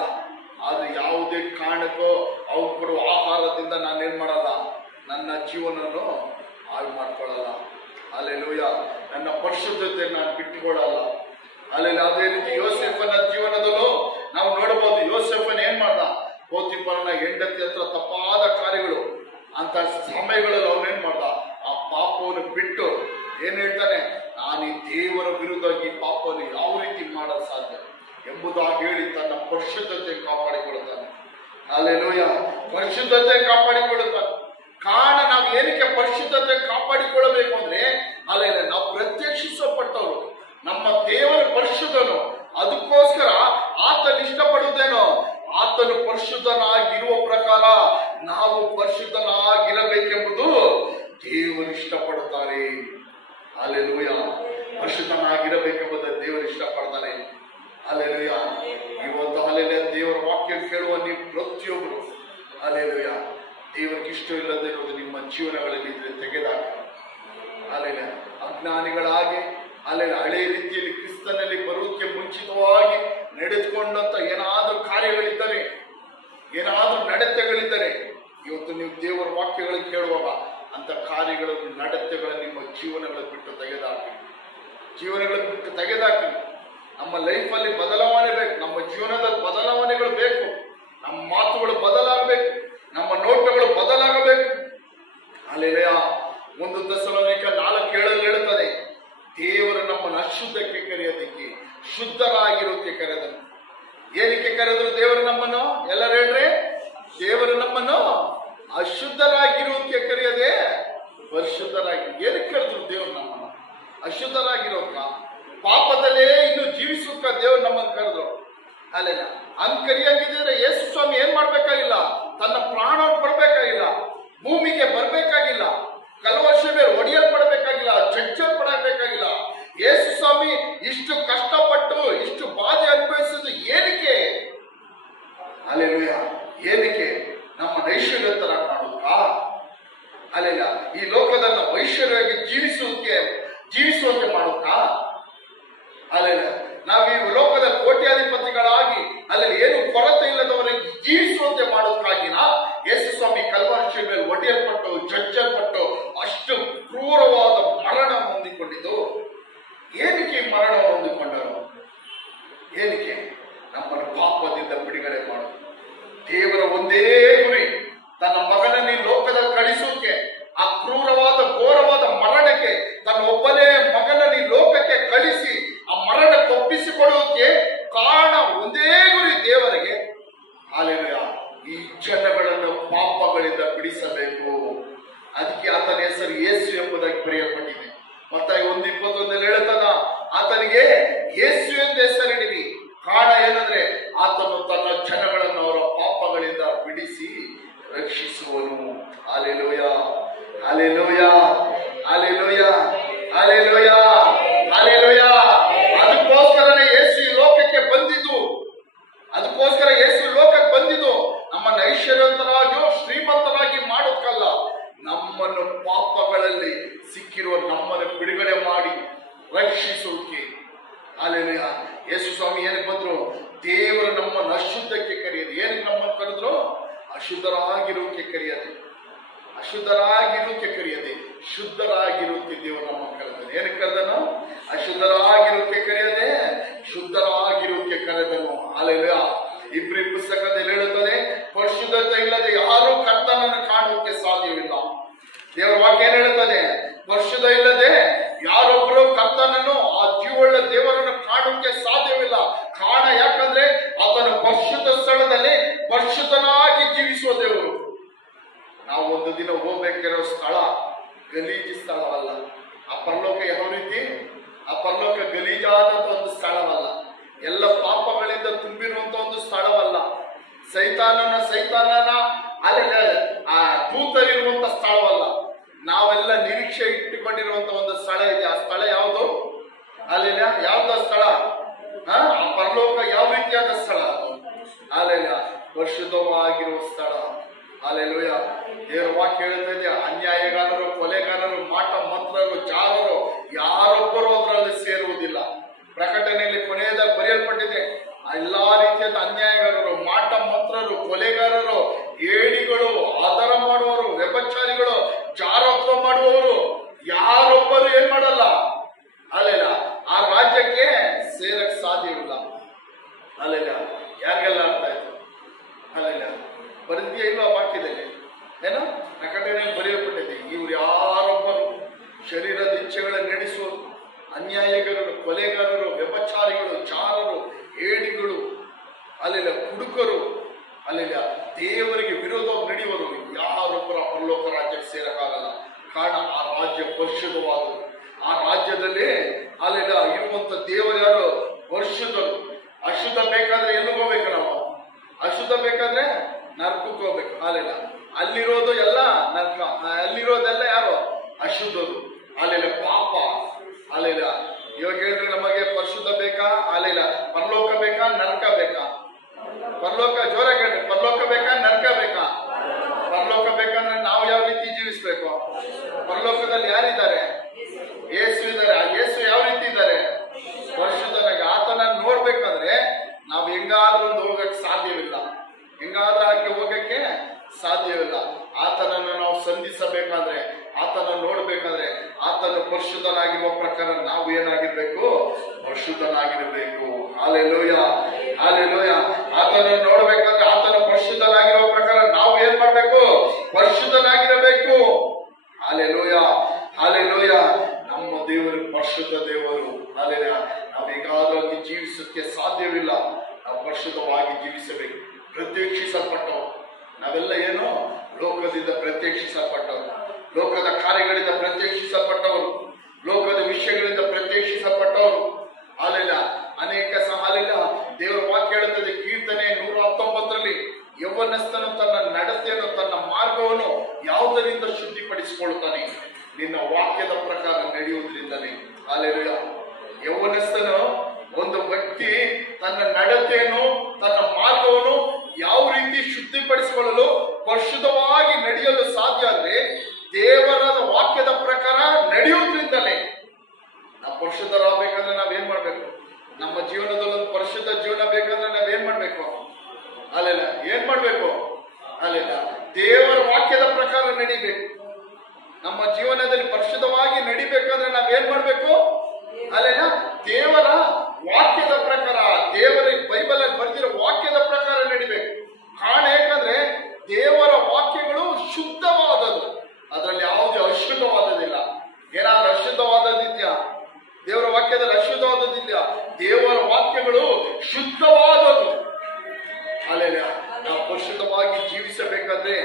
ಆದ್ರೆ ಯಾವುದೇ ಕಾರಣಕ್ಕೂ ಅವ್ರು ಕೊಡುವ ಆಹಾರದಿಂದ ನಾನೇನ್ ಮಾಡಲ್ಲ, ನನ್ನ ಜೀವನವನ್ನು ಹಾಳು ಮಾಡ್ಕೊಳ್ಳಲ್ಲ. ಅಲ್ಲೆಲೂಯ. ನನ್ನ ಪರಿಶುದ್ಧತೆ ನಾನು ಬಿಟ್ಟುಕೊಳ್ಳಲ್ಲ. ಅಲ್ಲೆಲ್ಲ ಅದೇ ರೀತಿ ಯೋಸೇಫನ ಜೀವನದಲ್ಲೂ ನಾವು ನೋಡಬಹುದು. ಯೋಸೇಫನ್ ಏನ್ ಮಾಡ್ದ? ಪೋತಿಫರನ ಹೆಂಡತಿ ಹತ್ರ ತಪ್ಪಾದ ಕಾರ್ಯಗಳು ಅಂತ ಸಮಯಗಳಲ್ಲಿ ಅವನೇನ್ ಮಾಡ್ದ? ಆ ಪಾಪವನ್ನು ಬಿಟ್ಟು ಏನ್ ಹೇಳ್ತಾನೆ? ನಾನು ಈ ದೇವರ ವಿರುದ್ಧ ಈ ಪಾಪವನ್ನು ಯಾವ ರೀತಿ ಮಾಡಲು ಸಾಧ್ಯ ಎಂಬುದಾಗಿ ಹೇಳಿ ತನ್ನ ಪರಿಶುದ್ಧತೆ ಕಾಪಾಡಿಕೊಳ್ಳುತ್ತಾನೆ. ಹಲ್ಲೆಲೂಯ. ಪರಿಶುದ್ಧತೆ ಕಾಪಾಡಿಕೊಳ್ಳುತ್ತಾನೆ. ಕಾರಣ ನಾವು ಏನಕ್ಕೆ ಪರಿಶುದ್ಧತೆ ಕಾಪಾಡಿಕೊಳ್ಳಬೇಕು ಅಂದ್ರೆ ಅಲ್ಲೆಲ್ಲ ನಾವು ಪ್ರತ್ಯಕ್ಷಿಸಲ್ಪಟ್ಟವರು, ನಮ್ಮ ದೇವರ ಪರಿಶುದ್ಧನು. ಅದಕ್ಕೋಸ್ಕರ ಆತನು ಇಷ್ಟಪಡುವುದೇನೋ, ಆತನು ಪರಿಶುದ್ಧನಾಗಿರುವ ಪ್ರಕಾರ ನಾವು ಪರಿಶುದ್ಧನಾಗಿರಬೇಕೆಂಬುದು ದೇವರು ಇಷ್ಟಪಡುತ್ತಾರೆ. ಹಲ್ಲೆಲೂಯ. ಪರಿಶುದ್ಧನಾಗಿರಬೇಕೆಂಬುದು ದೇವರು ಇಷ್ಟಪಡ್ತಾನೆ. ಹಲ್ಲೆಲೂಯ. ಇವತ್ತು ಹಲ್ಲೆಲೂಯ ದೇವರ ವಾಕ್ಯ ಕೇಳುವ ನೀವು ಪ್ರತಿಯೊಬ್ಬರು ಹಲ್ಲೆಲೂಯ ದೇವರಿಗೆ ಇಷ್ಟ ಇಲ್ಲದೆ ಇರುವುದು ನಿಮ್ಮ ಜೀವನಗಳಲ್ಲಿ ಇದ್ರೆ ತೆಗೆದಾಕ. ಹಲ್ಲೆಲೂಯ. ಅಜ್ಞಾನಿಗಳಾಗಿ ಅಲ್ಲೆಲ್ಲ ಹಳೆ ರೀತಿಯಲ್ಲಿ ಕ್ರಿಸ್ತನಲ್ಲಿ ಬರುವುದಕ್ಕೆ ಮುಂಚಿತವಾಗಿ ನಡೆದುಕೊಂಡಂತ ಏನಾದ್ರೂ ಕಾರ್ಯಗಳಿದ್ದರೆ, ಏನಾದ್ರೂ ನಡತೆಗಳಿದ್ದರೆ ಇವತ್ತು ನೀವು ದೇವರ ವಾಕ್ಯಗಳನ್ನು ಕೇಳುವಾಗ ಅಂತ ಕಾರ್ಯಗಳನ್ನು, ನಡತೆಗಳನ್ನು ನಿಮ್ಮ ಜೀವನಗಳ ಬಿಟ್ಟು ತೆಗೆದಾಕಿ. ಜೀವನಗಳನ್ನು ಬಿಟ್ಟು ತೆಗೆದಾಕಿ. ನಮ್ಮ ಲೈಫಲ್ಲಿ ಬದಲಾವಣೆ ಬೇಕು, ನಮ್ಮ ಜೀವನದಲ್ಲಿ ಬದಲಾವಣೆಗಳು ಬೇಕು, ನಮ್ಮ ಮಾತುಗಳು ಬದಲಾಗಬೇಕು, ನಮ್ಮ ನೋಟಗಳು ಬದಲಾಗಬೇಕು. ಅಲ್ಲೆಲ್ಲ 1 ಥೆಸಲೋನಿಕ 4:7 ಹೇಳುತ್ತದೆ, ದೇವರು ನಮ್ಮನ್ನು ಅಶುದ್ಧಕ್ಕೆ ಕರೆಯೋದಕ್ಕೆ, ಶುದ್ಧರಾಗಿರೋದಕ್ಕೆ ಕರೆದನು. ಏನಕ್ಕೆ ಕರೆದ್ರು ದೇವರು ನಮ್ಮನ್ನು? ಎಲ್ಲರೂ ಹೇಳ್ರಿ, ದೇವರು ನಮ್ಮನ್ನು ಅಶುದ್ಧರಾಗಿರೋದಕ್ಕೆ ಕರೆಯದೆ ಪರಿಶುದ್ಧರಾಗಿ. ಏನಕ್ಕೆ ಕರೆದ್ರು ದೇವರು ನಮ್ಮನ್ನು? ಅಶುದ್ಧರಾಗಿರೋಕ, ಪಾಪದಲ್ಲೇ ಇನ್ನು ಜೀವಿಸೋಕ ದೇವರು ನಮ್ಮನ್ನು ಕರೆದ್ರು. ಅಲ್ಲೆಲ್ಲ ಹಂಗ್ ಕರಿಯಾಗಿದ್ರೆ ಯೇಸು ಸ್ವಾಮಿ ಏನ್ ಮಾಡ್ಬೇಕಾಗಿಲ್ಲ, ತನ್ನ ಪ್ರಾಣವನ್ನು ಕೊಡ್ಬೇಕಾಗಿಲ್ಲ, ಭೂಮಿಗೆ ಬರ್ಬೇಕಾಗಿಲ್ಲ, ಕಲ್ವರ್ಷ ಮೇಲೆ ಒಡೆಯಲ್ಪಡಬೇಕಾಗಿಲ್ಲ, ಜಜ್ಜಲ್ಪಡಬೇಕಾಗಿಲ್ಲ. ಯೇಸು ಸ್ವಾಮಿ ಇಷ್ಟು ಕಷ್ಟಪಟ್ಟು ಇಷ್ಟು ಬಾಧೆ ಅನುಭವಿಸಿದ್ದು ಏನಕ್ಕೆ? ಅಲ್ಲೆಲೂಯ. ಏನಕ್ಕೆ? ನಮ್ಮ ನೈಶ್ವರ್ಯತರ ಮಾಡೋದಕ್ಕ? ಅಲ್ಲೆಲ್ಲ ಈ ಲೋಕದನ್ನ ಐಶ್ವರ್ಯವಾಗಿ ಜೀವಿಸುವಂತೆ ಮಾಡೋದಕ್ಕ? ಅಲ್ಲೆಲ್ಲ ನಾವು ಈ ಲೋಕದ ಕೋಟ್ಯಾಧಿಪತಿಗಳಾಗಿ ಅಲ್ಲೆಲ್ಲ ಏನು ಕೊರತೆ ಇಲ್ಲದವರಿಗೆ ಜೀವಿಸುವಂತೆ ಮಾಡೋದಕ್ಕಾಗಿನ ಯೇಸು ಸ್ವಾಮಿ ಕಲ್ವಾರಿ ಮೇಲೆ ಒಡೆಯಲ್ಪಟ್ಟು ಜಜ್ಜಲ್ಪಟ್ಟು ಅಷ್ಟು ಕ್ರೂರವಾದ ಮರಣ ಹೊಂದಿಕೊಂಡಿದ್ದು. ಏನಕ್ಕೆ ಈ ಮರಣ ಹೊಂದಿಕೊಂಡರು? ಏನಕ್ಕೆ? ನಮ್ಮನ್ನು ಪಾಪದಿಂದ ಬಿಡುಗಡೆ ಮಾಡೋದು. ದೇವರ ಒಂದೇ ಗುರಿ ತನ್ನ ಮಗನನ್ನು ಈ ಲೋಕದಲ್ಲಿ ಕಳಿಸೋಕೆ, ಆ ಕ್ರೂರವಾದ ಘೋರವಾದ ಮರಣಕ್ಕೆ ತನ್ನ ಒಬ್ಬನೇ ಮಗನನ್ನು ಈ ಲೋಕಕ್ಕೆ ಕಳಿಸಿ ಆ ಮರಣ ತಪ್ಪಿಸಿಕೊಡುವುದಕ್ಕೆ ಕಾರಣ ಒಂದೇ ಗುರಿ ದೇವರಿಗೆ. ಹಲ್ಲೆಲೂಯ. ಈ ಜನಗಳನ್ನು ಪಾಪಗಳಿಂದ ಬಿಡಿಸಬೇಕು. ಅದಕ್ಕೆ ಆತನ ಹೆಸರು ಯೇಸು ಎಂಬುದಾಗಿ ಬರೆಯಲ್ಪಟ್ಟಿದೆ. ಮತ್ತಾಯ 1:21 ಹೇಳುತ್ತದ, ಆತನಿಗೆ ಯೇಸು ಎಂದು ಹೆಸರಿಡಿರಿ. ಕಾರಣ ಏನಂದ್ರೆ ಆತನು ತನ್ನ ಜನಗಳನ್ನು ಅವರ ಪಾಪಗಳಿಂದ ಬಿಡಿಸಿ ಐಶ್ವರ್ಯವಂತರಾಗಿಯೋ ಶ್ರೀಮಂತರಾಗಿ ಮಾಡೋದಕ್ಕಲ್ಲ, ನಮ್ಮನ್ನು ಪಾಪಗಳಲ್ಲಿ ಸಿಕ್ಕಿರುವ ನಮ್ಮನ್ನು ಬಿಡುಗಡೆ ಮಾಡಿ ರಕ್ಷಿಸೋಕೆ. ಅಲ್ಲೇಲೂಯಾ. ಯೇಸು ಸ್ವಾಮಿ ಏನಕ್ಕೆ ಬಂದ್ರು? ದೇವರು ನಮ್ಮನ್ನು ಅಶುದ್ಧಕ್ಕೆ ಕರೆಯೋದು. ಏನಕ್ಕೆ ನಮ್ಮನ್ನು ಕರೆದ್ರು? ಅಶುದ್ಧರಾಗಿರೋಕೆ ಕರೆಯೋದು. ಅಶುದ್ಧರಾಗಿರೋಕೆ ಕರೆಯದೆ ಶುದ್ಧರಾಗಿರೋಕೆ ದೇವರು ನಮ್ಮ ಕರೆದನು. ಏನಕ್ಕೆ ಕರೆದನು? ಅಶುದ್ಧರಾಗಿರೋಕೆ ಕರೆಯದೆ ಶುದ್ಧರಾಗಿರೋಕೆ ಕರೆದನು. ಅಲ್ಲೇಲೂಯಾ. ಇಬ್ರಿ ಪುಸ್ತಕದಲ್ಲಿ ಹೇಳುತ್ತದೆ, ಪರಿಶುದ್ಧತೆ ಇಲ್ಲದೆ ಯಾರೂ ಕರ್ತನನ್ನು ಕಾಣುವುದಕ್ಕೆ ಸಾಧ್ಯವಿಲ್ಲ. ದೇವರ ವಾಕ್ಯ ಏನ್ ಹೇಳುತ್ತದೆ? ಪರಿಶುದ್ಧ ಇಲ್ಲದೆ ಯಾರೊಬ್ಬರು ಕರ್ತನನ್ನು, ಆ ಜೀವವುಳ್ಳ ದೇವರನ್ನು ಕಾಣುವುದಕ್ಕೆ ಸಾಧ್ಯವಿಲ್ಲ. ಕಾರಣ ಯಾಕಂದ್ರೆ ಆತನ ಪರಿಶುದ್ಧ ಸ್ಥಳದಲ್ಲಿ ಪರಿಶುದ್ಧನಾಗಿ ಜೀವಿಸುವ ದೇವರು. ನಾವು ಒಂದು ದಿನ ಹೋಗ್ಬೇಕಿರೋ ಸ್ಥಳ ಗಲೀಜು ಸ್ಥಳವಲ್ಲ. ಆ ಪರಲೋಕ ಯಾವ ರೀತಿ? ಆ ಪರಲೋಕ ಗಲೀಜಾದಂತ ಒಂದು ಸ್ಥಳವಲ್ಲ. ಎಲ್ಲ ಪಾಪಗಳಿಂದ ತುಂಬಿರುವಂತ ಒಂದು ಸ್ಥಳವಲ್ಲ. ಸೈತಾನನ ಅಲ್ಲಿ ಆ ದೂತರಿರುವಂತ ಸ್ಥಳವಲ್ಲ. ನಾವೆಲ್ಲ ನಿರೀಕ್ಷೆ ಇಟ್ಟುಕೊಂಡಿರುವಂತ ಒಂದು ಸ್ಥಳ ಇದೆ. ಆ ಸ್ಥಳ ಯಾವುದು? ಅಲ್ಲಿ ಯಾವ್ದ ಸ್ಥಳ? ಆ ಪರಲೋಕ ಯಾವ ರೀತಿಯಾದ ಸ್ಥಳ ಅದು? ಅಲ್ಲೆಲ್ಲ ಪರಿಶುದ್ಧವಾಗಿರುವ ಸ್ಥಳ. ಅಲ್ಲೆಲ್ಲೂಯಾ. ದೇವರ ವಾಕ್ಯ ಹೇಳ್ತಿದೆ, ಅನ್ಯಾಯಗಾರರು, ಕೊಲೆಗಾರರು, ಮಾಟ ಮಂತ್ರರು, ಜಾರರು ಯಾರೊಬ್ಬರು ಅದರಲ್ಲಿ ಸೇರುವುದಿಲ್ಲ. ಪ್ರಕಟಣೆಯಲ್ಲಿ ಕೊನೆಯದಾಗಿ ಬರೆಯಲ್ಪಟ್ಟಿದೆ, ಎಲ್ಲಾ ರೀತಿಯಾದ ಅನ್ಯಾಯಗಾರರು, ಮಾಟ ಮಂತ್ರರು, ಕೊಲೆಗಾರರು, ಏಡಿಗಳು, ಆಧಾರ ಮಾಡುವವರು, ವ್ಯಭಚಾರಿಗಳು, ಜಾರತ್ವ ಮಾಡುವವರು ಯಾರೊಬ್ಬರು ಏನ್ ಮಾಡಲ್ಲ. ಅಲ್ಲೆಲ್ಲ ಆ ರಾಜ್ಯಕ್ಕೆ ಸೇರಕ್ ಸಾಧ್ಯವಿಲ್ಲ. ಅಲ್ಲೆಲ್ಲ ಯಾರಿಗೆಲ್ಲ ಅರ್ಥ ಆಯ್ತು? ಅಲ್ಲೆಲ್ಲ ಬರೆದಿದೆಯಾ ಇಲ್ವಾ ವಾಕ್ಯದಲ್ಲಿ? ಏನೋ ಪ್ರಕಟಣೆಯಲ್ಲಿ ಬರೆಯಲ್ಪಟ್ಟಿದೆ, ಇವ್ರು ಯಾರೊಬ್ಬರು ಶರೀರದ ಇಚ್ಛೆಗಳನ್ನು ನಡೆಸುವರು, ಅನ್ಯಾಯಗಾರರು, ಕೊಲೆಗಾರರು, ವ್ಯಭಚಾರಿಗಳು, ಜಾರರು, ಏಡಿಗಳು, ಅಲ್ಲೆಲ್ಲ ಕುಡುಕರು, ಅಲ್ಲೆಲ್ಲ ದೇವರಿಗೆ ವಿರೋಧವಾಗಿ ನಡೆಯುವರು ಯಾರೊಬ್ಬರ ಪರಲೋಕ ರಾಜ್ಯಕ್ಕೆ ಸೇರಕ್ಕಾಗಲ್ಲ. ಕಾರಣ ಆ ರಾಜ್ಯ ಪರಿಶುದ್ಧವಾದದ್ದು. ಆ ರಾಜ್ಯದಲ್ಲಿ ಅಲ್ಲೆಲ್ಲ ಇರುವಂತ ದೇವರು ಯಾರು? ಪರಿಶುದ್ಧರು. ಅಶುದ್ಧ ಬೇಕಾದ್ರೆ ಎಲ್ಲಿಗೆ ಹೋಗ್ಬೇಕು? ನಾವು ಅಶುದ್ಧ ಬೇಕಾದ್ರೆ ನರಕಕ್ಕೆ ಹೋಗ್ಬೇಕು. ಅಲ್ಲೆಲ್ಲ ಅಲ್ಲಿರೋದು ಎಲ್ಲ ನರಕ, ಅಲ್ಲಿರೋದೆಲ್ಲ ಯಾರು? ಅಶುದ್ಧರು. ಅಲ್ಲೆಲ್ಲ ಪಾಪ. ಅಲ್ಲೆಲ್ಲ ಇವಾಗ ಹೇಳಿದ್ರೆ ನಮಗೆ ಪರಿಶುದ್ಧ ಬೇಕಾ? ಅಲ್ಲೆಲ್ಲ ಪರಲೋಕ ಬೇಕಾ? ನರಕ ಬೇಕಾ? ಪರಲೋಕ ಜೋರಾಗಿ ಹೇಳ್ರಿ, ಪರಲೋಕ ಬೇಕಾ? ನರಕ ಬೇಕಾ? ಪರಲೋಕ ಬೇಕಂದ್ರೆ ನಾವು ಯಾವ ರೀತಿ ಜೀವಿಸ್ಬೇಕು? ಪರಲೋಕದಲ್ಲಿ ಯಾರಿದ್ದಾರೆ? ಯೇಸು ಇದ್ದಾರೆ. ಆ ಯೇಸು ಯಾವ ರೀತಿ ಇದ್ದಾರೆ? ಪರಿಶುದ್ಧನಾಗಿ. ಆತನ ನೋಡ್ಬೇಕಾದ್ರೆ ನಾವು ಹೆಂಗಾದ್ರೂ ಒಂದು ಹೋಗಕ್ಕೆ ಸಾಧ್ಯವಿಲ್ಲ. ಹೆಂಗಾದ್ರೂ ಹಾಗೆ ಹೋಗಕ್ಕೆ ಸಾಧ್ಯವಿಲ್ಲ. ಆತನನ್ನು ನಾವು ಸಂಧಿಸಬೇಕಾದ್ರೆ, ಆತನ ನೋಡ್ಬೇಕಾದ್ರೆ, ಆತನ ಪರಿಶುದ್ಧನಾಗಿರುವ ಪ್ರಕಾರ ನಾವು ಏನಾಗಿರ್ಬೇಕು? ಪರಿಶುದ್ಧನಾಗಿರ್ಬೇಕು. Hallelujah, hallelujah. ಆತನ ನೋಡ್ಬೇಕಾದ್ರೆ, ಆತನ ಪರಿಶುದ್ಧನಾಗಿರುವ ಪ್ರಕಾರ ನಾವು ಏನ್ ಮಾಡ್ಬೇಕು? ಪರಿಶುದ್ಧನಾಗಿರಬೇಕು. Hallelujah, hallelujah. ನಮ್ಮ ದೇವರು ಪರಿಶುದ್ಧ ದೇವರು. ಹಾಲೆಲೂಯಾ. ನಾವು ಹೇಗಾದ್ರೂ ಜೀವಿಸಕ್ಕೆ ಸಾಧ್ಯವಿಲ್ಲ. ನಾವು ಪರಿಶುದ್ಧವಾಗಿ ಜೀವಿಸಬೇಕು. ಪ್ರತ್ಯೇಕಿಸಲ್ಪಟ್ಟವು ನಾವೆಲ್ಲ ಏನು? ಲೋಕದಿಂದ ಪ್ರತ್ಯೇಕಿಸಲ್ಪಟ್ಟವರು, ಲೋಕದ ಕಾರ್ಯಗಳಿಂದ ಪ್ರತ್ಯೇಕಿಸಲ್ಪಟ್ಟವರು, ಲೋಕದ ವಿಷಯಗಳಿಂದ ಪ್ರತ್ಯೇಕಿಸಲ್ಪಟ್ಟವರು. ಅಲ್ಲೆಲ್ಲ ಅನೇಕ ಅಲ್ಲೆಲ್ಲ ದೇವರ ವಾಕ್ಯ ಹೇಳುತ್ತದೆ, ಕೀರ್ತನೆ 119ರಲ್ಲಿ, ಯೌವನಸ್ಥನು ತನ್ನ ನಡತೆಯನ್ನು, ತನ್ನ ಮಾರ್ಗವನ್ನು ಯಾವುದರಿಂದ ಶುದ್ಧಿಪಡಿಸಿಕೊಳ್ಳುತ್ತಾನೆ? ನಿನ್ನ ವಾಕ್ಯದ ಪ್ರಕಾರ ನಡೆಯುವುದರಿಂದಲೇ. ಅಲ್ಲೆಲ್ಲ ಯೌವನಸ್ಥನು, ಒಂದು ವ್ಯಕ್ತಿ ತನ್ನ ನಡತೆಯನ್ನು, ತನ್ನ ಮಾರ್ಗವನ್ನು ಯಾವ ರೀತಿ ಶುದ್ಧಿಪಡಿಸಿಕೊಳ್ಳಲು, ಪರಿಶುದ್ಧವಾಗಿ ನಡೆಯಲು ಸಾಧ್ಯ ಅಂದ್ರೆ ದೇವರ ವಾಕ್ಯದ ಪ್ರಕಾರ ನಡೆಯುವುದರಿಂದಲೇ. ನಾವು ಪರಿಶುದ್ಧರಾಗಬೇಕಂದ್ರೆ ನಾವೇನ್ ಮಾಡ್ಬೇಕು? ನಮ್ಮ ಜೀವನದಲ್ಲಿ ಒಂದು ಪರಿಶುದ್ಧ ಜೀವನ ಬೇಕಂದ್ರೆ ನಾವೇನ್ ಮಾಡ್ಬೇಕು? ಅಲ್ಲೆಲ್ಲ ಏನ್ ಮಾಡ್ಬೇಕು? ಅಲ್ಲೆಲ್ಲ ದೇವರ ವಾಕ್ಯದ ಪ್ರಕಾರ ನಡಿಬೇಕು. ನಮ್ಮ ಜೀವನದಲ್ಲಿ ಪರಿಶುದ್ಧವಾಗಿ ನಡಿಬೇಕಂದ್ರೆ ನಾವೇನ್ ಮಾಡ್ಬೇಕು? ಅಲ್ಲೆಲ್ಲ ದೇವರ ವಾಕ್ಯದ ಪ್ರಕಾರ, ದೇವರ ಬೈಬಲ್ ಅಲ್ಲಿ ಬರ್ದಿರೋ ವಾಕ್ಯದ ಪ್ರಕಾರ ನಡಿಬೇಕು. ಕಾರಣ ಯಾಕಂದ್ರೆ ದೇವರ ವಾಕ್ಯಗಳು ಶುದ್ಧವಾದದ್ದು, ಅದರಲ್ಲಿ ಯಾವುದೇ ಅಶುದ್ಧವಾದದಿಲ್ಲ. ಏನಾದ್ರೂ ಅಶುದ್ಧವಾದದಿದ್ಯಾ? ದೇವರ ವಾಕ್ಯದಲ್ಲಿ ಅಶುದ್ಧವಾದದಿದ್ಯಾ? ದೇವರ ವಾಕ್ಯಗಳು ಶುದ್ಧವಾದದ್ದು. ಅಲ್ಲೆಲ್ಲ ನಾವು ಪರಿಶುದ್ಧವಾಗಿ ಜೀವಿಸಬೇಕಂದ್ರೆ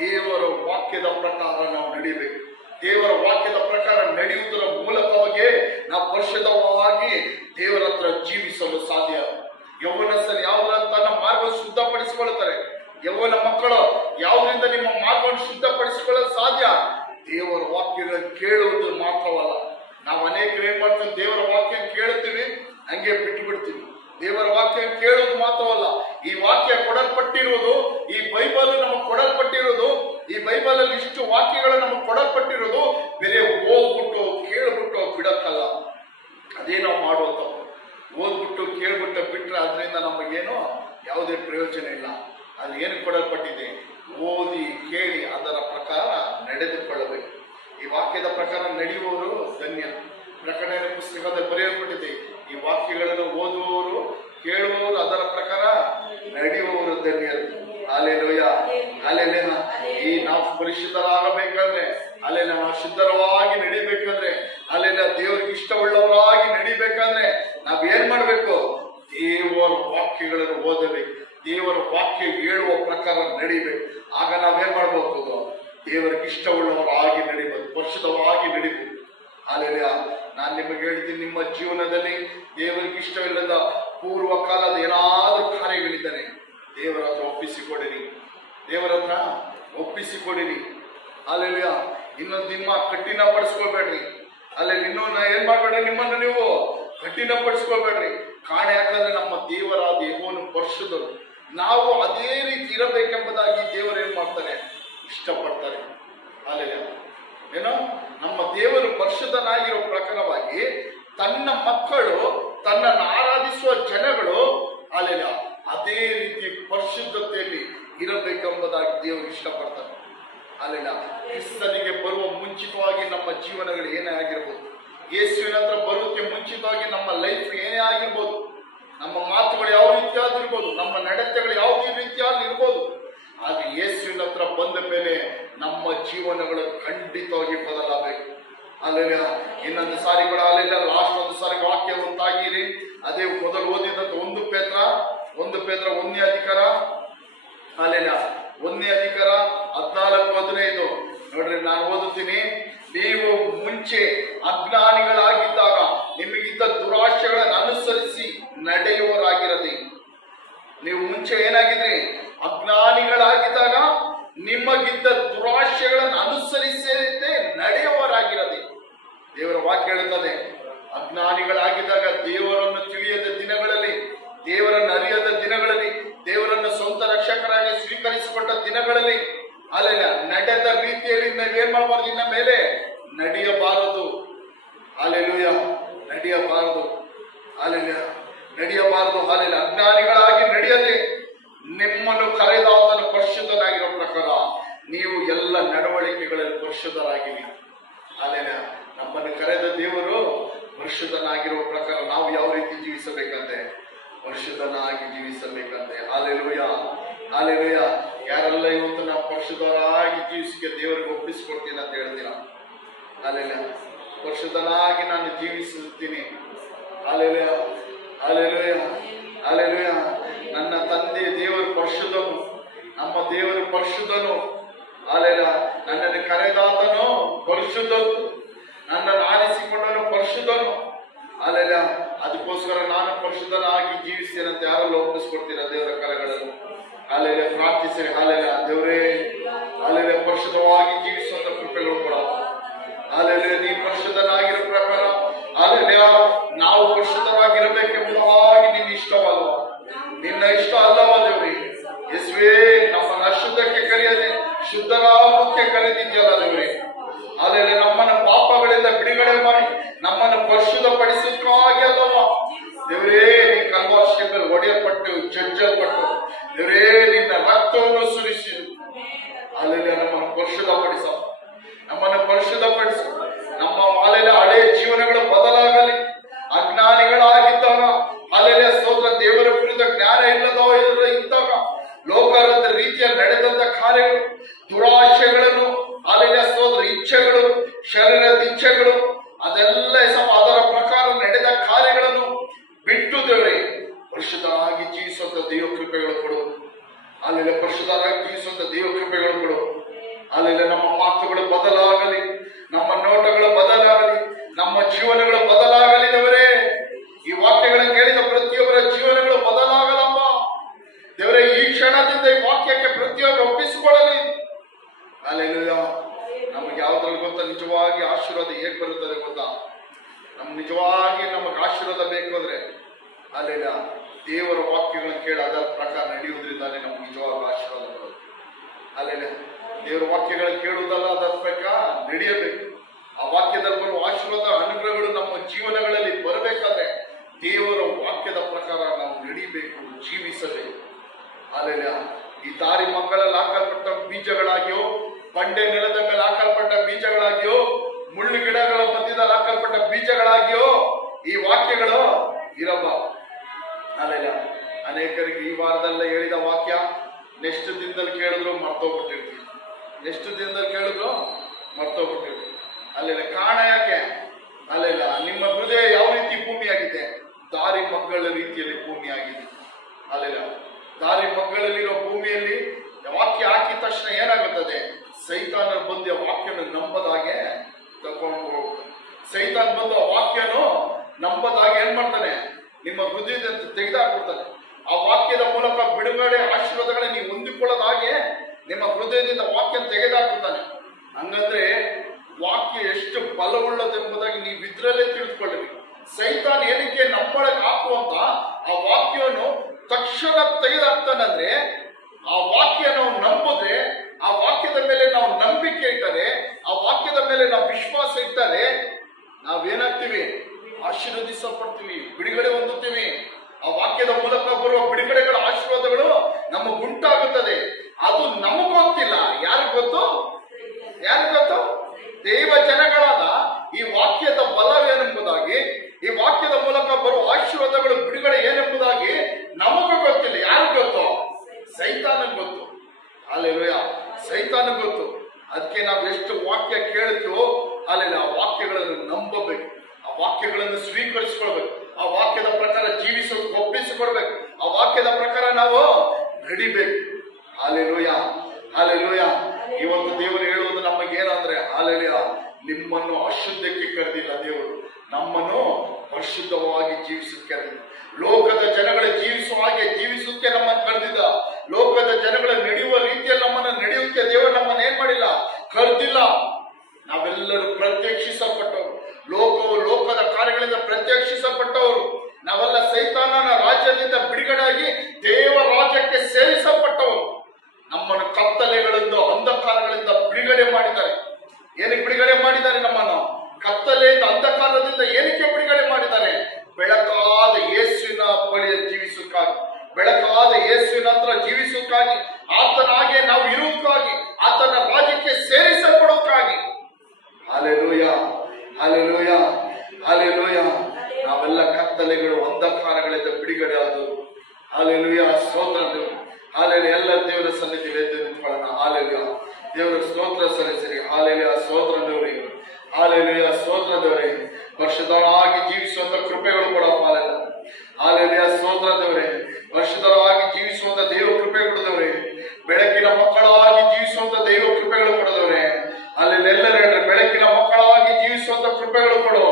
ದೇವರ ವಾಕ್ಯದ ಪ್ರಕಾರ ನಾವು ನಡಿಬೇಕು. ದೇವರ ವಾಕ್ಯದ ಪ್ರಕಾರ ನಡೆಯುವುದರ ಮೂಲಕವಾಗಿ ನಾವು ಪರಿಶುದ್ಧವಾಗಿ ದೇವರ ಹತ್ರ ಜೀವಿಸಲು ಸಾಧ್ಯ. ಯೌವನಸ್ಥರು ಯಾವುದಂತ ನಮ್ಮ ಮಾರ್ಗವನ್ನು ಶುದ್ಧಪಡಿಸಿಕೊಳ್ಳುತ್ತಾರೆ. ಯೌವನ ಮಕ್ಕಳು ಯಾವುದರಿಂದ ನಿಮ್ಮ ಮಾರ್ಗವನ್ನು ಶುದ್ಧಪಡಿಸಿಕೊಳ್ಳಲು ಸಾಧ್ಯ? ದೇವರ ವಾಕ್ಯಗಳನ್ನು ಕೇಳುವುದು ಮಾತ್ರವಲ್ಲ. ನಾವು ಅನೇಕರು ಏನ್ ಮಾಡ್ತೀವಿ? ದೇವರ ವಾಕ್ಯ ಕೇಳುತ್ತೀವಿ, ಹಂಗೆ ಬಿಟ್ಟು ಬಿಡ್ತೀವಿ. ದೇವರ ವಾಕ್ಯ ಕೇಳುವುದು ಮಾತ್ರವಲ್ಲ, ಈ ವಾಕ್ಯ ಕೊಡಲ್ಪಟ್ಟಿರುವುದು, ಈ ಬೈಬಲ್ ನಮ್ಮ ಅಲ್ಲಿ ಏನು ಕೊಡಲ್ಪಟ್ಟಿದೆ? ಓದಿ ಕೇಳಿ ಅದರ ಪ್ರಕಾರ ನಡೆದುಕೊಳ್ಳಬೇಕು. ಈ ವಾಕ್ಯದ ಪ್ರಕಾರ ನಡೆಯುವವರು ಧನ್ಯ. ಪ್ರಕಟಣೆ ಪುಸ್ತಕದಲ್ಲಿ ಬರೆಯಲ್ಪಟ್ಟಿದೆ, ಈ ವಾಕ್ಯಗಳನ್ನು ಓದುವವರು ಕೇಳುವವರು ಅದರ ಪ್ರಕಾರ ನಡೆಯುವವರು ಧನ್ಯರು. Alleluia, alleluia. ಈ ನಾವು ಪರಿಶುದ್ಧರಾಗಬೇಕಾದ್ರೆ, ಅಲ್ಲೇ ನಾವು ಶುದ್ಧರವಾಗಿ ನಡಿಬೇಕಾದ್ರೆ, ಅಲ್ಲೆಲ್ಲ ದೇವರಿಗೆ ಇಷ್ಟವುಳ್ಳವರಾಗಿ ನಡಿಬೇಕಾದ್ರೆ ನಾವೇನ್ ಮಾಡ್ಬೇಕು? ದೇವರ ವಾಕ್ಯಗಳನ್ನು ಓದಬೇಕು, ದೇವರ ವಾಕ್ಯ ಹೇಳುವ ಪ್ರಕಾರ ನಡಿಬೇಕು. ಆಗ ನಾವೇನ್ ಮಾಡ್ಬೇಕು? ದೇವರಿಗೆ ಇಷ್ಟವುಳ್ಳವರಾಗಿ ನಡಿಬೇಕು, ಪರಿಶುದ್ಧವಾಗಿ ನಡಿಬೇಕು. ಅಲ್ಲೆಲ್ಲ ನಾನು ನಿಮಗೆ ಹೇಳ್ತೀನಿ, ನಿಮ್ಮ ಜೀವನದಲ್ಲಿ ದೇವರಿಗೆ ಇಷ್ಟವಿಲ್ಲದ ಪೂರ್ವ ಕಾಲದ ಏನಾದ್ರೂ ಕಾರ್ಯಗಳಿದ್ದಾರೆ, ದೇವರ ಹತ್ರ ಒಪ್ಪಿಸಿಕೊಡಿರಿ, ದೇವರ ಹತ್ರ ಒಪ್ಪಿಸಿಕೊಡಿರಿ. ಅಲ್ಲೆಲ್ಲ ಇನ್ನೊಂದು ನಿಮ್ಮ ಕಠಿಣ ಪಡಿಸ್ಕೊಳ್ಬೇಡ್ರಿ. ಅಲ್ಲೇ ಇನ್ನೊಂದು ಏನ್ ಮಾಡ್ಬೇಡ್ರಿ, ನಿಮ್ಮನ್ನು ನೀವು ಕಠಿಣ ಪಡಿಸ್ಕೊಳ್ಬೇಡ್ರಿ. ಕಾರಣ ಯಾಕಂದ್ರೆ ನಮ್ಮ ದೇವರಾದ ಯೆಹೋವನು ಪರಿಶುದ್ಧರು. ನಾವು ಅದೇ ರೀತಿ ಇರಬೇಕೆಂಬುದಾಗಿ ದೇವರು ಏನ್ ಮಾಡ್ತಾರೆ? ಇಷ್ಟಪಡ್ತಾರೆ. ಅಲ್ಲೆಲ್ಲ ಏನೋ ನಮ್ಮ ದೇವರು ಪರಿಶುದ್ಧನಾಗಿರೋ ಪ್ರಕಾರವಾಗಿ ತನ್ನ ಮಕ್ಕಳು, ತನ್ನನ್ನು ಆರಾಧಿಸುವ ಜನಗಳು ಅಲ್ಲೆಲ್ಲ ಅದೇ ರೀತಿ ಪರಿಶುದ್ಧತೆಯಲ್ಲಿ ಇರಬೇಕೆಂಬುದಾಗಿ ದೇವರು ಇಷ್ಟಪಡ್ತಾರೆ. ಅಲ್ಲೆಲ್ಲ ಕ್ರಿಸ್ತನಿಗೆ ಬರುವ ಮುಂಚಿತವಾಗಿ ನಮ್ಮ ಜೀವನಗಳು ಏನೇ ಆಗಿರ್ಬೋದು, ಯೇಸುವಿನ ಹತ್ರ ಬರೋಕ್ಕೆ ಮುಂಚಿತವಾಗಿ ನಮ್ಮ ಲೈಫ್ ಏನೇ ಆಗಿರ್ಬೋದು, ನಮ್ಮ ಮಾತುಗಳು ಯಾವ ರೀತಿಯಾದಿರ್ಬೋದು, ನಮ್ಮ ನಡತೆಗಳು ಯಾವುದೇ ರೀತಿಯಾಗಿ ಇರ್ಬೋದು, ಆದ್ರೆ ಯೇಸುವಿನ ಹತ್ರ ಬಂದ ಮೇಲೆ ನಮ್ಮ ಜೀವನಗಳು ಖಂಡಿತವಾಗಿ ಬದಲಾಗಬೇಕು. ಅಲ್ಲೆಲ್ಲ ಇನ್ನೊಂದು ಸಾರಿ ಕೂಡ ಅಲ್ಲೆಲ್ಲ ಲಾಸ್ಟ್ ಒಂದು ಸಾರಿ ವಾಕ್ಯ ಒಂದಾಗಿರಿ. ಅದೇ ಮೊದಲು ಓದಿದಂತ 1 ಪೇತ್ರ 1ನೇ ಅಧಿಕಾರ, ಅಲ್ಲೆಲ್ಲ 1ನೇ ಅಧಿಕಾರ 14-15 ನೋಡ್ರಿ, ನಾನು ಓದುತ್ತೀನಿ. ನೀವು ಮುಂಚೆ ಅಜ್ಞಾನಿಗಳಾಗಿದ್ದಾಗ ನಿಮಗಿದ್ದ ದುರಾಶೆಗಳನ್ನು ಅನುಸರಿಸಿ ನಡೆಯುವವರಾಗಿರದೆ. ನೀವು ಮುಂಚೆ ಏನಾಗಿದ್ರಿ? ಅಜ್ಞಾನಿಗಳಾಗಿದ್ದಾಗ ನಿಮಗಿದ್ದ ದುರಾಶೆಗಳನ್ನು ಅನುಸರಿಸದೆ ನಡೆಯುವವರಾಗಿರದೆ. ದೇವರ ವಾಕ್ಯ ಹೇಳುತ್ತದೆ, ಅಜ್ಞಾನಿಗಳಾಗಿದ್ದಾಗ, ದೇವರನ್ನು ತಿಳಿಯದ ದಿನಗಳಲ್ಲಿ, ದೇವರನ್ನು ಅರಿಯದ ದಿನಗಳಲ್ಲಿ, ದೇವರನ್ನು ಸ್ವಂತ ರಕ್ಷಕರಾಗಿ ಸ್ವೀಕರಿಸಿಕೊಂಡ ದಿನಗಳಲ್ಲಿ ಅಲ್ಲೆಲ್ಲ ನಡೆದ ರೀತಿಯಲ್ಲಿ ನಾವೇನ್ ಮಾಡಬಾರ್ದು? ಇನ್ನ ಮೇಲೆ ನಡೆಯಬಾರದು. ಅಲ್ಲೆಲೂಯ, ನಡೆಯಬಾರದು. ಅಲ್ಲೆಲ್ಲ ನಡೆಯಬಾರದು. ಅಲ್ಲೆಲ್ಲ ಅಜ್ಞಾನಿಗಳಾಗಿ ನಡೆಯದೆ ನಿಮ್ಮನ್ನು ಕರೆದ ಆತನ ಪರಿಶುದ್ಧನಾಗಿರೋ ಪ್ರಕಾರ ನೀವು ಎಲ್ಲ ನಡವಳಿಕೆಗಳಲ್ಲಿ ಪರಿಶುದ್ಧರಾಗಿರಿ. ಅಲ್ಲೆಲ್ಲ ನಮ್ಮನ್ನು ಕರೆದ ದೇವರು ಪರಿಶುದ್ಧನಾಗಿರುವ ಪ್ರಕಾರ ನಾವು ಯಾವ ರೀತಿ ಜೀವಿಸಬೇಕಂತೆ? ಪರಿಶುದ್ಧನಾಗಿ ಜೀವಿಸಬೇಕಂತೆ. Alleluia, alleluia. ಯಾರೆಲ್ಲ ಇವತ್ತು ನಾವು ಪರಿಶುದ್ಧರಾಗಿ ಜೀವಿಸಿಕೆ ದೇವರಿಗೆ ಒಪ್ಪಿಸಿಕೊಡ್ತೀನಿ ಅಂತ ಹೇಳ್ತೀನ? ಅಲ್ಲೆಲ್ಲ ಪರಿಶುದ್ಧನಾಗಿ ನಾನು ಜೀವಿಸುತ್ತೀನಿ. Alleluia, alleluia, alleluia. ನನ್ನ ತಂದೆ ದೇವರು ಪರಿಶುದ್ಧನು, ನಮ್ಮ ದೇವರು ಪರಿಶುದ್ಧನು. ಅಲ್ಲೆಲ್ಲ ನನ್ನನ್ನು ಕರೆದಾತನು ಪರಿಶುದ್ಧನು, ನನ್ನನ್ನು ಆರಿಸಿಕೊಂಡನು ಪರಿಶುದ್ಧನು. ಅಲ್ಲೆಲ್ಲ ಅದಕ್ಕೋಸ್ಕರ ನಾನು ಪರಿಶುದ್ಧನಾಗಿ ಜೀವಿಸ್ತೇನಂತ ಯಾರೆಲ್ಲ ಒಪ್ಪಿಸ್ಕೊಡ್ತೀರ ದೇವರ ಕರೆಗಳನ್ನು? ಅಲ್ಲೆಲ್ಲ ಪ್ರಾರ್ಥಿಸಿರಿ. ಅಲ್ಲೆಲ್ಲ ದೇವರೇ, ಅಲ್ಲೆಲ್ಲ ಪರಿಶುದ್ಧವಾಗಿ ಜೀವಿಸುವಂತ ಕೃಪೆಗಳು ಕೂಡ. ಅಲ್ಲೆಲ್ಲ ನೀ ಪರಿಶುದ್ಧನಾಗಿರೋ ಪ್ರಕಾರ ಅಲ್ಲೆಲ್ಲ ನಾವು ಪರಿಶುದ್ಧವಾಗಿರಬೇಕೆಂಬುದಾಗಿ ನಿನ್ನ ಇಷ್ಟವಲ್ವ? ನಿನ್ನ ಇಷ್ಟ ಅಲ್ಲವ ದೇವ್ರಿ? ಯೇಸುವೇ, ನಮ್ಮನ್ನು ಅಶುದ್ಧಕ್ಕೆ ಕರೆಯದೆ ಶುದ್ಧರಾಗಕ್ಕೆ ಕರೆದಿದ್ಯಲ್ಲ ದೇವ್ರಿ. ಅಲ್ಲೆಲ್ಲ ನಮ್ಮನ್ನು ಪಾಪಗಳಿಂದ ಬಿಡುಗಡೆ ಮಾಡಿ ನಮ್ಮನ್ನು ಪರಿಶುದ್ಧಪಡಿಸುತ್ತಾಗಿ ಅಲ್ಲವ ದೇವರೇ? ನೀ ಕಲ್ವಾಶಿಯಲ್ಲಿ ಒಡೆಯಲ್ಪಟ್ಟು ಜಜ್ಜಲ್ಪಟ್ಟು ದೇವರೇ ನಿನ್ನ ರಕ್ತವನ್ನು ಸುರಿಸಿರು. ಅಲ್ಲೆಲ್ಲ ನಮ್ಮನ್ನು ಪರಿಶುದ್ಧಪಡಿಸ, ನಮ್ಮನ್ನು ಪರಿಶುದ್ಧಪಡಿಸು. ನಮ್ಮ ಅಲ್ಲೆಲ್ಲ ಹಳೆಯ ಜೀವನಗಳು ಬದಲಾಗಲಿ. ಅಜ್ಞಾನಿಗಳಾಗಿದ್ದಾಗ ಅಲ್ಲೆಲ್ಲ ಸ್ತೋತ್ರ, ದೇವರ ಕುರಿತ ಜ್ಞಾನ ಇಲ್ಲದವರು ಇದ್ದಾಗ ಲೋಕದ ರೀತಿಯಲ್ಲಿ ನಡೆದಂತ ಕಾರ್ಯಗಳು, ದುರಾಶೆಗಳನ್ನು, ಅಲ್ಲೆಲ್ಲ ಸ್ತೋತ್ರ ಇಚ್ಛೆಗಳು, ಶರೀರದ ಇಚ್ಛೆಗಳು, ಅದೆಲ್ಲ ಅದರ ಪ್ರಕಾರ ನಡೆದ ಕಾರ್ಯಗಳನ್ನು ಬಿಟ್ಟು ದೇವರೇ ಪರಿಶುದ್ಧರಾಗಿ ಜೀವಿಸುವಂತ ದೇವ ಕೃಪೆಗಳು ಕೊಡು. ಅಲ್ಲೆಲ್ಲ ಪರಿಶುದ್ಧರಾಗಿ ಜೀವಿಸುವಂತ ದೇವ ಕೃಪೆಗಳು ಕೊಡು. ಅಲ್ಲೆಲ್ಲ ನಮ್ಮ ಮಾತುಗಳು ಬದಲಾಗಲಿ, ನಮ್ಮ ನೋಟಗಳು ಬದಲಾಗಲಿ, ನಮ್ಮ ಜೀವನಗಳು ಬದಲಾಗಲಿ ದೇವರೇ. ಈ ವಾಕ್ಯಗಳನ್ನು ಕೇಳಿದ ಪ್ರತಿಯೊಬ್ಬರ ಜೀವನಗಳು ಬದಲಾಗಲಮ್ಮ ದೇವರೇ. ಈ ಕ್ಷಣದಿಂದ ಈ ವಾಕ್ಯಕ್ಕೆ ಪ್ರತಿಯೊಬ್ಬರು ಒಪ್ಪಿಸಿಕೊಳ್ಳಲಿ. ಅಲ್ಲೆಲ್ಲ ನಮಗೆ ಯಾವ್ದ್ರಲ್ಲಿ ಗೊತ್ತಾ ನಿಜವಾಗಿ ಆಶೀರ್ವಾದ ಹೇಗೆ ಬರುತ್ತದೆ ಗೊತ್ತಾ? ನಮ್ಗೆ ನಿಜವಾಗಿ ನಮಗೆ ಆಶೀರ್ವಾದ ಬೇಕು ಅಂದ್ರೆ ಅಲ್ಲೆಲ್ಲ ದೇವರ ವಾಕ್ಯಗಳನ್ನು ಕೇಳಿ ಅದರ ಪ್ರಕಾರ ನಡೆಯುವುದರಿಂದಾನೇ ನಮ್ಗೆ ನಿಜವಾಗ ಆಶೀರ್ವಾದ ಬರೋದು. ಅಲ್ಲೆಲ್ಲ ದೇವರ ವಾಕ್ಯಗಳನ್ನು ಕೇಳುವುದಲ್ಲ, ಅದರ ಪ್ರಕಾರ ನಡೆಯಬೇಕು. ಆ ವಾಕ್ಯದಲ್ಲಿ ಬರುವ ಆಶೀರ್ವಾದ ಅನುಗ್ರಹಗಳು ನಮ್ಮ ಜೀವನಗಳಲ್ಲಿ ಬರಬೇಕಾದ್ರೆ ದೇವರ ವಾಕ್ಯದ ಪ್ರಕಾರ ನಾವು ನಡಿಬೇಕು, ಜೀವಿಸಬೇಕು. ಅಲ್ಲೆಲ್ಲ ಈ ದಾರಿ ಮಕ್ಕಳಲ್ಲಿ ಹಾಕಲ್ಪಟ್ಟ ಬೀಜಗಳಾಗಿಯೋ, ಬಂಡೆ ನೆಲದ ಮೇಲೆ ಹಾಕಲ್ಪಟ್ಟ ಬೀಜಗಳಾಗಿಯೋ, ಮುಳ್ಳು ಗಿಡಗಳ ಮಧ್ಯದಲ್ಲಿ ಹಾಕಲ್ಪಟ್ಟ ಬೀಜಗಳಾಗಿಯೋ ಈ ವಾಕ್ಯಗಳು ಇರಬಾರದು. ಅಲ್ಲ, ಅನೇಕರಿಗೆ ಈ ವಾರದಲ್ಲೇ ಹೇಳಿದ ವಾಕ್ಯ ನೆಕ್ಸ್ಟ್ ದಿನದಲ್ಲಿ ಕೇಳಿದ್ರು ಮರ್ತೋಗ್ಬಿಟ್ಟಿರ್ತೀವಿ, ನೆಕ್ಸ್ಟ್ ದಿನದಲ್ಲಿ ಕೇಳಿದ್ರು ಮರ್ತೋಗ್ಬಿಟ್ಟಿರ್ತೀವಿ. ಅಲ್ಲೆಲ್ಲ ಕಾರಣ ಯಾಕೆ? ಅಲ್ಲೆಲ್ಲ ನಿಮ್ಮ ಹೃದಯ ಯಾವ ರೀತಿ ಭೂಮಿಯಾಗಿದೆ? ದಾರಿ ಮಗ್ಗಳ ರೀತಿಯಲ್ಲಿ ಭೂಮಿ ಆಗಿದೆ. ಅಲ್ಲೆಲ್ಲ ದಾರಿ ಮಗ್ಗಳಲ್ಲಿರೋ ಭೂಮಿಯಲ್ಲಿ ವಾಕ್ಯ ಹಾಕಿದ ತಕ್ಷಣ ಏನಾಗುತ್ತದೆ? ಸೈತಾನ ಬಂದು ವಾಕ್ಯನ ನಂಬದಾಗೆ ತಗೊಂಡು ಹೋಗ್ತಾನೆ. ಸೈತಾನ್ ಬಂದು ಆ ವಾಕ್ಯನು ನಂಬದಾಗೆ ಏನ್ ಮಾಡ್ತಾನೆ? ನಿಮ್ಮ ಹೃದಯದಿಂದ ತೆಗೆದಾಕ್ಬಿಡ್ತಾನೆ. ಆ ವಾಕ್ಯದ ಮೂಲಕ ಬಿಡುಗಡೆ ಆಶೀರ್ವಾದಗಳನ್ನ ನೀವು ಹೊಂದಿಕೊಳ್ಳೋದ ಹಾಗೆ ನಿಮ್ಮ ಹೃದಯದಿಂದ ವಾಕ್ಯ ತೆಗೆದಾಕ್ಬಿಡ್ತಾನೆ. ಹಂಗಂದ್ರೆ ವಾಕ್ಯ ಎಷ್ಟು ಬಲವುಳ್ಳದೆಂಬುದಾಗಿ ನೀವು ಇದ್ರಲ್ಲೇ ತಿಳಿದುಕೊಳ್ಳಿ. ಸೈತಾನ್ ಏನಕ್ಕೆ ನಮ್ಮೊಳಗೆ ಹಾಕುವಂತ ಆ ವಾಕ್ಯವನ್ನು ತಕ್ಷಣ ತೆಗೆದಾಕ್ತಾನಂದ್ರೆ, ಆ ವಾಕ್ಯ ನಾವು ನಂಬಿದ್ರೆ, ಆ ವಾಕ್ಯದ ಮೇಲೆ ನಾವು ನಂಬಿಕೆ ಇಟ್ಟರೆ, ಆ ವಾಕ್ಯದ ಮೇಲೆ ನಾವು ವಿಶ್ವಾಸ ಇಟ್ಟರೆ ನಾವೇನಾಗ್ತೀವಿ? ಆಶೀರ್ವದಿಸಲ್ಪಡ್ತೀವಿ, ಬಿಡುಗಡೆ ಹೊಂದುತ್ತೀವಿ. ಆ ವಾಕ್ಯದ ಮೂಲಕ ಬರುವ ಬಿಡುಗಡೆಗಳ ಆಶೀರ್ವಾದಗಳು ನಮಗುಂಟಾಗುತ್ತದೆ. ಅದು ನಮಗ್ ಗೊತ್ತಿಲ್ಲ, ಯಾರಿಗ್ ಗೊತ್ತು? ಯಾರಿಗ್ ಗೊತ್ತು? ದೇವ ಜನಗಳಾದ ಈ ವಾಕ್ಯದ ಬಲವೇನೆಂಬುದಾಗಿ, ಈ ವಾಕ್ಯದ ಮೂಲಕ ಬರುವ ಆಶೀರ್ವಾದಗಳು ಬಿಡುಗಡೆ ಏನೆಂಬುದಾಗಿ ನಮಗೂ ಗೊತ್ತಿಲ್ಲ. ಯಾರಿಗ್ ಗೊತ್ತು? ಸೈತಾನಗ್ ಗೊತ್ತು. ಅಲ್ಲೆಲ್ಲೂಯ, ಸೈತಾನಗ್ ಗೊತ್ತು. ಅದಕ್ಕೆ ನಾವು ಎಷ್ಟು ವಾಕ್ಯ ಕೇಳ್ತೀವೋ ಅಲ್ಲೆಲ್ಲ ಆ ವಾಕ್ಯಗಳನ್ನು ನಂಬಬೇಕು, ಆ ವಾಕ್ಯಗಳನ್ನು ಸ್ವೀಕರಿಸಿಕೊಳ್ಬೇಕು, ಆ ವಾಕ್ಯದ ಪ್ರಕಾರ ಜೀವಿಸೋಕೆ ಒಪ್ಪಿಸಿಕೊಡ್ಬೇಕು, ಆ ವಾಕ್ಯದ ಪ್ರಕಾರ ನಾವು ನಡಿಬೇಕು. Hallelujah, hallelujah. ಇವತ್ತು ದೇವರು ಹೇಳುವುದು ನಮಗೇನಂದ್ರೆ, ಹಾಲೆಲೂಯ, ನಿಮ್ಮನ್ನು ಅಶುದ್ಧಕ್ಕೆ ಕರೆದಿಲ್ಲ ದೇವರು, ನಮ್ಮನ್ನು ಪರಿಶುದ್ಧವಾಗಿ ಜೀವಿಸಕ್ಕೆ ಕರೆದಿಲ್ಲ. ಲೋಕದ ಜನಗಳ ಜೀವಿಸುವ ಹಾಗೆ ಜೀವಿಸುತ್ತೆ ನಮ್ಮನ್ನು ಕರೆದಿದ್ದ. ಲೋಕದ ಜನಗಳ ನಡೆಯುವ ರೀತಿಯಲ್ಲಿ ನಮ್ಮನ್ನು ನಡೆಯುತ್ತೆ ದೇವರು ನಮ್ಮನ್ನು ಏನ್ ಮಾಡಿಲ್ಲ? ಕರೆದಿಲ್ಲ. ನಾವೆಲ್ಲರೂ ಪ್ರತ್ಯಕ್ಷಿಸಲ್ಪಟ್ಟವರು, ಲೋಕವು ಲೋಕದ ಕಾರ್ಯಗಳಿಂದ ಪ್ರತ್ಯಕ್ಷಿಸಲ್ಪಟ್ಟವರು. ನಾವೆಲ್ಲ ಸೈತಾನನ ರಾಜ್ಯದಿಂದ ಬಿಡುಗಡೆಯಾಗಿ ದೇವ ರಾಜ್ಯಕ್ಕೆ ಸೇರಿಸಲ್ಪಟ್ಟವರು. ನಮ್ಮನ್ನು ಕತ್ತಲೆಗಳಿಂದ ಅಂಧಕಾರಗಳಿಂದ ಬಿಡುಗಡೆ ಮಾಡಿದ್ದಾರೆ. ಏನಕ್ಕೆ ಬಿಡುಗಡೆ ಮಾಡಿದ್ದಾರೆ? ನಮ್ಮನ್ನು ಕತ್ತಲೆಯಿಂದ ಅಂಧಕಾರದಿಂದ ಏನಕ್ಕೆ ಬಿಡುಗಡೆ ಮಾಡಿದ್ದಾರೆ? ಬೆಳಕಾದ ಯೇಸುವಿನ ಬಳಿಯಲ್ಲಿ ಜೀವಿಸಕ್ಕಾಗಿ, ಬೆಳಕಾದ ಯೇಸುವಿನ ಹತ್ರ ಜೀವಿಸಕ್ಕಾಗಿ, ಆತನಾಗೆ ನಾವು ಇರುವುದಕ್ಕಾಗಿ, ಆತನ ರಾಜ್ಯಕ್ಕೆ ಸೇರಿಸಲ್ಪಡೋಕ್ಕಾಗಿ. Hallelujah, hallelujah, hallelujah. ನಾವೆಲ್ಲ ಕತ್ತಲೆಗಳು ಅಂಧಕಾರಗಳಿಂದ ಬಿಡುಗಡೆ ಆದವು. ಹಾಲೆಲೂಯ, ಸ್ತೋತ್ರ ದೇವರು. ಹಾಲೆಲೂಯ. ಎಲ್ಲ ದೇವರ ಸನ್ನಿಧಿಯಲ್ಲಿ ಎದ್ದು ನಿಂತ್ಕೊಳ್ಳೋಣ. ಹಾಲೆಲೂಯ, ದೇವರ ಸ್ತೋತ್ರ ಸಲ್ಲಿಸಿರಿ. ಹಾಲೆಲೂಯ, ಸ್ತೋತ್ರ ದೇವರಿಗೆ. ಹಾಲೆಲೂಯ, ಸ್ತೋತ್ರ ದೇವರೇ. ಪರಿಶುದ್ಧರಾಗಿ ಜೀವಿಸುವಂತ ಕೃಪೆಗಳು ಕೊಡಪ್ಪ. ಹಾಲೆಲೂಯ, ಸ್ತೋತ್ರ ದೇವರೇ. ಪರಿಶುದ್ಧರಾಗಿ ಜೀವಿಸುವಂತ ದೈವ ಕೃಪೆಗಳು ದೇವರೇ. ಬೆಳಕಿನ ಮಕ್ಕಳಾಗಿ ಜೀವಿಸುವಂತ ದೈವ ಕೃಪೆಗಳು ಕೊಡದವ್ರೆ. ಅಲ್ಲಿ ಎಲ್ಲರೂ ಹೇಳ್ರೆ, ಬೆಳಕಿನ ಮಕ್ಕಳಾಗಿ ಜೀವಿಸುವಂತ ಕೃಪೆಗಳು ಕೊಡು.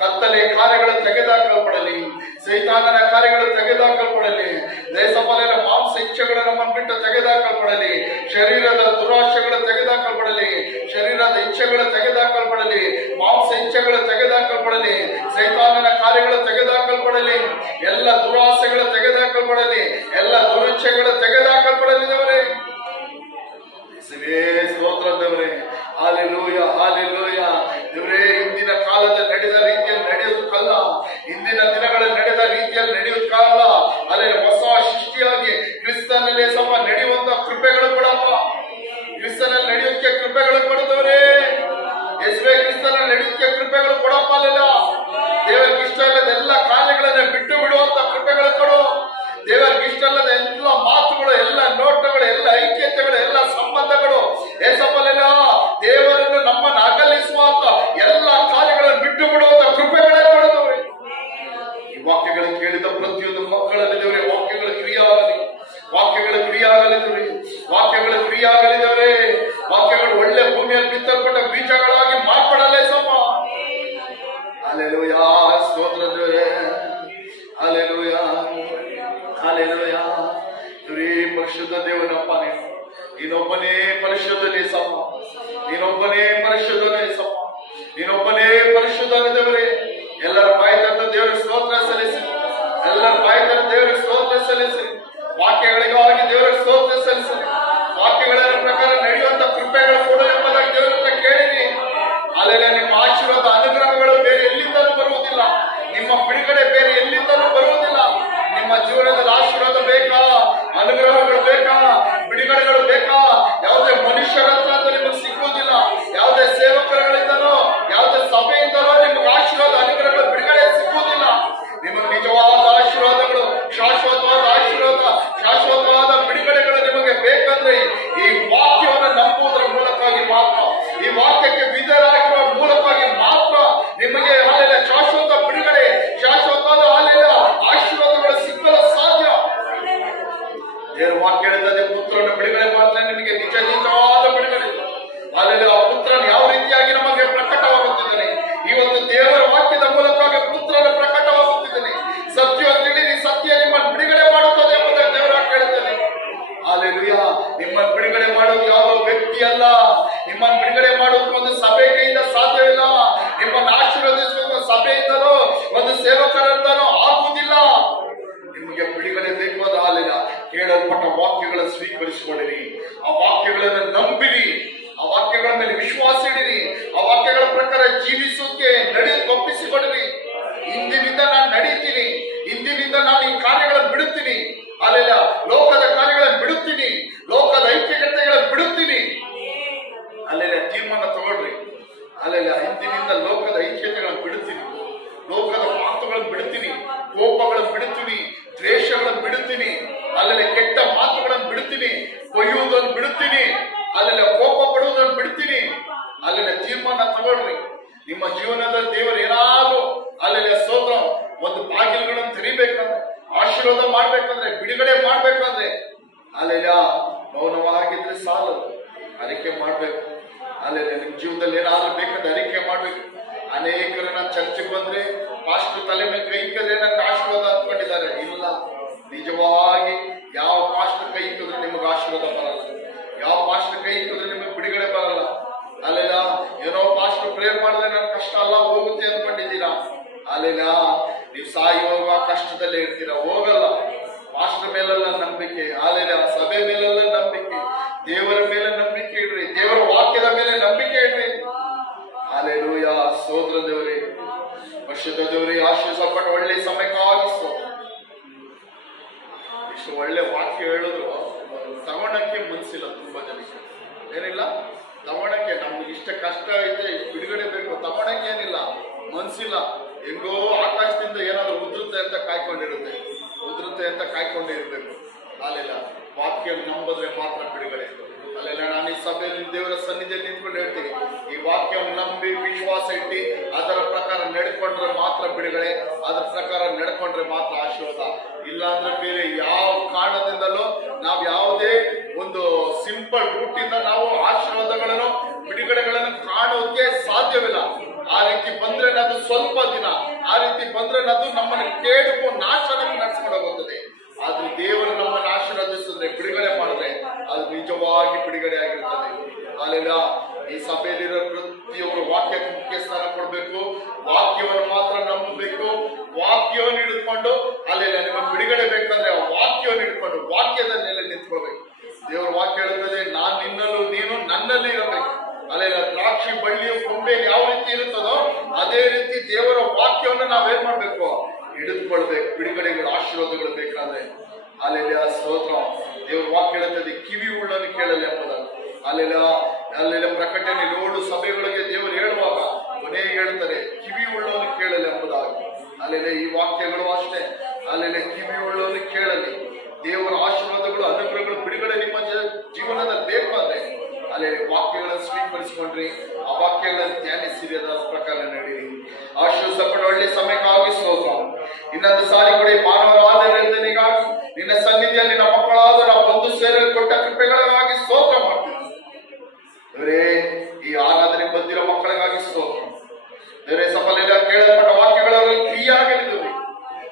ಕತ್ತಲೆ ಕಾರ್ಯಗಳು ತೆಗೆದಾಕಲ್ಪಡಲಿ, ಸೈತಾನನ ಕಾರ್ಯಗಳು ತೆಗೆದಾಕಲ್ಪಡಲಿ, ದೇಶಪಾಲಿನ ಮಾಂಸ ಇಚ್ಛೆಗಳು ನಮ್ಮನ್ನು ಬಿಟ್ಟು ತೆಗೆದಾಕಲ್ಪಡಲಿ, ಶರೀರದ ದುರಾಶೆಗಳು ತೆಗೆದಾಕಲ್ಪಡಲಿ, ಶರೀರದ ಇಚ್ಛೆಗಳು ತೆಗೆದಾಕಲ್ಪಡಲಿ, ಮಾಂಸ ಇಚ್ಛೆಗಳು ತೆಗೆದಾಕಲ್ಪಡಲಿ, ಸೈತಾನನ ಕಾರ್ಯಗಳು ತೆಗೆದಾಕಲ್ಪಡಲಿ, ಎಲ್ಲ ದುರಾಸೆಗಳು ತೆಗೆದಾಕಲ್ಪಡಲಿ, ಎಲ್ಲ ದುರಿಚ್ಛೆಗಳು ತೆಗೆದಾಕಲ್ಪಡಲಿ ದೇವರೇ. ಸ್ತೋತ್ರ ದೇವರೇ. ಹಾಲೆಲೂಯ, ಹಾಲೆಲೂಯ ದೇವರೇ. ಇಂದಿನ ಕಾಲದಲ್ಲಿ ನಡೆದ ರೀತಿಯಲ್ಲಿ ನಡೆಯುವುದಕ್ಕಲ್ಲ, ಇಂದಿನ ದಿನಗಳಲ್ಲಿ ನಡೆದ ರೀತಿಯಲ್ಲಿ ನಡೆಯುವುದಕ್ಕಲ್ಲ, ಅಲ್ಲೇ ಹೊಸ ಸೃಷ್ಟಿಯಾಗಿ ಕ್ರಿಸ್ತನಲ್ಲಿ ಸ್ವಲ್ಪ ನಡೆಯುವಂತ ಕೃಪೆಗಳು ಕೊಡಪ್ಪ. ಕ್ರಿಸ್ತನಲ್ಲಿ ನಡೆಯೋದಕ್ಕೆ ಕೃಪೆಗಳು ಕೊಡುತ್ತವ್ರೆ. ಯೇಸುವೇ ಕ್ರಿಸ್ತನಲ್ಲಿ ನಡೆಯೋದಕ್ಕೆ ಕೃಪೆಗಳು ಕೊಡಪ್ಪ. ಅಲ್ಲೆಲ್ಲ ದೇವರಿಗೆ ಇಷ್ಟ ಇಲ್ಲದ ಎಲ್ಲ ಕಾರ್ಯಗಳನ್ನ ಬಿಟ್ಟು ಬಿಡುವಂತ ಕೃಪೆಗಳು ಕೊಡು. ದೇವರಿಗೆ ಇಷ್ಟ ಇಲ್ಲದ ಎಲ್ಲ ಮಾತುಗಳು, ಎಲ್ಲ ನೋಟಗಳು, ಎಲ್ಲ ಐಕ್ಯತೆಗಳು, ಎಲ್ಲ ಸಂಬಂಧಗಳು, ಏಸಪ್ಪಲೆಲ್ಲ ದೇವರನ್ನು ನಮ್ಮನ್ನು ಅಗಲಿಸುವಂತ ಎಲ್ಲ ಕಾರ್ಯಗಳನ್ನು ಬಿಟ್ಟು ಬಿಡುವಂತ ಕೃಪೆಗಳೇ ಕೊಡುತ್ತವೆ. ಈ ವಾಕ್ಯಗಳನ್ನು ಕೇಳಿದ ಪ್ರತಿಯೊಂದು ಮಕ್ಕಳಲ್ಲಿ ದೇವರೇ ವಾಕ್ಯಗಳ ಕ್ರಿಯಾಗಲಿ, ವಾಕ್ಯಗಳ ಕ್ರಿಯಾಗಲಿದ್ದೇವೆ, ವಾಕ್ಯಗಳ ಕ್ರಿಯಾಗಲಿದ್ದೇವೆ. ವಾಕ್ಯಗಳು ಒಳ್ಳೆ ಭೂಮಿಯಲ್ಲಿ ಬಿತ್ತಲ್ಪಟ್ಟ ಬೀಜಗಳಾಗಿ ಮಾರ್ಪಡಲೇ ಸಮ. ಹಾಲೆಲೂಯ, ಸ್ತೋತ್ರ ದೇವರೇ. Hallelujah, hallelujah. ಪರಿಶುದ್ಧ ದೇವನಪ್ಪ, ನೀನೊಬ್ಬನೇ ಪರಿಶುದ್ಧನೇ ಸಮ, ನೀನೊಬ್ಬನೇ ಪರಿಶುದ್ಧನೇ ಸಮ, ನೀನೊಬ್ಬನೇ ಪರಿಶುದ್ಧನೇ ದೇವರೇ. ಎಲ್ಲರ ಬಾಯಿ ತಂದ ದೇವರ ಸ್ತೋತ್ರ ಸಲ್ಲಿಸಿ, ಎಲ್ಲರ ಬಾಯಿ ತಂದ ದೇವರ ಸ್ತೋತ್ರ ಸಲ್ಲಿಸಿ, ವಾಕ್ಯಗಳಿಗಾಗಿ ದೇವರ ಸ್ತೋತ್ರ ಸಲ್ಲಿಸಿ, ವಾಕ್ಯಗಳ ಪ್ರಕಾರ ನಡೆಯುವಂತ ಕೃಪೆಗಳು ಕೊಡು ಎಂಬುದಾಗಿ ದೇವರ ಹತ್ರ ಕೇಳಿರಿ. ಅಲ್ಲೆಲ್ಲ ನಿಮ್ಮ ಆಶೀರ್ವಾದ ಅನುಗ್ರಹಗಳು ಬೇರೆ ಎಲ್ಲಿಂದಲೂ ಬರುವುದಿಲ್ಲ, ನಿಮ್ಮ ಬಿಡುಗಡೆ ಬೇರೆ ಎಲ್ಲಿಂದಲೂ ಬರುವುದಿಲ್ಲ. ನಿಮ್ಮ ಜೀವನದಲ್ಲಿ ಆಶೀರ್ವಾದ ಬೇಕಾ? ಅನುಗ್ರಹಗಳು ಬೇಕಾ? ಅಲ್ಲ. ನಿಮ್ಮನ್ನು ಬಿಡುಗಡೆ ಮಾಡೋದಕ್ಕೆ ಒಂದು ಸಭೆ ಕೈಯಿಂದ ಸಾಧ್ಯವಿಲ್ಲ. ನಿಮ್ಮನ್ನು ಆಶೀರ್ವದಿಸಬೇಕು ಸಭೆಯಿಂದಲೋ ಒಂದು ಸೇವಕರಿಂದಲೋ ಆಗುವುದಿಲ್ಲ. ನಿಮಗೆ ಬಿಡುಗಡೆ ಬೇಕು ಅದ ಅಲ್ಲಿನ ಕೇಳಲ್ಪಟ್ಟ ವಾಕ್ಯಗಳನ್ನು ಸ್ವೀಕರಿಸಿಕೊಂಡಿರಿ. ಆ ವಾಕ್ಯಗಳನ್ನು ನಂಬಿರಿ. ಆ ವಾಕ್ಯಗಳ ಮೇಲೆ ವಿಶ್ವಾಸ ಇಡಿರಿ. ಆ ವಾಕ್ಯಗಳ ಪ್ರಕಾರ ಜೀವಿಸೋಕೆ ನಡೆಯೋದು ಒಪ್ಪಿಸಿಕೊಂಡಿರಿ. ಇಂದಿನಿಂದ ನಾನು ನಡೀತೀನಿ, ಇಂದಿನಿಂದ ನಾನು ಈ ಕಾರ್ಯಗಳನ್ನು ಬಿಡುತ್ತೀನಿ, ಅಲ್ಲೆಲ್ಲ ಲೋಕದ ಕಾರ್ಯಗಳನ್ನು ಬಿಡುತ್ತೀನಿ, ಲೋಕದ ಐಕ್ಯತೆಗಳನ್ನು ಬಿಡುತ್ತೀನಿ, ಅಲ್ಲೆಲ್ಲ ತೀರ್ಮಾನ ತಗೊಳ್ರಿ. ಅಲ್ಲೆಲ್ಲ ಇಂದಿನಿಂದ ಲೋಕದ ಐಕ್ಯತೆಗಳನ್ನು ಬಿಡುತ್ತೀನಿ, ಲೋಕದ ಮಾತುಗಳನ್ನು ಬಿಡುತ್ತೀನಿ, ಕೋಪಗಳನ್ನು ಬಿಡುತ್ತೀನಿ, ದ್ವೇಷಗಳನ್ನು ಬಿಡುತ್ತೀನಿ, ಅಲ್ಲೆಲ್ಲ ಕೆಟ್ಟ ಮಾತುಗಳನ್ನು ಬಿಡುತ್ತೀನಿ, ಕೊಯ್ಯುವುದನ್ನು ಬಿಡುತ್ತೀನಿ, ಅಲ್ಲೆಲ್ಲ ಕೋಪ ಪಡುವುದನ್ನು ಬಿಡ್ತೀನಿ. ಅಲ್ಲೆಲ್ಲ ತೀರ್ಮಾನ ತಗೊಳ್ರಿ. ನಿಮ್ಮ ಜೀವನದಲ್ಲಿ ದೇವರು ಏನಾದ್ರು ಅಲ್ಲೆಲ್ಲ ಸ್ತೋತ್ರ ಒಂದು ಬಾಗಿಲುಗಳನ್ನು ತೆರಿಬೇಕಂದ್ರೆ, ಆಶೀರ್ವಾದ ಮಾಡ್ಬೇಕಂದ್ರೆ, ಬಿಡುಗಡೆ ಮಾಡ್ಬೇಕಂದ್ರೆ ಅಲ್ಲೆಲ್ಲ ಮೌನವಾಗಿದ್ರೆ ಸಾಲದು, ಅರಿಕೆ ಮಾಡ್ಬೇಕು. ಅಲ್ಲೆಲ್ಲ ನಿಮ್ ಜೀವನದಲ್ಲಿ ಏನಾದ್ರೂ ಬೇಕಂದ್ರೆ ಅರಿಕೆ ಮಾಡ್ಬೇಕು. ಅನೇಕರು ನನ್ನ ಚರ್ಚೆಗೆ ಬಂದ್ರೆ ಪಾಸ್ಟರ್ ತಲೆ ಮೇಲೆ ಕೈ ಇಕ್ಕದ್ರೆ ನನಗೆ ಆಶೀರ್ವಾದ ಅಂದ್ಕೊಂಡಿದ್ದಾರೆ. ಇಲ್ಲ, ನಿಜವಾಗಿ ಯಾವ ಪಾಸ್ಟರ್ ಕೈ ಇಕ್ಕಿದ್ರೆ ನಿಮಗೆ ಆಶೀರ್ವಾದ ಬರಲ್ಲ, ಯಾವ ಪಾಸ್ಟರ್ ಕೈ ಇಕ್ಕಿದ್ರೆ ನಿಮಗೆ ಬಿಡುಗಡೆ ಬರಲ್ಲ. ಅಲ್ಲೆಲ್ಲ ಏನೋ ಪಾಸ್ಟರ್ ಪ್ರೇಯರ್ ಮಾಡಿದ್ರೆ ನನ್ನ ಕಷ್ಟ ಎಲ್ಲ ಹೋಗುತ್ತೆ ಅಂದ್ಕೊಂಡಿದ್ದೀರಾ. ಅಲ್ಲೆಲ್ಲ ನೀವು ಸಾಯುವಾಗ ಕಷ್ಟದಲ್ಲಿ ಇರ್ತೀರಾ, ಹೋಗಲ್ಲ. ಪಾಸ್ಟರ್ ಮೇಲೆಲ್ಲ ನಂಬಿಕೆ, ಅಲ್ಲೆಲ್ಲ ಸಭೆ ಮೇಲೆಲ್ಲ ನಂಬಿಕೆ, ದೇವರ ಮೇಲೆ ನಂಬಿಕೆ ಇಡ್ರಿ, ದೇವರ ವಾಕ್ಯದ ಮೇಲೆ ನಂಬಿಕೆ ಇಡ್ರಿ. ಅಲ್ಲೆಲೂಯಾ, ಸ್ತೋತ್ರ ದೇವರೇ, ಪರಿಶುದ್ಧ ದೇವರೇ, ಆಶೀರ್ವದಿಸಲ್ಪಟ್ಟ ಒಳ್ಳೆ ಸಮಯಕ್ಕಾಗಿಸು. ಇಷ್ಟು ಒಳ್ಳೆ ವಾಕ್ಯ ಹೇಳಿದ್ರು ತಗೊಳಕ್ಕೆ ಮನ್ಸಿಲ್ಲ ತುಂಬಾ ಜನಕ್ಕೆ. ಏನಿಲ್ಲ ತಗೊಳಕ್ಕೆ, ನಮ್ಗೆ ಇಷ್ಟ ಕಷ್ಟ ಐತೆ, ಬಿಡುಗಡೆ ಬೇಕು, ತಗೊಳಕ್ಕೆ ಏನಿಲ್ಲ, ಮನ್ಸಿಲ್ಲ. ಹೆಂಗೋ ಆಕಾಶದಿಂದ ಏನಾದ್ರು ಉದುರುತ್ತೆ ಅಂತ ಕಾಯ್ಕೊಂಡಿರುತ್ತೆ, ಉದುರುತ್ತೆ ಅಂತ ಕಾಯ್ಕೊಂಡೇ ಇರ್ಬೇಕು. ಅಲ್ಲೆಲ್ಲ ವಾಕ್ಯ ನಂಬಿದ್ರೆ ಮಾತ್ರ ಬಿಡುಗಡೆ. ಅಲ್ಲೆಲ್ಲ ನಾನು ಈ ಸಭೆಯಲ್ಲಿ ದೇವರ ಸನ್ನಿಧಿಯಲ್ಲಿ ನಿಂತ್ಕೊಂಡು ಹೇಳ್ತೀನಿ, ಈ ವಾಕ್ಯವನ್ನು ನಂಬಿ ವಿಶ್ವಾಸ ಇಟ್ಟು ಅದರ ಪ್ರಕಾರ ನಡ್ಕೊಂಡ್ರೆ ಮಾತ್ರ ಬಿಡುಗಡೆ, ಅದರ ಪ್ರಕಾರ ನಡ್ಕೊಂಡ್ರೆ ಮಾತ್ರ ಆಶೀರ್ವಾದ. ಇಲ್ಲಾಂದ್ರೆ ಬೇರೆ ಯಾವ ಕಾರಣದಿಂದಲೂ ನಾವು ಯಾವುದೇ ಒಂದು ಸಿಂಪಲ್ ರೂಟಿಂದ ನಾವು ಆಶೀರ್ವಾದಗಳನ್ನು ಬಿಡುಗಡೆಗಳನ್ನು ಕಾಣೋಕೆ ಸಾಧ್ಯವಿಲ್ಲ. ಆ ರೀತಿ ಬಂದ್ರೆ ಅದು ಸ್ವಲ್ಪ ದಿನ, ಆ ರೀತಿ ಬಂದ್ರೆ ಅದು ನಮ್ಮನ್ನು ಕೇಳುವ ನಾಶನಕ್ಕೆ ನಡೆಸ್ಕೊಂಡು ಹೋಗುತ್ತದೆ. ಆದ್ರೆ ದೇವರು ನಮ್ಮನ್ನು ಆಶೀರ್ವದಿಸಿದ್ರೆ, ಬಿಡುಗಡೆ ಮಾಡಿದ್ರೆ ಅದು ನಿಜವಾಗಿ ಬಿಡುಗಡೆ ಆಗಿರುತ್ತದೆ. ಅಲ್ಲೆಲ್ಲ ಈ ಸಭೆಯಲ್ಲಿರೋ ಪ್ರತಿಯೊಬ್ಬರು ವಾಕ್ಯಕ್ಕೆ ಮುಖ್ಯ ಸ್ಥಾನ ಕೊಡ್ಬೇಕು, ವಾಕ್ಯವನ್ನು ಮಾತ್ರ ನಂಬಬೇಕು. ವಾಕ್ಯವನ್ನು ಹಿಡಿದುಕೊಂಡು ಅಲ್ಲೆಲ್ಲ ನಿಮ್ಮ ಬಿಡುಗಡೆ ಬೇಕಂದ್ರೆ ಆ ವಾಕ್ಯವನ್ನು ಹಿಡ್ಕೊಂಡು ವಾಕ್ಯದ ಮೇಲೆ ನಿಂತ್ಕೊಳ್ಬೇಕು. ದೇವರ ವಾಕ್ಯ ಹೇಳುತ್ತದೆ, ನಾನ್ ನಿನ್ನಲ್ಲೂ ನೀನು ನನ್ನಲ್ಲಿ ಇರಬೇಕು. ಅಲ್ಲೆಲ್ಲ ದ್ರಾಕ್ಷಿ ಬಳ್ಳಿಯು ಕೊಂಬೆಯಲ್ಲಿ ಯಾವ ರೀತಿ ಇರುತ್ತದೋ ಅದೇ ರೀತಿ ದೇವರ ವಾಕ್ಯವನ್ನು ನಾವೇನ್ ಮಾಡ್ಬೇಕು, ಹಿಡಿದುಕೊಳ್ಬೇಕು. ಬಿಡುಗಡೆಗಳು ಆಶೀರ್ವಾದಗಳು ಬೇಕಾದ್ರೆ ಅಲ್ಲೆಲ್ಲ ಸ್ತೋತ್ರ. ದೇವರ ವಾಕ್ಯ ಹೇಳುತ್ತದೆ, ಕಿವಿ ಉಳ್ಳನ್ನು ಕೇಳಲಿ ಎಂಬುದ. ಅಲ್ಲೆಲ್ಲ ಪ್ರಕಟಣೆ 7 ಸಭೆಗಳಿಗೆ ದೇವರು ಹೇಳುವಾಗ ಕೊನೆಗೆ ಹೇಳ್ತಾರೆ, ಕಿವಿ ಉಳ್ಳವನು ಕೇಳಲಿ ಎಂಬುದಾಗಿ. ಅಲ್ಲೆಲ್ಲ ಈ ವಾಕ್ಯಗಳು ಅಷ್ಟೇ, ಅಲ್ಲೆಲ್ಲ ಕಿವಿ ಉಳ್ಳವನು ಕೇಳಲಿ. ದೇವರ ಆಶೀರ್ವಾದಗಳು, ಅನುಗ್ರಹಗಳು, ಬಿಡುಗಡೆ ನಿಮ್ಮ ಜೀವನದಲ್ಲಿ ಬೇಕು ಅಂದ್ರೆ ಅಲ್ಲೆಲ್ಲ ವಾಕ್ಯಗಳನ್ನು ಸ್ವೀಕರಿಸಿಕೊಂಡ್ರಿ, ಆ ವಾಕ್ಯಗಳನ್ನು ಧ್ಯಾನಿಸಿರಿ, ಅದರ ಪ್ರಕಾರ ನಡೀರಿ. ಆಶೀರ್ವದಿಸಲ್ಪಟ್ಟ ಒಳ್ಳೆ ಸಮಯಕ್ಕಾಗಿ ಸ್ತೋತ್ರ. ಇನ್ನೊಂದು ಸಾರಿ ಕೂಡ ಮಾನವರ ಆಧಾರಗಳಿಗಾಗಿ ನಿನ್ನ ಸನ್ನಿಧಿಯಲ್ಲಿ ನಮ್ಮ ಮಕ್ಕಳಾದ ನಾವು ಬಂದು ಸೇರಲು ಕೊಟ್ಟ ಕೃಪೆಗಳಿಗಾಗಿ ಸ್ತೋತ್ರ ಮಾಡ್ತೀವಿ ದೇವರೇ. ಈ ಆರಾಧನೆ ಬಂದಿರೋ ಮಕ್ಕಳಿಗಾಗಿ ಸ್ತೋತ್ರ ದೇವರೇ. ಸಫಲೆಲ್ಲ ಕೇಳಲ್ಪಟ್ಟ ವಾಕ್ಯಗಳಲ್ಲಿ ಕ್ರಿಯಾಗಲಿದ್ದವು,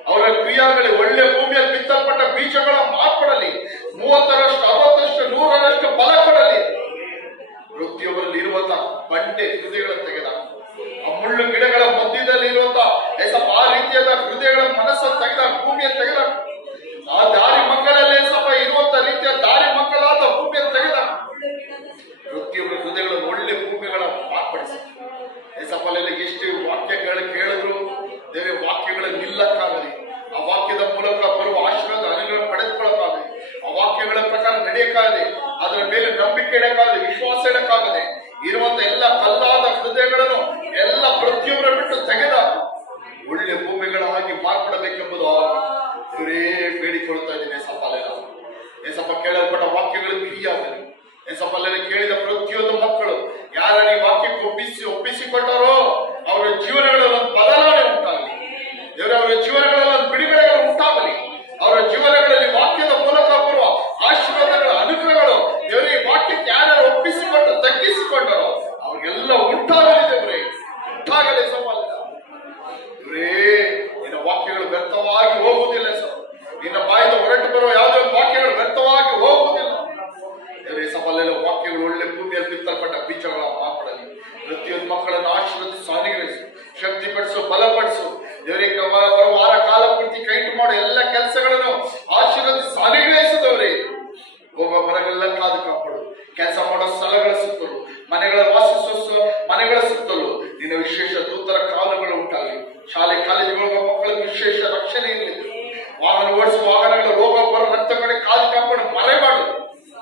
ಅವರ ಕ್ರಿಯಾಗಲಿ ಒಳ್ಳೆ ಭೂಮಿಯಲ್ಲಿ ಬಿತ್ತಲ್ಪಟ್ಟ ಬೀಜಗಳ ಮಾರ್ಪಡಲಿ, 30ರಷ್ಟು 60ರಷ್ಟು 100ರಷ್ಟು ಫಲ ಕೊಡಲಿ. ಪ್ರತಿಯೊಬ್ಬರಲ್ಲಿ ಇರುವಂತಹ ಬಂಡೆ ಹೃದಯಗಳನ್ನು ತೆಗೆದ, ಆ ಮುಳ್ಳು ಗಿಡಗಳ ಮಧ್ಯದಲ್ಲಿ ಇರುವಂತಹ ಆ ರೀತಿಯಾದ ಹೃದಯಗಳ ಮನಸ್ಸನ್ನು ತೆಗೆದ, ಭೂಮಿಯನ್ನು ತೆಗೆದ, ಆ ದಾರಿ ಮಕ್ಕಳಲ್ಲೇ ಸಹ ಇರುವಂತ ರೀತಿಯ ದಾರಿ ಮಕ್ಕಳಾದ ಭೂಮಿಯನ್ನು ತೆಗೆದ. ಪ್ರತಿಯೊಬ್ಬರ ಹೃದಯಗಳನ್ನು ಒಳ್ಳೆ ಭೂಮಿಗಳ ಮಾರ್ಪಡಿಸಿ ಸಫಲೆಲ್ಲ ಎಷ್ಟು ವಾಕ್ಯಗಳು ಕೇಳಿದ್ರು ದೇವರ ವಾಕ್ಯಗಳನ್ನು ನಿಲ್ಲಕ್ಕಾಗಲಿ, ಆ ವಾಕ್ಯದ ಮೂಲಕ ಬರುವ ಆಶೀರ್ವಾದ ಅನುಗ್ರಹ ಪಡೆದುಕೊಳ್ಳಕ್ಕಾಗಲಿ, ಆ ವಾಕ್ಯಗಳ ಪ್ರಕಾರ ನಡೆಯಕ್ಕಾಗಲಿ, ಅದರ ಮೇಲೆ ನಂಬಿಕೆ ಇಡಕ್ಕಾಗಲಿ, ವಿಶ್ವಾಸ ಇಡಕ್ಕಾಗದೆ ಇರುವಂತ ಎಲ್ಲ ಕಲ್ಲಾದ ಹೃದಯಗಳನ್ನು ಎಲ್ಲ ಪ್ರತಿಯೊಬ್ಬರ ಬಿಟ್ಟು ತೆಗೆದ ಒಳ್ಳೆ ಭೂಮಿಗಳಾಗಿ ಮಾರ್ಪಡಬೇಕೆಂಬುದು ಇವರೇ ಬೇಡಿಕೊಳ್ತಾ ಇದ್ದೀನಿ. ಸಫಲ ಕೇಳಲ್ಪಟ್ಟ ವಾಕ್ಯಗಳು ಕ್ರಿಯಾಗಲಿ. ಸಫಲೆಲ್ಲ ಕೇಳಿದ ಪ್ರತಿಯೊಂದು ಮಕ್ಕಳು ಯಾರ ಈ ವಾಕ್ಯಕ್ಕೆ ಒಪ್ಪಿಸಿಕೊಟ್ಟರೋ ಅವರ ಜೀವನಗಳಲ್ಲಿ ಒಂದು ಬದಲಾವಣೆ ಉಂಟಾಗಲಿ ದೇವರ, ಅವರ ಜೀವನಗಳಲ್ಲಿ ಒಂದು ಬಿಡುಗಡೆಗಳು ಉಂಟಾಗಲಿ, ಅವರ ಜೀವನಗಳಲ್ಲಿ ವಾಕ್ಯದ ಮೂಲಕ ಬರುವ ಆಶೀರ್ವಾದಗಳ ಅನುಗ್ರಹಗಳು ದೇವರ ಈ ವಾಕ್ಯಕ್ಕೆ ಯಾರು ಒಪ್ಪಿಸಿಕೊಂಡು ತಗ್ಗಿಸಿಕೊಂಡರೋ ಅವ್ರಿಗೆಲ್ಲ ಒಳ್ಳೆ ಭೂಮಿಯಲ್ಲಿ ಬಿತ್ತಲ್ಪಟ್ಟ ಬೀಜಗಳ ಮಾರ್ಪಡಲಿ. ಪ್ರತಿಯೊಂದು ಮಕ್ಕಳನ್ನು ಆಶೀರ್ವದಿಸು, ಅನುಗ್ರಹಿಸು, ಶಕ್ತಿಪಡಿಸು, ಬಲಪಡಿಸು. ದೇವರಿಗೆ ವಾರ ಕಾಲ ಪೂರ್ತಿ ಕೈಟು ಮಾಡೋ ಎಲ್ಲ ಕೆಲಸಗಳನ್ನು ಆಶೀರ್ವದಿಸು, ಅನುಗ್ರಹಿಸಿದವರೇ. ಹೋಗೋ ಬರಗಳೆಲ್ಲ ಕಾದು ಕಾಪಾಡು. ಕೆಲಸ ಮಾಡೋ ಸ್ಥಳಗಳ ಸುತ್ತಲೂ, ಮನೆಗಳ ವಾಸಿಸುವ ಮನೆಗಳ ಸುತ್ತಲೂ ನಿನ್ನ ವಿಶೇಷ ದೂತರ ಕಾಲುಗಳು ಉಂಟಾಗಲಿ. ಶಾಲೆ ಕಾಲೇಜುಗಳ ಮಕ್ಕಳಿಗೆ ವಿಶೇಷ ರಕ್ಷಣೆ ಇರಲಿ. ವಾಹನ ಓಡಿಸುವ ವಾಹನಗಳ ರೋಗ ಬರೋ ರಕ್ತ ಕಡೆ ಕಾದು ಕಾಪಾಡು, ಮರೆ ಮಾಡು.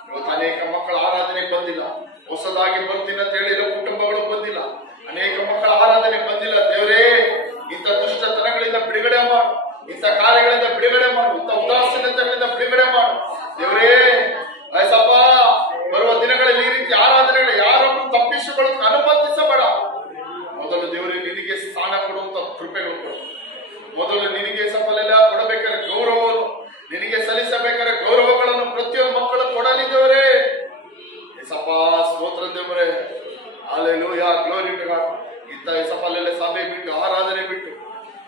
ಇವತ್ತು ಅನೇಕ ಮಕ್ಕಳ ಆರಾಧನೆ ಬಂದಿಲ್ಲ, ಹೊಸದಾಗಿ ಬರ್ತೀನಿ ಅಂತ ಹೇಳಿರೋ ಕುಟುಂಬಗಳು ಬಂದಿಲ್ಲ, ಅನೇಕ ಮಕ್ಕಳ ಆರಾಧನೆ ಬಂದಿಲ್ಲ. ದೇವರೇ, ಇಂಥ ದುಷ್ಟತನಗಳಿಂದ ಬಿಡುಗಡೆ ಮಾಡು, ಇಂಥ ಕಾರ್ಯಗಳಿಂದ ಬಿಡುಗಡೆ ಮಾಡು, ಇಂಥ ಉದಾಸೀನತೆಗಳಿಂದ ಬಿಡುಗಡೆ ಮಾಡು. ದೇವರೇ ಐಸಪ್ಪ, ಬರುವ ದಿನಗಳಲ್ಲಿ ಈ ರೀತಿ ಆರಾಧನೆಗಳು ಯಾರನ್ನು ತಪ್ಪಿಸಿಕೊಳ್ಳೋಕೆ ಅನುಮತಿಸಬೇಡ. ಮೊದಲು ದೇವರೇ ನಿನಗೆ ಸ್ಥಾನ ಕೊಡುವಂತ ಕೃಪೆಗಳು ಕೊಡು. ಮೊದಲು ನಿನಗೆ ಸಫಲೆಲ್ಲ ಕೊಡಬೇಕಾದ್ರೆ ಗೌರವವನ್ನು, ನಿನಗೆ ಸಲ್ಲಿಸಬೇಕಾದ್ರೆ ಗೌರವಗಳನ್ನು ಪ್ರತಿಯೊಂದು ಮಕ್ಕಳು ಕೊಡಲಿದ್ದೇವರೇ. ಏಸಪ್ಪ ಸ್ತೋತ್ರ ದೇವರೇ. Hallelujah, glory to God. ಇಂಥ ಸಫಲೆಲ್ಲ ಸಭೆ ಬಿಟ್ಟು, ಆರಾಧನೆ ಬಿಟ್ಟು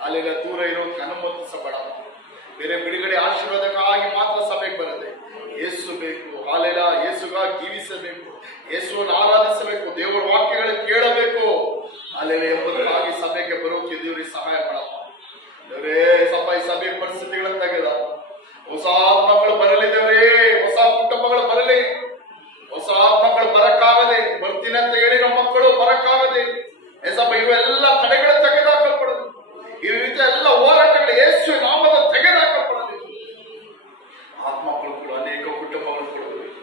ಅಲ್ಲೆಲ್ಲ ದೂರ ಇರೋಕೆ ಅನುಮತಿಸಬೇಡ. ಬೇರೆ ಬಿಡುಗಡೆ ಆಶೀರ್ವಾದಕ್ಕಾಗಿ ಮಾತ್ರ ಸಭೆಗೆ ಬರದೆ ಯೇಸು ಬೇಕು. ಹಾಲೆಲ್ಲ ಯೇಸುಗಾಗಿ ಜೀವಿಸಬೇಕು, ಯೇಸುವನ್ನು ಆರಾಧಿಸಬೇಕು, ದೇವರ ವಾಕ್ಯಗಳನ್ನು ಕೇಳಬೇಕು. ಅಲ್ಲೆಲ್ಲ ಎಂಬುದಕ್ಕಾಗಿ ಸಭೆಗೆ ಬರೋಕೆ ದೇವರಿಗೆ ಸಹಾಯ ಮಾಡಪ್ಪ. ದೇವರೇ ಸಭೆ ಈ ಸಭೆ ಪರಿಸ್ಥಿತಿಗಳನ್ನು ತೆಗೆದ ಹೊಸ ಆತ್ಮಗಳು ಬರಲಿದ್ದೇವರೇ. ಹೊಸ ಕುಟುಂಬಗಳು ಬರಲಿ. ಹೊಸ ಆತ್ಮಗಳು ಬರಕ್ಕಾಗದೆ, ಬರ್ತೀನಂತ ಹೇಳಿರೋ ಮಕ್ಕಳು ಬರಕ್ಕಾಗದೆ ಏಸಪ್ಪ ಇವೆಲ್ಲ ತಡೆಗಳು ತೆಗೆದಾಕಲ್ಪಡದು. ಈ ರೀತಿಯ ಎಲ್ಲ ಹೋರಾಟಗಳು ಯೇಸು ನಾಮದ ತೆಗೆದಾಕಲ್ಪಡಲಿ. ಆತ್ಮಗಳು ಕೂಡ ಅನೇಕ ಕುಟುಂಬಗಳು ಕೊಡಬೇಕು.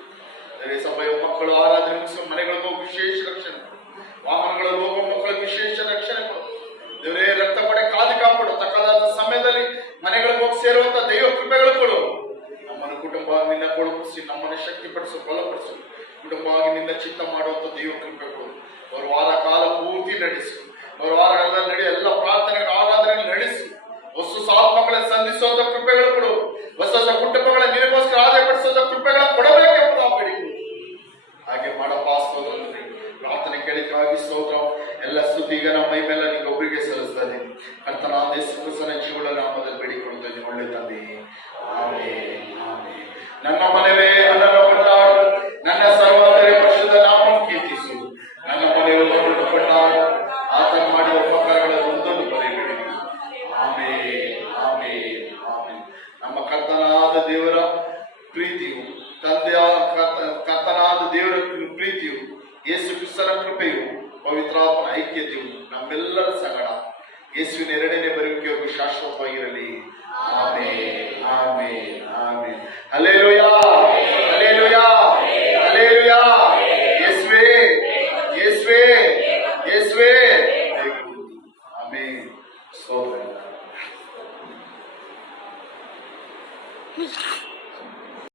ಸಭೆಯ ಮಕ್ಕಳು ಆರಾಧನೆ ಮುಗಿಸುವ ಮನೆಗಳಿಗೂ ವಿಶೇಷ ರಕ್ಷಣೆ, ವಾಹನಗಳಲ್ಲಿ ಹೋಗುವ ಮಕ್ಕಳಿಗೆ ವಿಶೇಷ ರಕ್ಷಣೆ ಕೊಡು. ದೇವರೇ ರಕ್ತ ಪಡೆ ಕಾದು ಕಾಪಾಡು. ತಕ್ಕದಾದ ಸಮಯದಲ್ಲಿ ಮನೆಗಳಿಗೆ ಹೋಗಿ ಸೇರುವಂತ ದೈವ ಕೃಪೆಗಳು ಕೊಡು. ನಮ್ಮನ್ನು ಕುಟುಂಬ ನಿನ್ನ ಕೊಡುಗಿಸಿ, ನಮ್ಮನ್ನು ಶಕ್ತಿಪಡಿಸು, ಬಲಪಡಿಸು. ಕುಟುಂಬವಾಗಿ ನಿನ್ನ ಚಿತ್ತ ಮಾಡುವಂತ ದೈವ ಕೃಪೆ ಕೊಡು. ಅವರು ವಾರ ಕಾಲ ಪೂರ್ತಿ ನಡೆಸು. ಅವರು ವಾರಗಳಲ್ಲಿ ನಡೆಯುವ ಎಲ್ಲ ಪ್ರಾರ್ಥನೆಗಳ ಆರಾಧನೆಗಳು ನಡೆಸಿ ಹೊಸ ಆತ್ಮಗಳನ್ನು ಸಂಧಿಸುವಂತ ಕೃಪೆಗಳು ಕೊಡು. ಹೊಸ ಹೊಸ ಕುಟುಂಬಗಳ ನಿನಗೋಸ್ಕರ ಆದಾಯಪಡಿಸುವಂತ ಕೃಪೆಗಳ ಕೊಡಬೇಕೆಂಬುದು ನಾವು ಬೇಡಿಕೆ. ಹಾಗೆ ಮಾಡಪ್ಪ. ಸ್ತೋತ್ರ. ಪ್ರಾರ್ಥನೆ ಕೇಳಿಕಾಗಿ ಸ್ತೋತ್ರ. ಎಲ್ಲ ಸ್ತುತಿ ಈಗ ನಮ್ಮ ಮೈ ಮೇಲೆ ನಿಮಗೆ ಒಬ್ಬರಿಗೆ ಸಲ್ಲಿಸ್ತಾ ಇದ್ದೀನಿ. ಕರ್ತನಾದ ಯೇಸು ಕ್ರಿಸ್ತನ ಜೀವನ ನಾಮದಲ್ಲಿ ಬೇಡಿಕೊಳ್ಳುತ್ತಾ ಇದ್ದೀನಿ. ಒಳ್ಳೆ ತಂದೆ, ಆಮೆನ್, ಆಮೆನ್. ನನ್ನ ಮನೆವೇ ನನ್ನನ್ನು ಕೊಂಡಾಡು, ನನ್ನ ಸರ್ವಾಂತರ್ಯ ಪರಿಶುದ್ಧ ನಾಮವನ್ನು ಕೀರ್ತಿಸು. ನನ್ನ ಮನೆಯನ್ನು ಕೊಂಡಾಡು, ಆತನ ಮಾಡಿದ ಉಪಕಾರಗಳನ್ನು ಒಂದೊಂದು ಬರೆಯಬೇಡಿ. Amen, amen, amen. ನಮ್ಮ ಕರ್ತನಾದ ದೇವರ ಪ್ರೀತಿಯು, ತಂದೆಯ ಕರ್ತನಾದ ದೇವರ ಪ್ರೀತಿಯು, ಯೇಸು ಕ್ರಿಸ್ತನ ಕೃಪೆಯು, ಪವಿತ್ರಾತ್ಮನ ಐಕ್ಯತೆಯು ನಮ್ಮೆಲ್ಲರ ಸಂಗಡ ಯೇಸುವಿನ ಎರಡನೇ ಬರುವಿಕೆಯು ಶಾಶ್ವತವಾಗಿರಲಿ. Amen, amen, amen. Hallelujah, hallelujah, hallelujah. ಯೇಸುವೇ, ಯೇಸುವೇ, ಯೇಸುವೇ. ಆಮೆನ್. ಸ್ತೋತ್ರ.